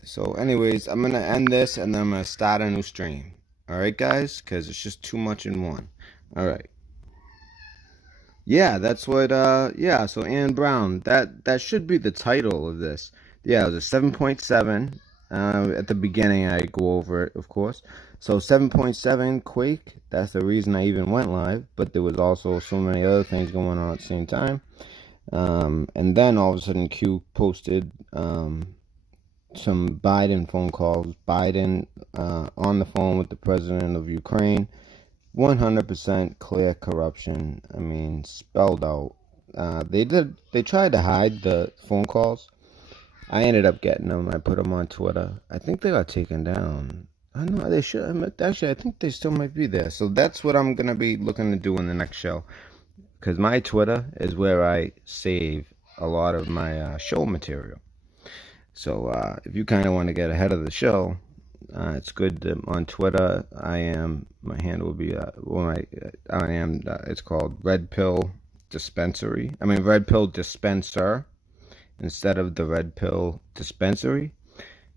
so anyways, I'm going to end this and then I'm going to start a new stream. All right, guys? Because it's just too much in one. All right. Yeah, that's what, yeah, so Ann Brown, that should be the title of this. Yeah, it was a 7.7. At the beginning, I go over it, of course. So 7.7 quake, that's the reason I even went live. But there was also so many other things going on at the same time. And then all of a sudden Q posted some Biden phone calls. Biden on the phone with the president of Ukraine. 100% clear corruption. I mean, spelled out. They tried to hide the phone calls. I ended up getting them. I put them on Twitter. I think they got taken down. I know they should. Actually, I think they still might be there. So that's what I'm going to be looking to do in the next show. Because my Twitter is where I save a lot of my show material. So if you kind of want to get ahead of the show, it's good to, on Twitter. My handle will be, it's called Red Pill Dispensary. I mean, Red Pill Dispenser. Instead of the Red Pill Dispensary,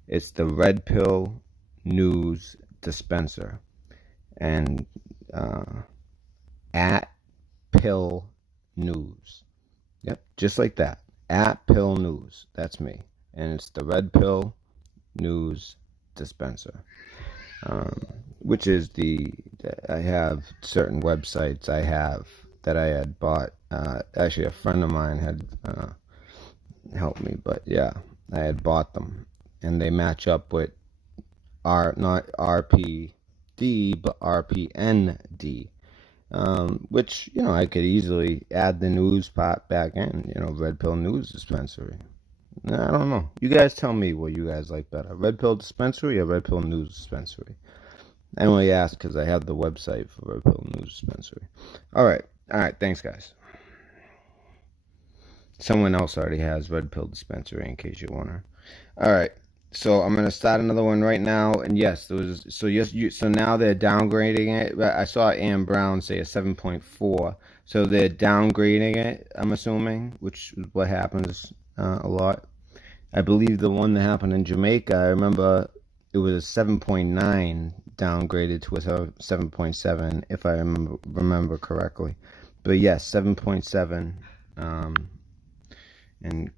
it's the Red Pill News Dispenser. And at Pill News. Yep, just like that. At Pill News. That's me. And it's the Red Pill News Dispenser. which is I have certain websites that I had bought. Actually, a friend of mine had helped me, but yeah, I had bought them, and they match up with not RPD, but RPND, which, I could easily add the news part back in, Red Pill News Dispensary. I don't know. You guys tell me what you guys like better, Red Pill Dispensary or Red Pill News Dispensary? I only ask because I have the website for Red Pill News Dispensary. All right, thanks, guys. Someone else already has Red Pill Dispensary, in case you're wondering. All right, so I'm gonna start another one right now. And yes, so now they're downgrading it. I saw Ann Brown say a 7.4, so they're downgrading it, I'm assuming, which is what happens a lot. I believe the one that happened in Jamaica, I remember it was a 7.9 downgraded to a 7.7, if I remember correctly. But yes, 7.7 in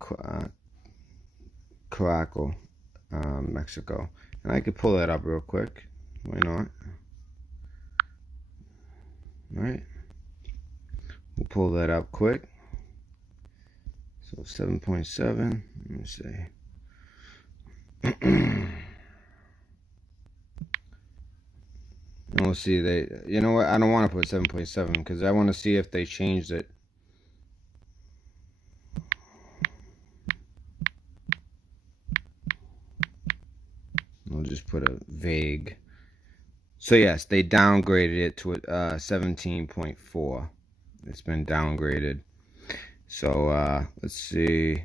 Oaxaca, Mexico. And I could pull that up real quick. Why not? All right. We'll pull that up quick. So 7.7. Let me see. And we'll see. You know what? I don't want to put 7.7 because I want to see if they changed it. I'll just put a vague. So yes, they downgraded it to 17.4. It's been downgraded. So let's see.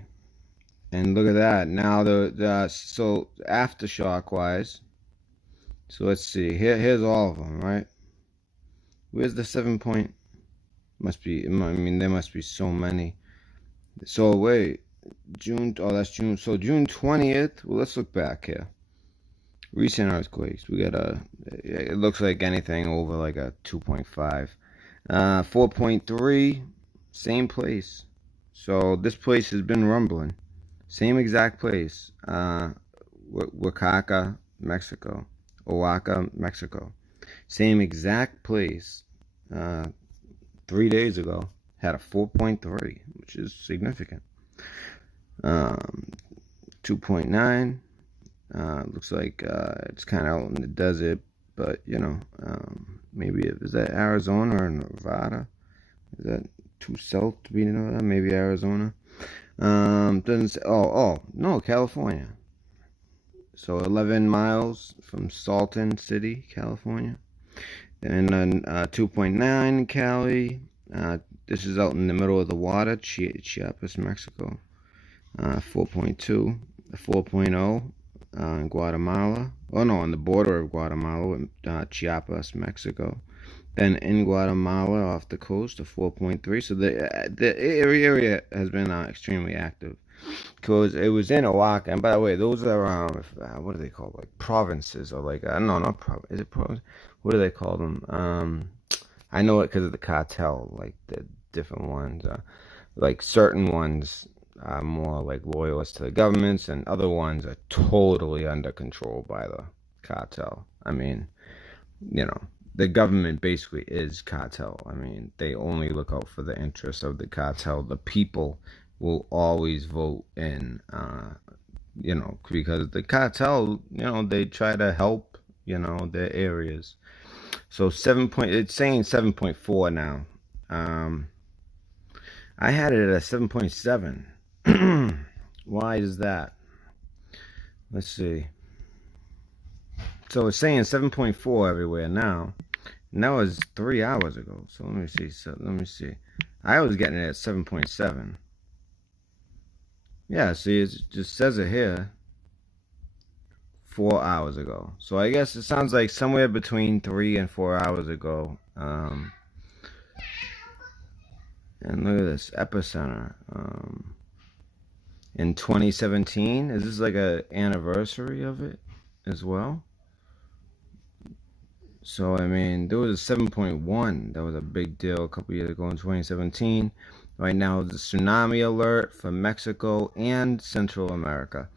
And look at that. Now so aftershock wise. So let's see. Here's all of them, right? Where's the 7 point? Must be. I mean, there must be so many. So wait, June. Oh, that's June. So June 20th. Well, let's look back here. Recent earthquakes. We got it looks like anything over like a 2.5. 4.3. Same place. So this place has been rumbling. Same exact place. Oaxaca, Mexico. Oaxaca, Mexico. Same exact place. 3 days ago. Had a 4.3, which is significant. 2.9. Looks like it's kind of out in the desert, but maybe is that Arizona or Nevada? Is that too south to be Nevada? Maybe Arizona. Doesn't say. Oh no, California. So 11 miles from Salton City, California. And then 2.9 in Cali. This is out in the middle of the water, Chiapas, Mexico. 4.2, 4.0 in Guatemala. Oh no, on the border of Guatemala with Chiapas, Mexico. Then in Guatemala, off the coast, a 4.3. So the area has been extremely active. Because it was in Oaxaca. And by the way, those are, what do they call, like provinces, or like, no, not province. Is it province? What do they call them? I know it because of the cartel, like the different ones. Like certain ones are more like loyalists to the governments, and other ones are totally under control by the cartel. I mean, the government basically is cartel. I mean, they only look out for the interests of the cartel. The people will always vote in, because the cartel, they try to help, their areas. So it's saying 7.4 now. I had it at a 7.7. Why is that? Let's see. So it's saying 7.4 everywhere now. And that was 3 hours ago. So let me see. I was getting it at 7.7. Yeah, see, it just says it here. 4 hours ago. So I guess it sounds like somewhere between 3 and 4 hours ago. And look at this epicenter. In 2017, is this like an anniversary of it as well? So I mean, there was a 7.1 that was a big deal a couple years ago in 2017. Right now, the tsunami alert for Mexico and Central America.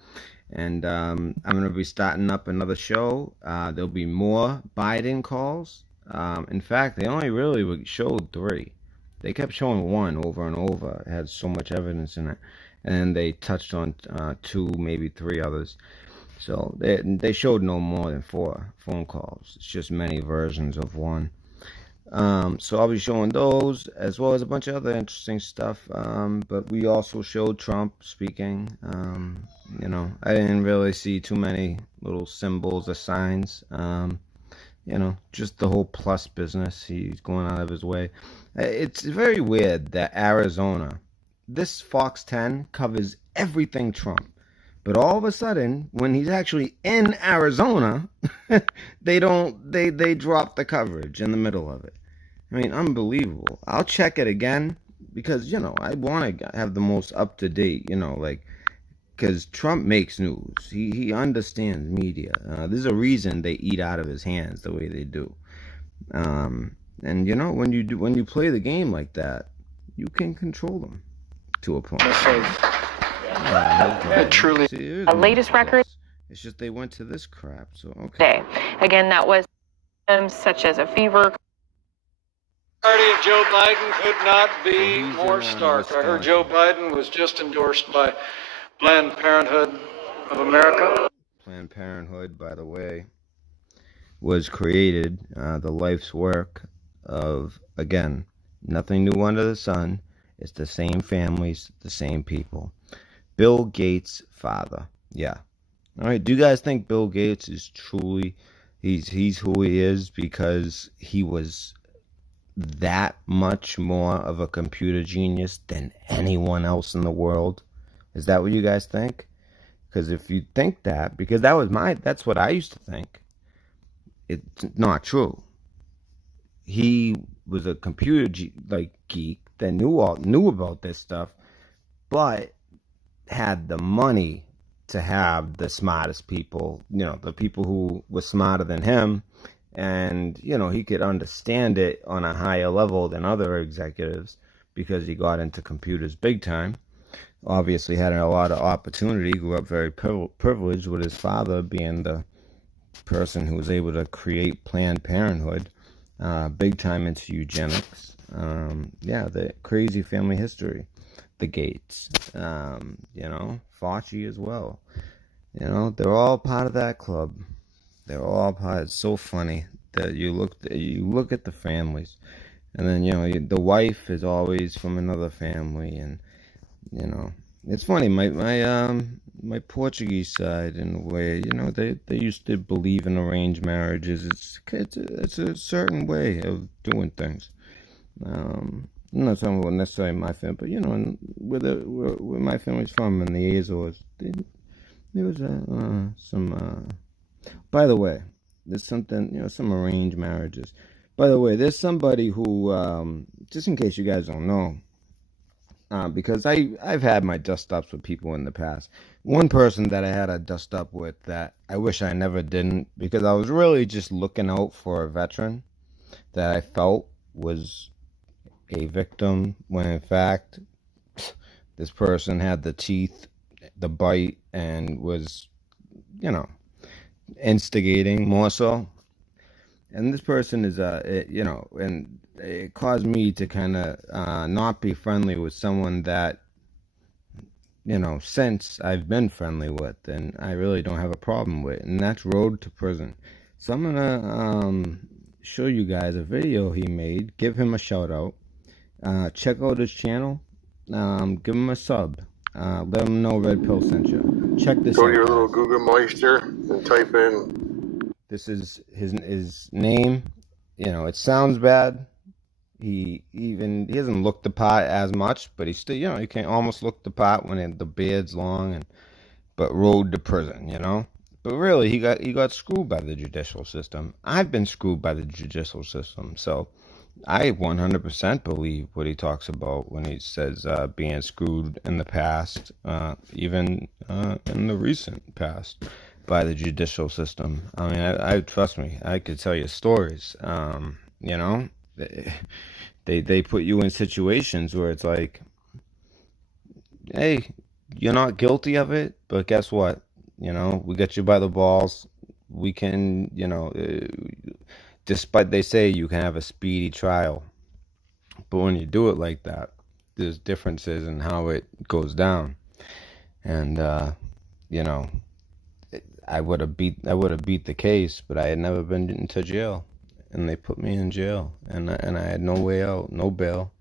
And I'm going to be starting up another show. There'll be more Biden calls. In fact, they only really showed 3. They kept showing 1 over and over. It had so much evidence in it. And they touched on 2, maybe 3 others. So they showed no more than 4 phone calls. It's just many versions of 1. So I'll be showing those as well as a bunch of other interesting stuff. But we also showed Trump speaking. You know, I didn't really see too many little symbols or signs. You know, just the whole plus business. He's going out of his way. It's very weird that Arizona, this Fox 10 covers everything Trump. But all of a sudden, when he's actually in Arizona, they drop the coverage in the middle of it. I mean, unbelievable. I'll check it again because, you know, I want to have the most up-to-date, you know, like, because Trump makes news. He understands media. There's a reason they eat out of his hands the way they do. And, you know, when you play the game like that, you can control them to a point. Truly. A latest record. It's just they went to this crap. So okay. Again, that was such as a fever. Party of Joe Biden could not be more stark. I heard Joe Biden was just endorsed by Planned Parenthood of America. Planned Parenthood, by the way, was created, the life's work of, again, nothing new under the sun. It's the same families, the same people. Bill Gates' father. Yeah. All right. Do you guys think Bill Gates is truly, he's who he is because he was that much more of a computer genius than anyone else in the world? Is that what you guys think? Because if you think that, because that's what I used to think. It's not true. He was a computer geek that knew about this stuff, but had the money to have the smartest people, you know, the people who were smarter than him, and, you know, he could understand it on a higher level than other executives because he got into computers big time. Obviously had a lot of opportunity, grew up very privileged with his father being the person who was able to create Planned Parenthood, big time into eugenics. Yeah, the crazy family history. The Gates, you know, Fauci as well. You know, they're all part of that club. They're all part. It's so funny that you look at the families, and then, you know, the wife is always from another family, and, you know, it's funny. My Portuguese side, in a way, you know, they used to believe in arranged marriages. It's a certain way of doing things. I'm not talking about necessarily my family, but, you know, where my family's from in the Azores, there was some. By the way, there's something, you know, some arranged marriages. By the way, there's somebody who, just in case you guys don't know, because I've had my dust ups with people in the past. One person that I had a dust up with that I wish I never didn't, because I was really just looking out for a veteran that I felt was a victim, when in fact this person had the teeth, the bite, and was, you know, instigating more so. And this person is you know, and it caused me to kind of not be friendly with someone that, you know, since I've been friendly with and I really don't have a problem with, and that's Road to Prison. So I'm gonna show you guys a video he made. Give him a shout out. Check out his channel. Give him a sub. Let him know Red Pill sent you. Check this out. Go to your little Google Moisture and type in. This is his name. You know, it sounds bad. He doesn't look the part as much, but he still, you know, you can almost look the part when the beard's long, but Road to Prison, you know. But really, he got screwed by the judicial system. I've been screwed by the judicial system, so I 100% believe what he talks about when he says being screwed in the past, even in the recent past, by the judicial system. I mean, I trust me, I could tell you stories. You know, they put you in situations where it's like, hey, you're not guilty of it, but guess what? you know, we got you by the balls. We can, you know, despite they say you can have a speedy trial, but when you do it like that, there's differences in how it goes down. And you know, I would have beat the case, but I had never been into jail, and they put me in jail, and I had no way out, no bail.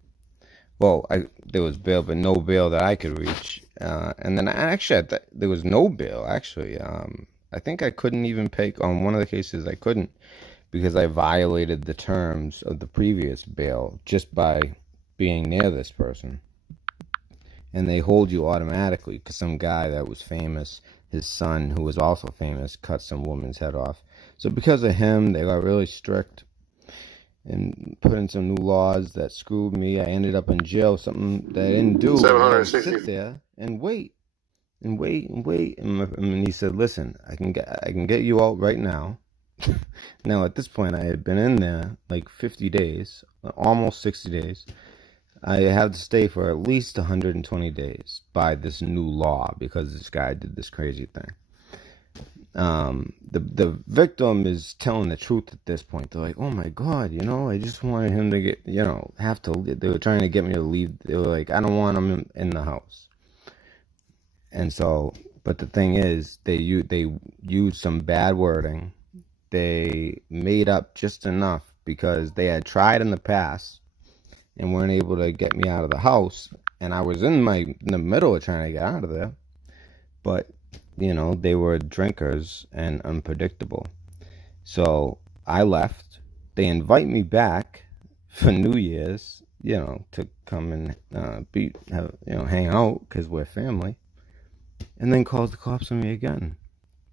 Well, there was bail, but no bail that I could reach. And then there was no bail, actually. I think I couldn't even pay, on one of the cases I couldn't, because I violated the terms of the previous bail just by being near this person. And they hold you automatically, because some guy that was famous, his son, who was also famous, cut some woman's head off. So because of him, they got really strict and put in some new laws that screwed me. I ended up in jail, something that I didn't do. 760. Sit there and wait. And he said, listen, I can get you out right now. Now, at this point, I had been in there like 50 days, almost 60 days. I had to stay for at least 120 days by this new law, because this guy did this crazy thing. The victim is telling the truth at this point. They're like, oh my God, you know, I just wanted him to get, you know, they were trying to get me to leave. They were like, I don't want him in the house. And so, but the thing is, they used some bad wording. They made up just enough, because they had tried in the past and weren't able to get me out of the house. And I was in the middle of trying to get out of there. But, you know, they were drinkers and unpredictable. So I left. They invite me back for New Year's, you know, to come and hang out, because we're family. And then calls the cops on me again.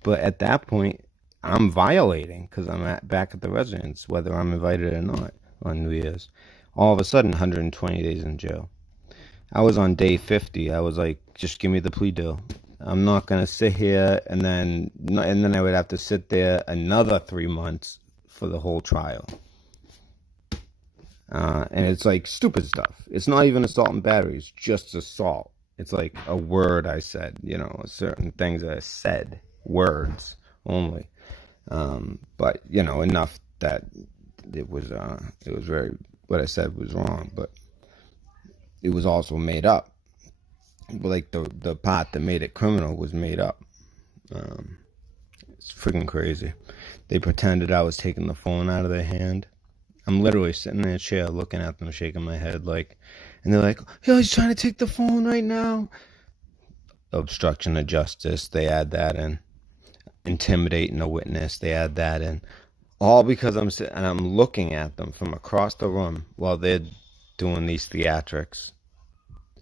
But at that point, I'm violating, because I'm back at the residence, whether I'm invited or not, on New Year's. All of a sudden, 120 days in jail. I was on day 50. I was like, just give me the plea deal. I'm not going to sit here, and then I would have to sit there another 3 months for the whole trial. And it's like stupid stuff. It's not even assault and battery. It's just assault. It's like a word I said, you know, certain things that I said, words only. But, you know, enough that it was very, what I said was wrong, but it was also made up. But like the part that made it criminal was made up. It's freaking crazy. They pretended I was taking the phone out of their hand. I'm literally sitting in a chair looking at them, shaking my head like, and they're like, "Yo, he's trying to take the phone right now." Obstruction of justice, they add that in. Intimidating a witness, they add that in. All because I'm sitting and I'm looking at them from across the room while they're doing these theatrics.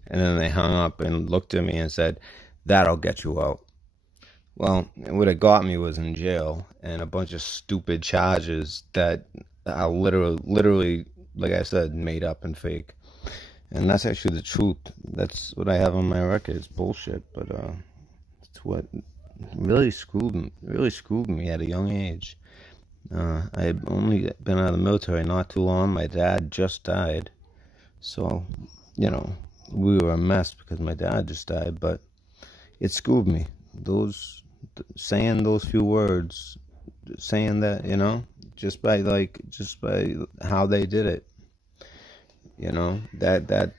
And then they hung up and looked at me and said, "That'll get you out." Well, what it got me was in jail and a bunch of stupid charges that I literally, like I said, made up and fake. And that's actually the truth. That's what I have on my record. It's bullshit, but it's what really screwed me at a young age. I had only been out of the military not too long. My dad just died. So, you know, we were a mess because my dad just died, but it screwed me. Saying those few words, saying that, you know, just by how they did it, you know, that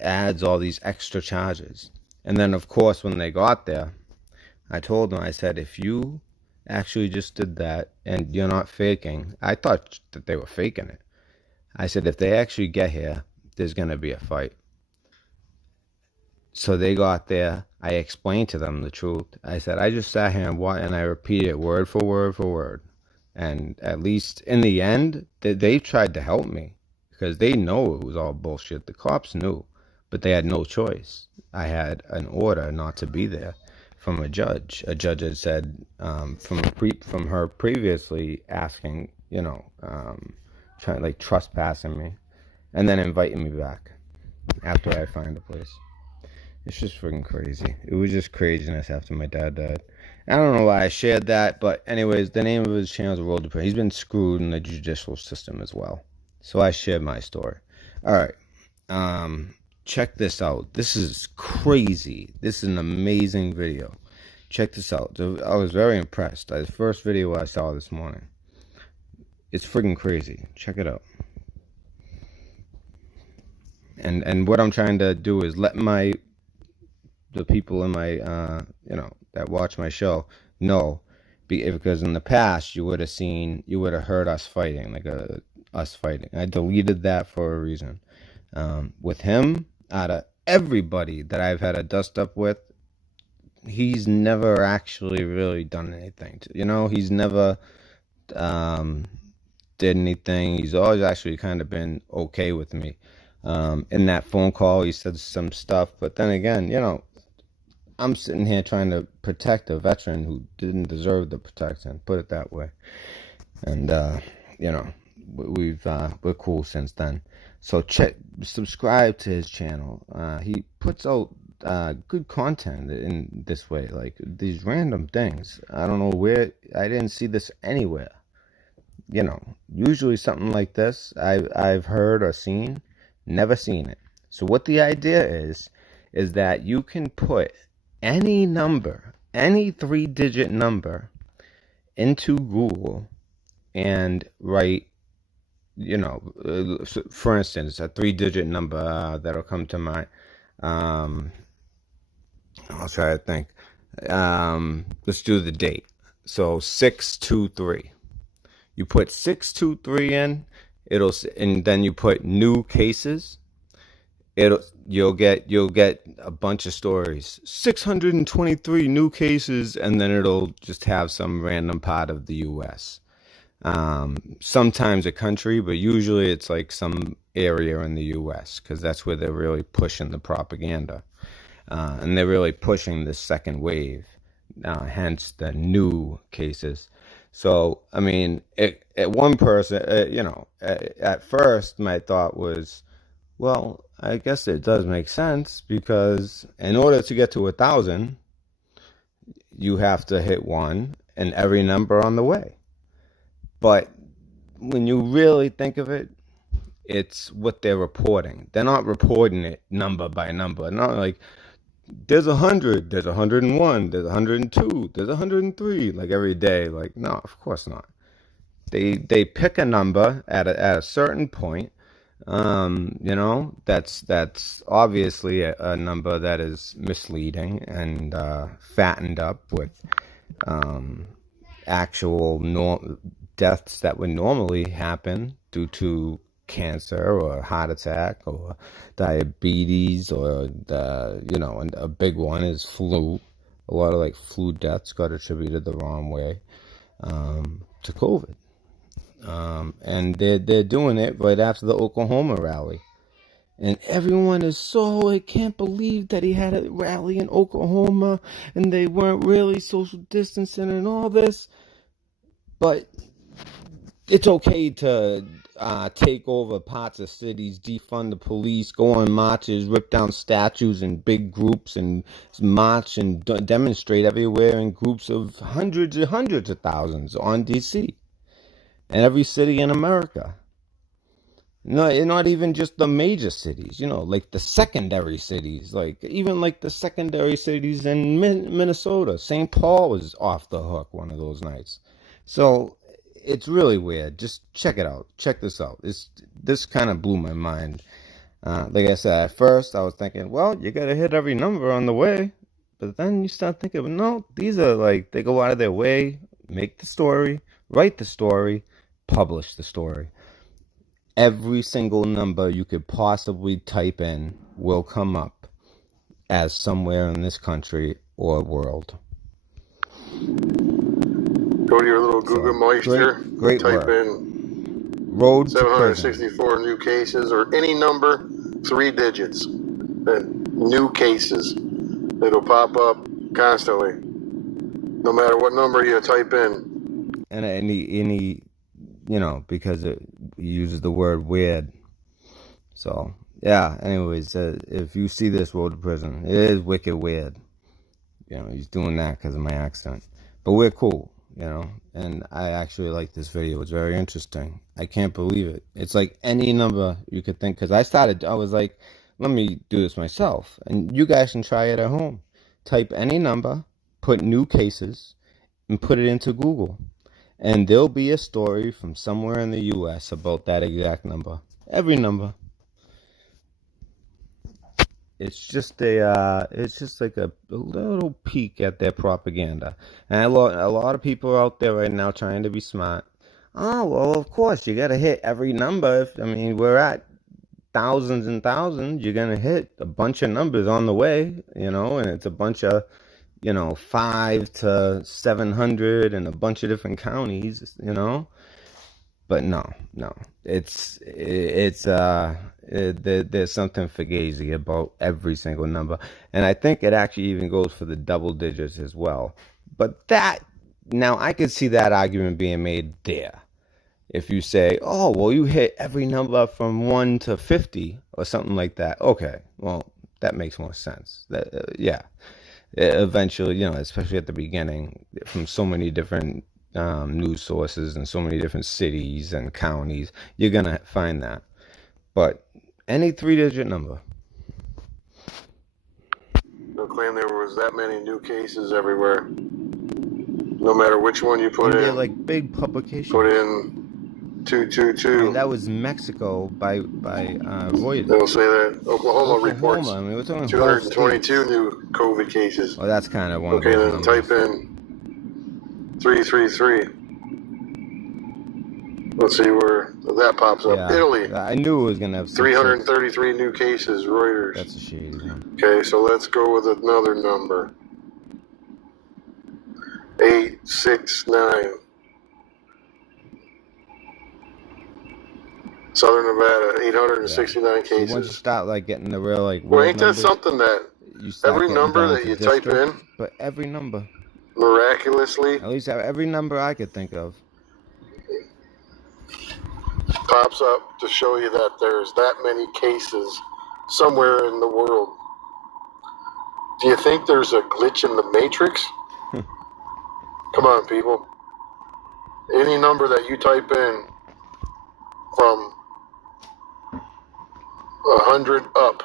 adds all these extra charges. And then, of course, when they got there, I told them, I said, if you actually just did that and you're not faking, I thought that they were faking it. I said, if they actually get here, there's going to be a fight. So they got there. I explained to them the truth. I said, I just sat here and I repeated it word for word for word. And at least in the end, they tried to help me because they know it was all bullshit. The cops knew, but they had no choice. I had an order not to be there from a judge. A judge had said from her previously asking, you know, trying like trespassing me, and then inviting me back after I find a place. It's just freaking crazy. It was just craziness after my dad died. I don't know why I shared that, but anyways, the name of his channel is Road to Prayer. He's been screwed in the judicial system as well. So I shared my story. All right. Check this out. This is crazy. This is an amazing video. check this out. I was very impressed. The first video I saw this morning. It's freaking crazy. Check it out. And what I'm trying to do is let the people in my that watch my show know, because in the past you would have heard us fighting, us fighting. I deleted that for a reason. With him, out of everybody that I've had a dust up with, he's never actually really done anything. He's never did anything. He's always actually kind of been okay with me. In that phone call, he said some stuff, but then again, I'm sitting here trying to protect a veteran who didn't deserve the protection, put it that way. And we're cool since then. So subscribe to his channel. He puts out good content in this way, like these random things. I don't know where, I didn't see this anywhere. Usually something like this I've heard or seen, never seen it. So what the idea is that you can put any number, any 3-digit number into Google and write, for instance, a 3-digit number that'll come to mind. I'll try to think. Let's do the date. So 623. You put 623 in, and then you put new cases. You'll get a bunch of stories. 623 new cases, and then it'll just have some random part of the U.S. Sometimes a country, but usually it's like some area in the U.S. because that's where they're really pushing the propaganda, and they're really pushing the second wave. Hence the new cases. So I mean, at one person, at first my thought was, well, I guess it does make sense, because in order to get to 1,000, you have to hit 1 and every number on the way. But when you really think of it, it's what they're reporting. They're not reporting it number by number. Not like there's 100, there's 101, there's 102, there's 103, like every day. Like, no, of course not. They pick a number at a certain point. That's obviously a number that is misleading and fattened up with actual deaths that would normally happen due to cancer or heart attack or diabetes, or and a big one is flu. A lot of flu deaths got attributed the wrong way to COVID. And they're doing it right after the Oklahoma rally. And everyone is so, I can't believe that he had a rally in Oklahoma and they weren't really social distancing and all this. But it's okay to take over parts of cities, defund the police, go on marches, rip down statues in big groups, and march and demonstrate everywhere in groups of hundreds and hundreds of thousands on DC. And every city in America. No, not even just the major cities, like the secondary cities, even the secondary cities in Minnesota. St. Paul was off the hook one of those nights. So it's really weird. Just check it out. Check this out. This kind of blew my mind. Like I said, at first I was thinking, well, you got to hit every number on the way. But then you start thinking, no, these are they go out of their way, make the story, write the story, publish the story. Every single number you could possibly type in will come up as somewhere in this country or world. Go to your little Google Meister, great type work. in road 764 new cases, or any number, 3 digits, and new cases. It'll pop up constantly, no matter what number you type in. And any because it uses the word weird. So, yeah, anyways, if you see this road to prison, it is wicked weird. He's doing that because of my accent. But we're cool, and I actually like this video. It's very interesting. I can't believe it. It's like any number you could think, because I was like, let me do this myself. And you guys can try it at home. Type any number put new cases and put it into Google, and there'll be a story from somewhere in the U.S. about that exact number. Every number. It's just like a little peek at their propaganda. And a lot of people out there right now trying to be smart. Oh, well, of course, you got to hit every number. I mean, we're at thousands and thousands. You're going to hit a bunch of numbers on the way, and it's a bunch of, 5 to 700 in a bunch of different counties, But no, there's something fugazi about every single number. And I think it actually even goes for the double digits as well. But now I could see that argument being made there. If you say, oh, well, you hit every number from 1 to 50 or something like that. Okay, well, that makes more sense. Yeah. Eventually, especially at the beginning, from so many different news sources and so many different cities and counties, you're going to find that. But any 3-digit number. They'll claim there was that many new cases everywhere. No matter which one you put in. They're like big publications. Put in 222. I mean, that was Mexico by Reuters. They'll say that Oklahoma reports I mean, we're talking 222 new COVID cases. Well, that's kind of one of those numbers. Type in 333. Let's see where that pops up. Yeah, Italy. I knew it was going to have 333 new cases, Reuters. That's a shady one. Okay, so let's go with another number. 869. Southern Nevada, 869 cases. Once you start getting the real well, ain't that something that every number that you type in? But every number. Miraculously. At least every number I could think of. Pops up to show you that there's that many cases somewhere in the world. Do you think there's a glitch in the matrix? Come on, people. Any number that you type in from 100 up,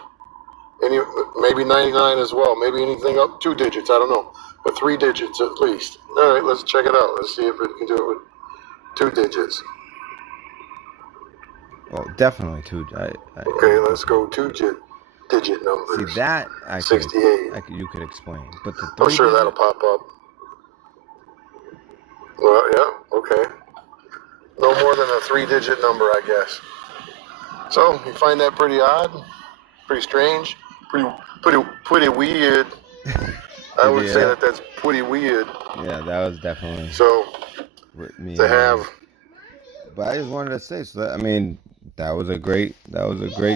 maybe 99 as well, maybe anything up 2 digits, I don't know, but 3 digits at least. All right, let's check it out. Let's see if it can do it with 2 digits. Well, definitely 2. Okay, let's go 2-digit numbers. See, that 68. You could explain, but the I'm sure that'll pop up. Well, yeah, okay. No more than a 3-digit number, I guess. So, you find that pretty odd, pretty strange, pretty weird. I would say that's pretty weird. Yeah, that was definitely. So, to have. But I just wanted to say, so that, I mean, that was a great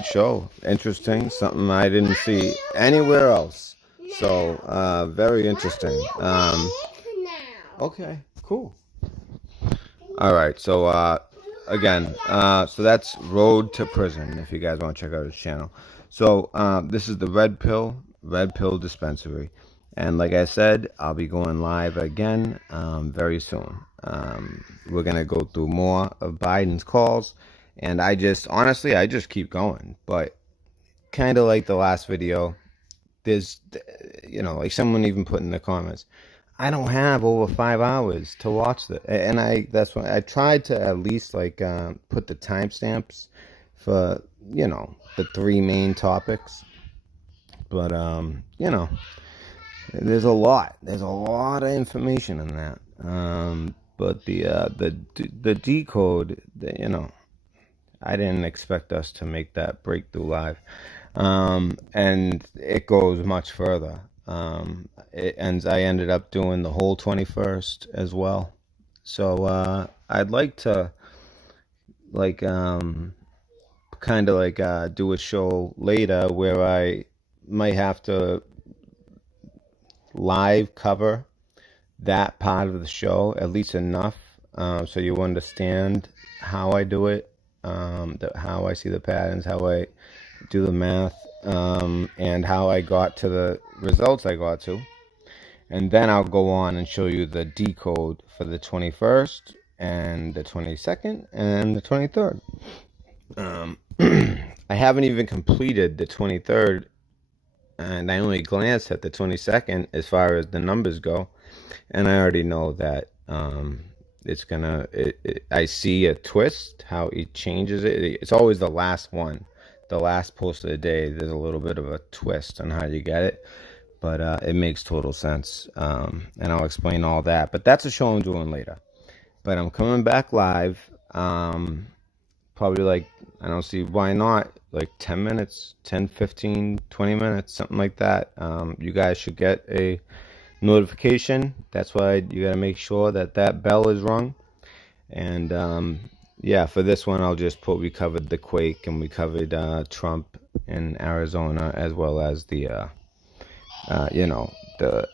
show. Interesting, something I didn't see anywhere else. So, very interesting. Okay, cool. All right, so again, so that's Road to Prison. If you guys want to check out his channel. So this is the Red Pill Dispensary, and like I said, I'll be going live again very soon. We're gonna go through more of Biden's calls, and I just keep going. But kind of like the last video, there's like someone even put in the comments, I don't have over 5 hours to watch that, and that's why I tried to at least put the timestamps for the 3 main topics. But there's a lot of information in that. But the decode, I didn't expect us to make that breakthrough live, and it goes much further. I ended up doing the whole 21st as well. So I'd like to do a show later where I might have to live cover that part of the show, at least enough so you understand how I do it, how I see the patterns, how I do the math, and how I got to the results I got to. And then I'll go on and show you the decode for the 21st and the 22nd and the 23rd. I haven't even completed the 23rd and I only glanced at the 22nd as far as the numbers go, and I already know that it's gonna. I see a twist how it changes it. It's always the last one, the last post of the day. There's a little bit of a twist on how you get it, but it makes total sense, and I'll explain all that. But that's a show I'm doing later. But I'm coming back live. Probably like, I don't see why not, like 10 minutes, 10, 15, 20 minutes, something like that. You guys should get a notification. That's why you got to make sure that that bell is rung. And yeah, for this one, I'll just put, we covered the quake, and we covered Trump in Arizona, as well as the, you know,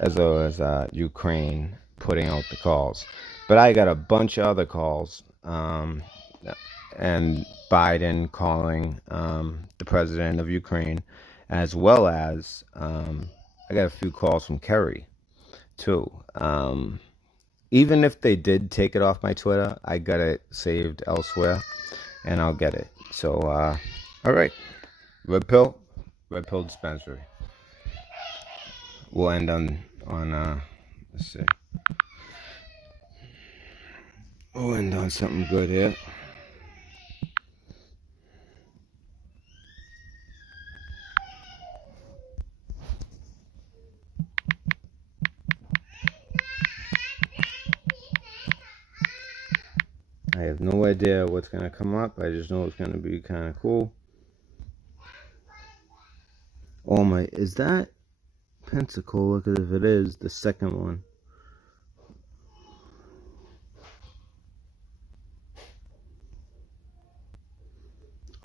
as well as Ukraine putting out the calls. But I got a bunch of other calls, and Biden calling the president of Ukraine, as well as I got a few calls from Kerry too. Even if they did take it off my Twitter, I got it saved elsewhere, and I'll get it. So all right, red pill dispensary. We'll end on let's see. We'll end on something good here. I have no idea what's going to come up. I just know it's going to be kind of cool. Oh my, is that Pensacola? Because if it is, the second one.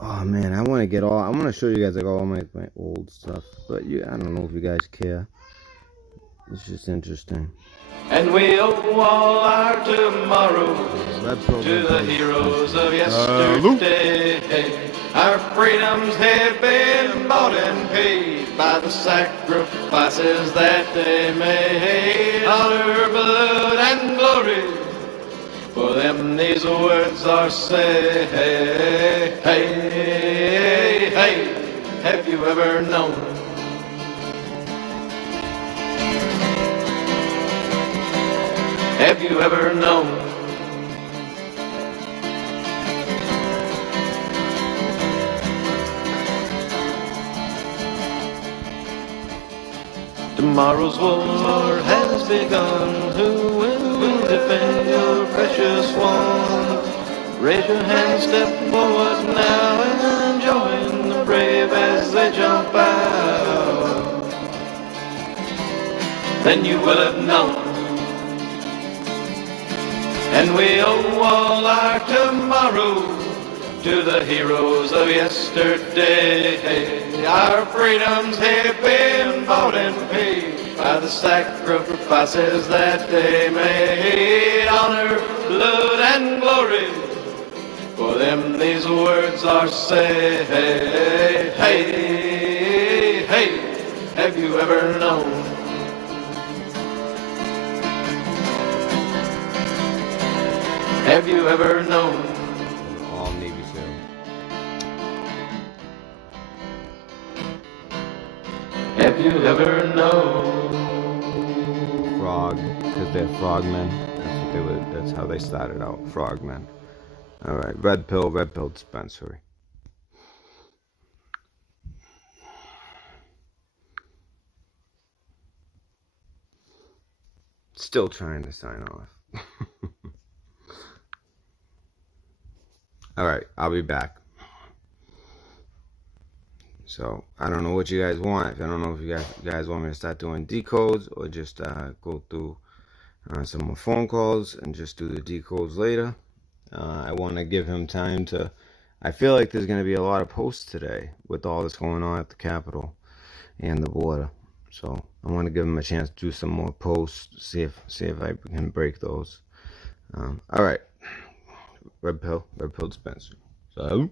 Oh man, I want to get all, I want to show you guys like all my old stuff. But I don't know if you guys care. It's just interesting. And we owe all our tomorrows to the heroes of yesterday. Our freedoms have been bought and paid by the sacrifices that they made. Honor, blood, and glory, for them these words are said. Hey, have you ever known? Have you ever known? Tomorrow's war has begun. Who will defend your precious one? Raise your hand, step forward now, and join the brave as they jump out. Then you will have known. And we owe all our tomorrow to the heroes of yesterday. Our freedoms have been bought and paid by the sacrifices that they made. Honor, blood, and glory, for them these words are said. Hey, have you ever known? Have you ever known? All Navy SEAL. Have you ever known? Frog, because they're frogmen. That's what they were. That's how they started out. Frogmen. All right, red pill dispensary. Still trying to sign off. All right, I'll be back. So I don't know what you guys want. I don't know if you guys want me to start doing decodes, or just go through some more phone calls and just do the decodes later. I want to give him time to. I feel like there's going to be a lot of posts today with all this going on at the Capitol and the border. So I want to give him a chance to do some more posts, see if I can break those. All right. Red pill dispensary. So.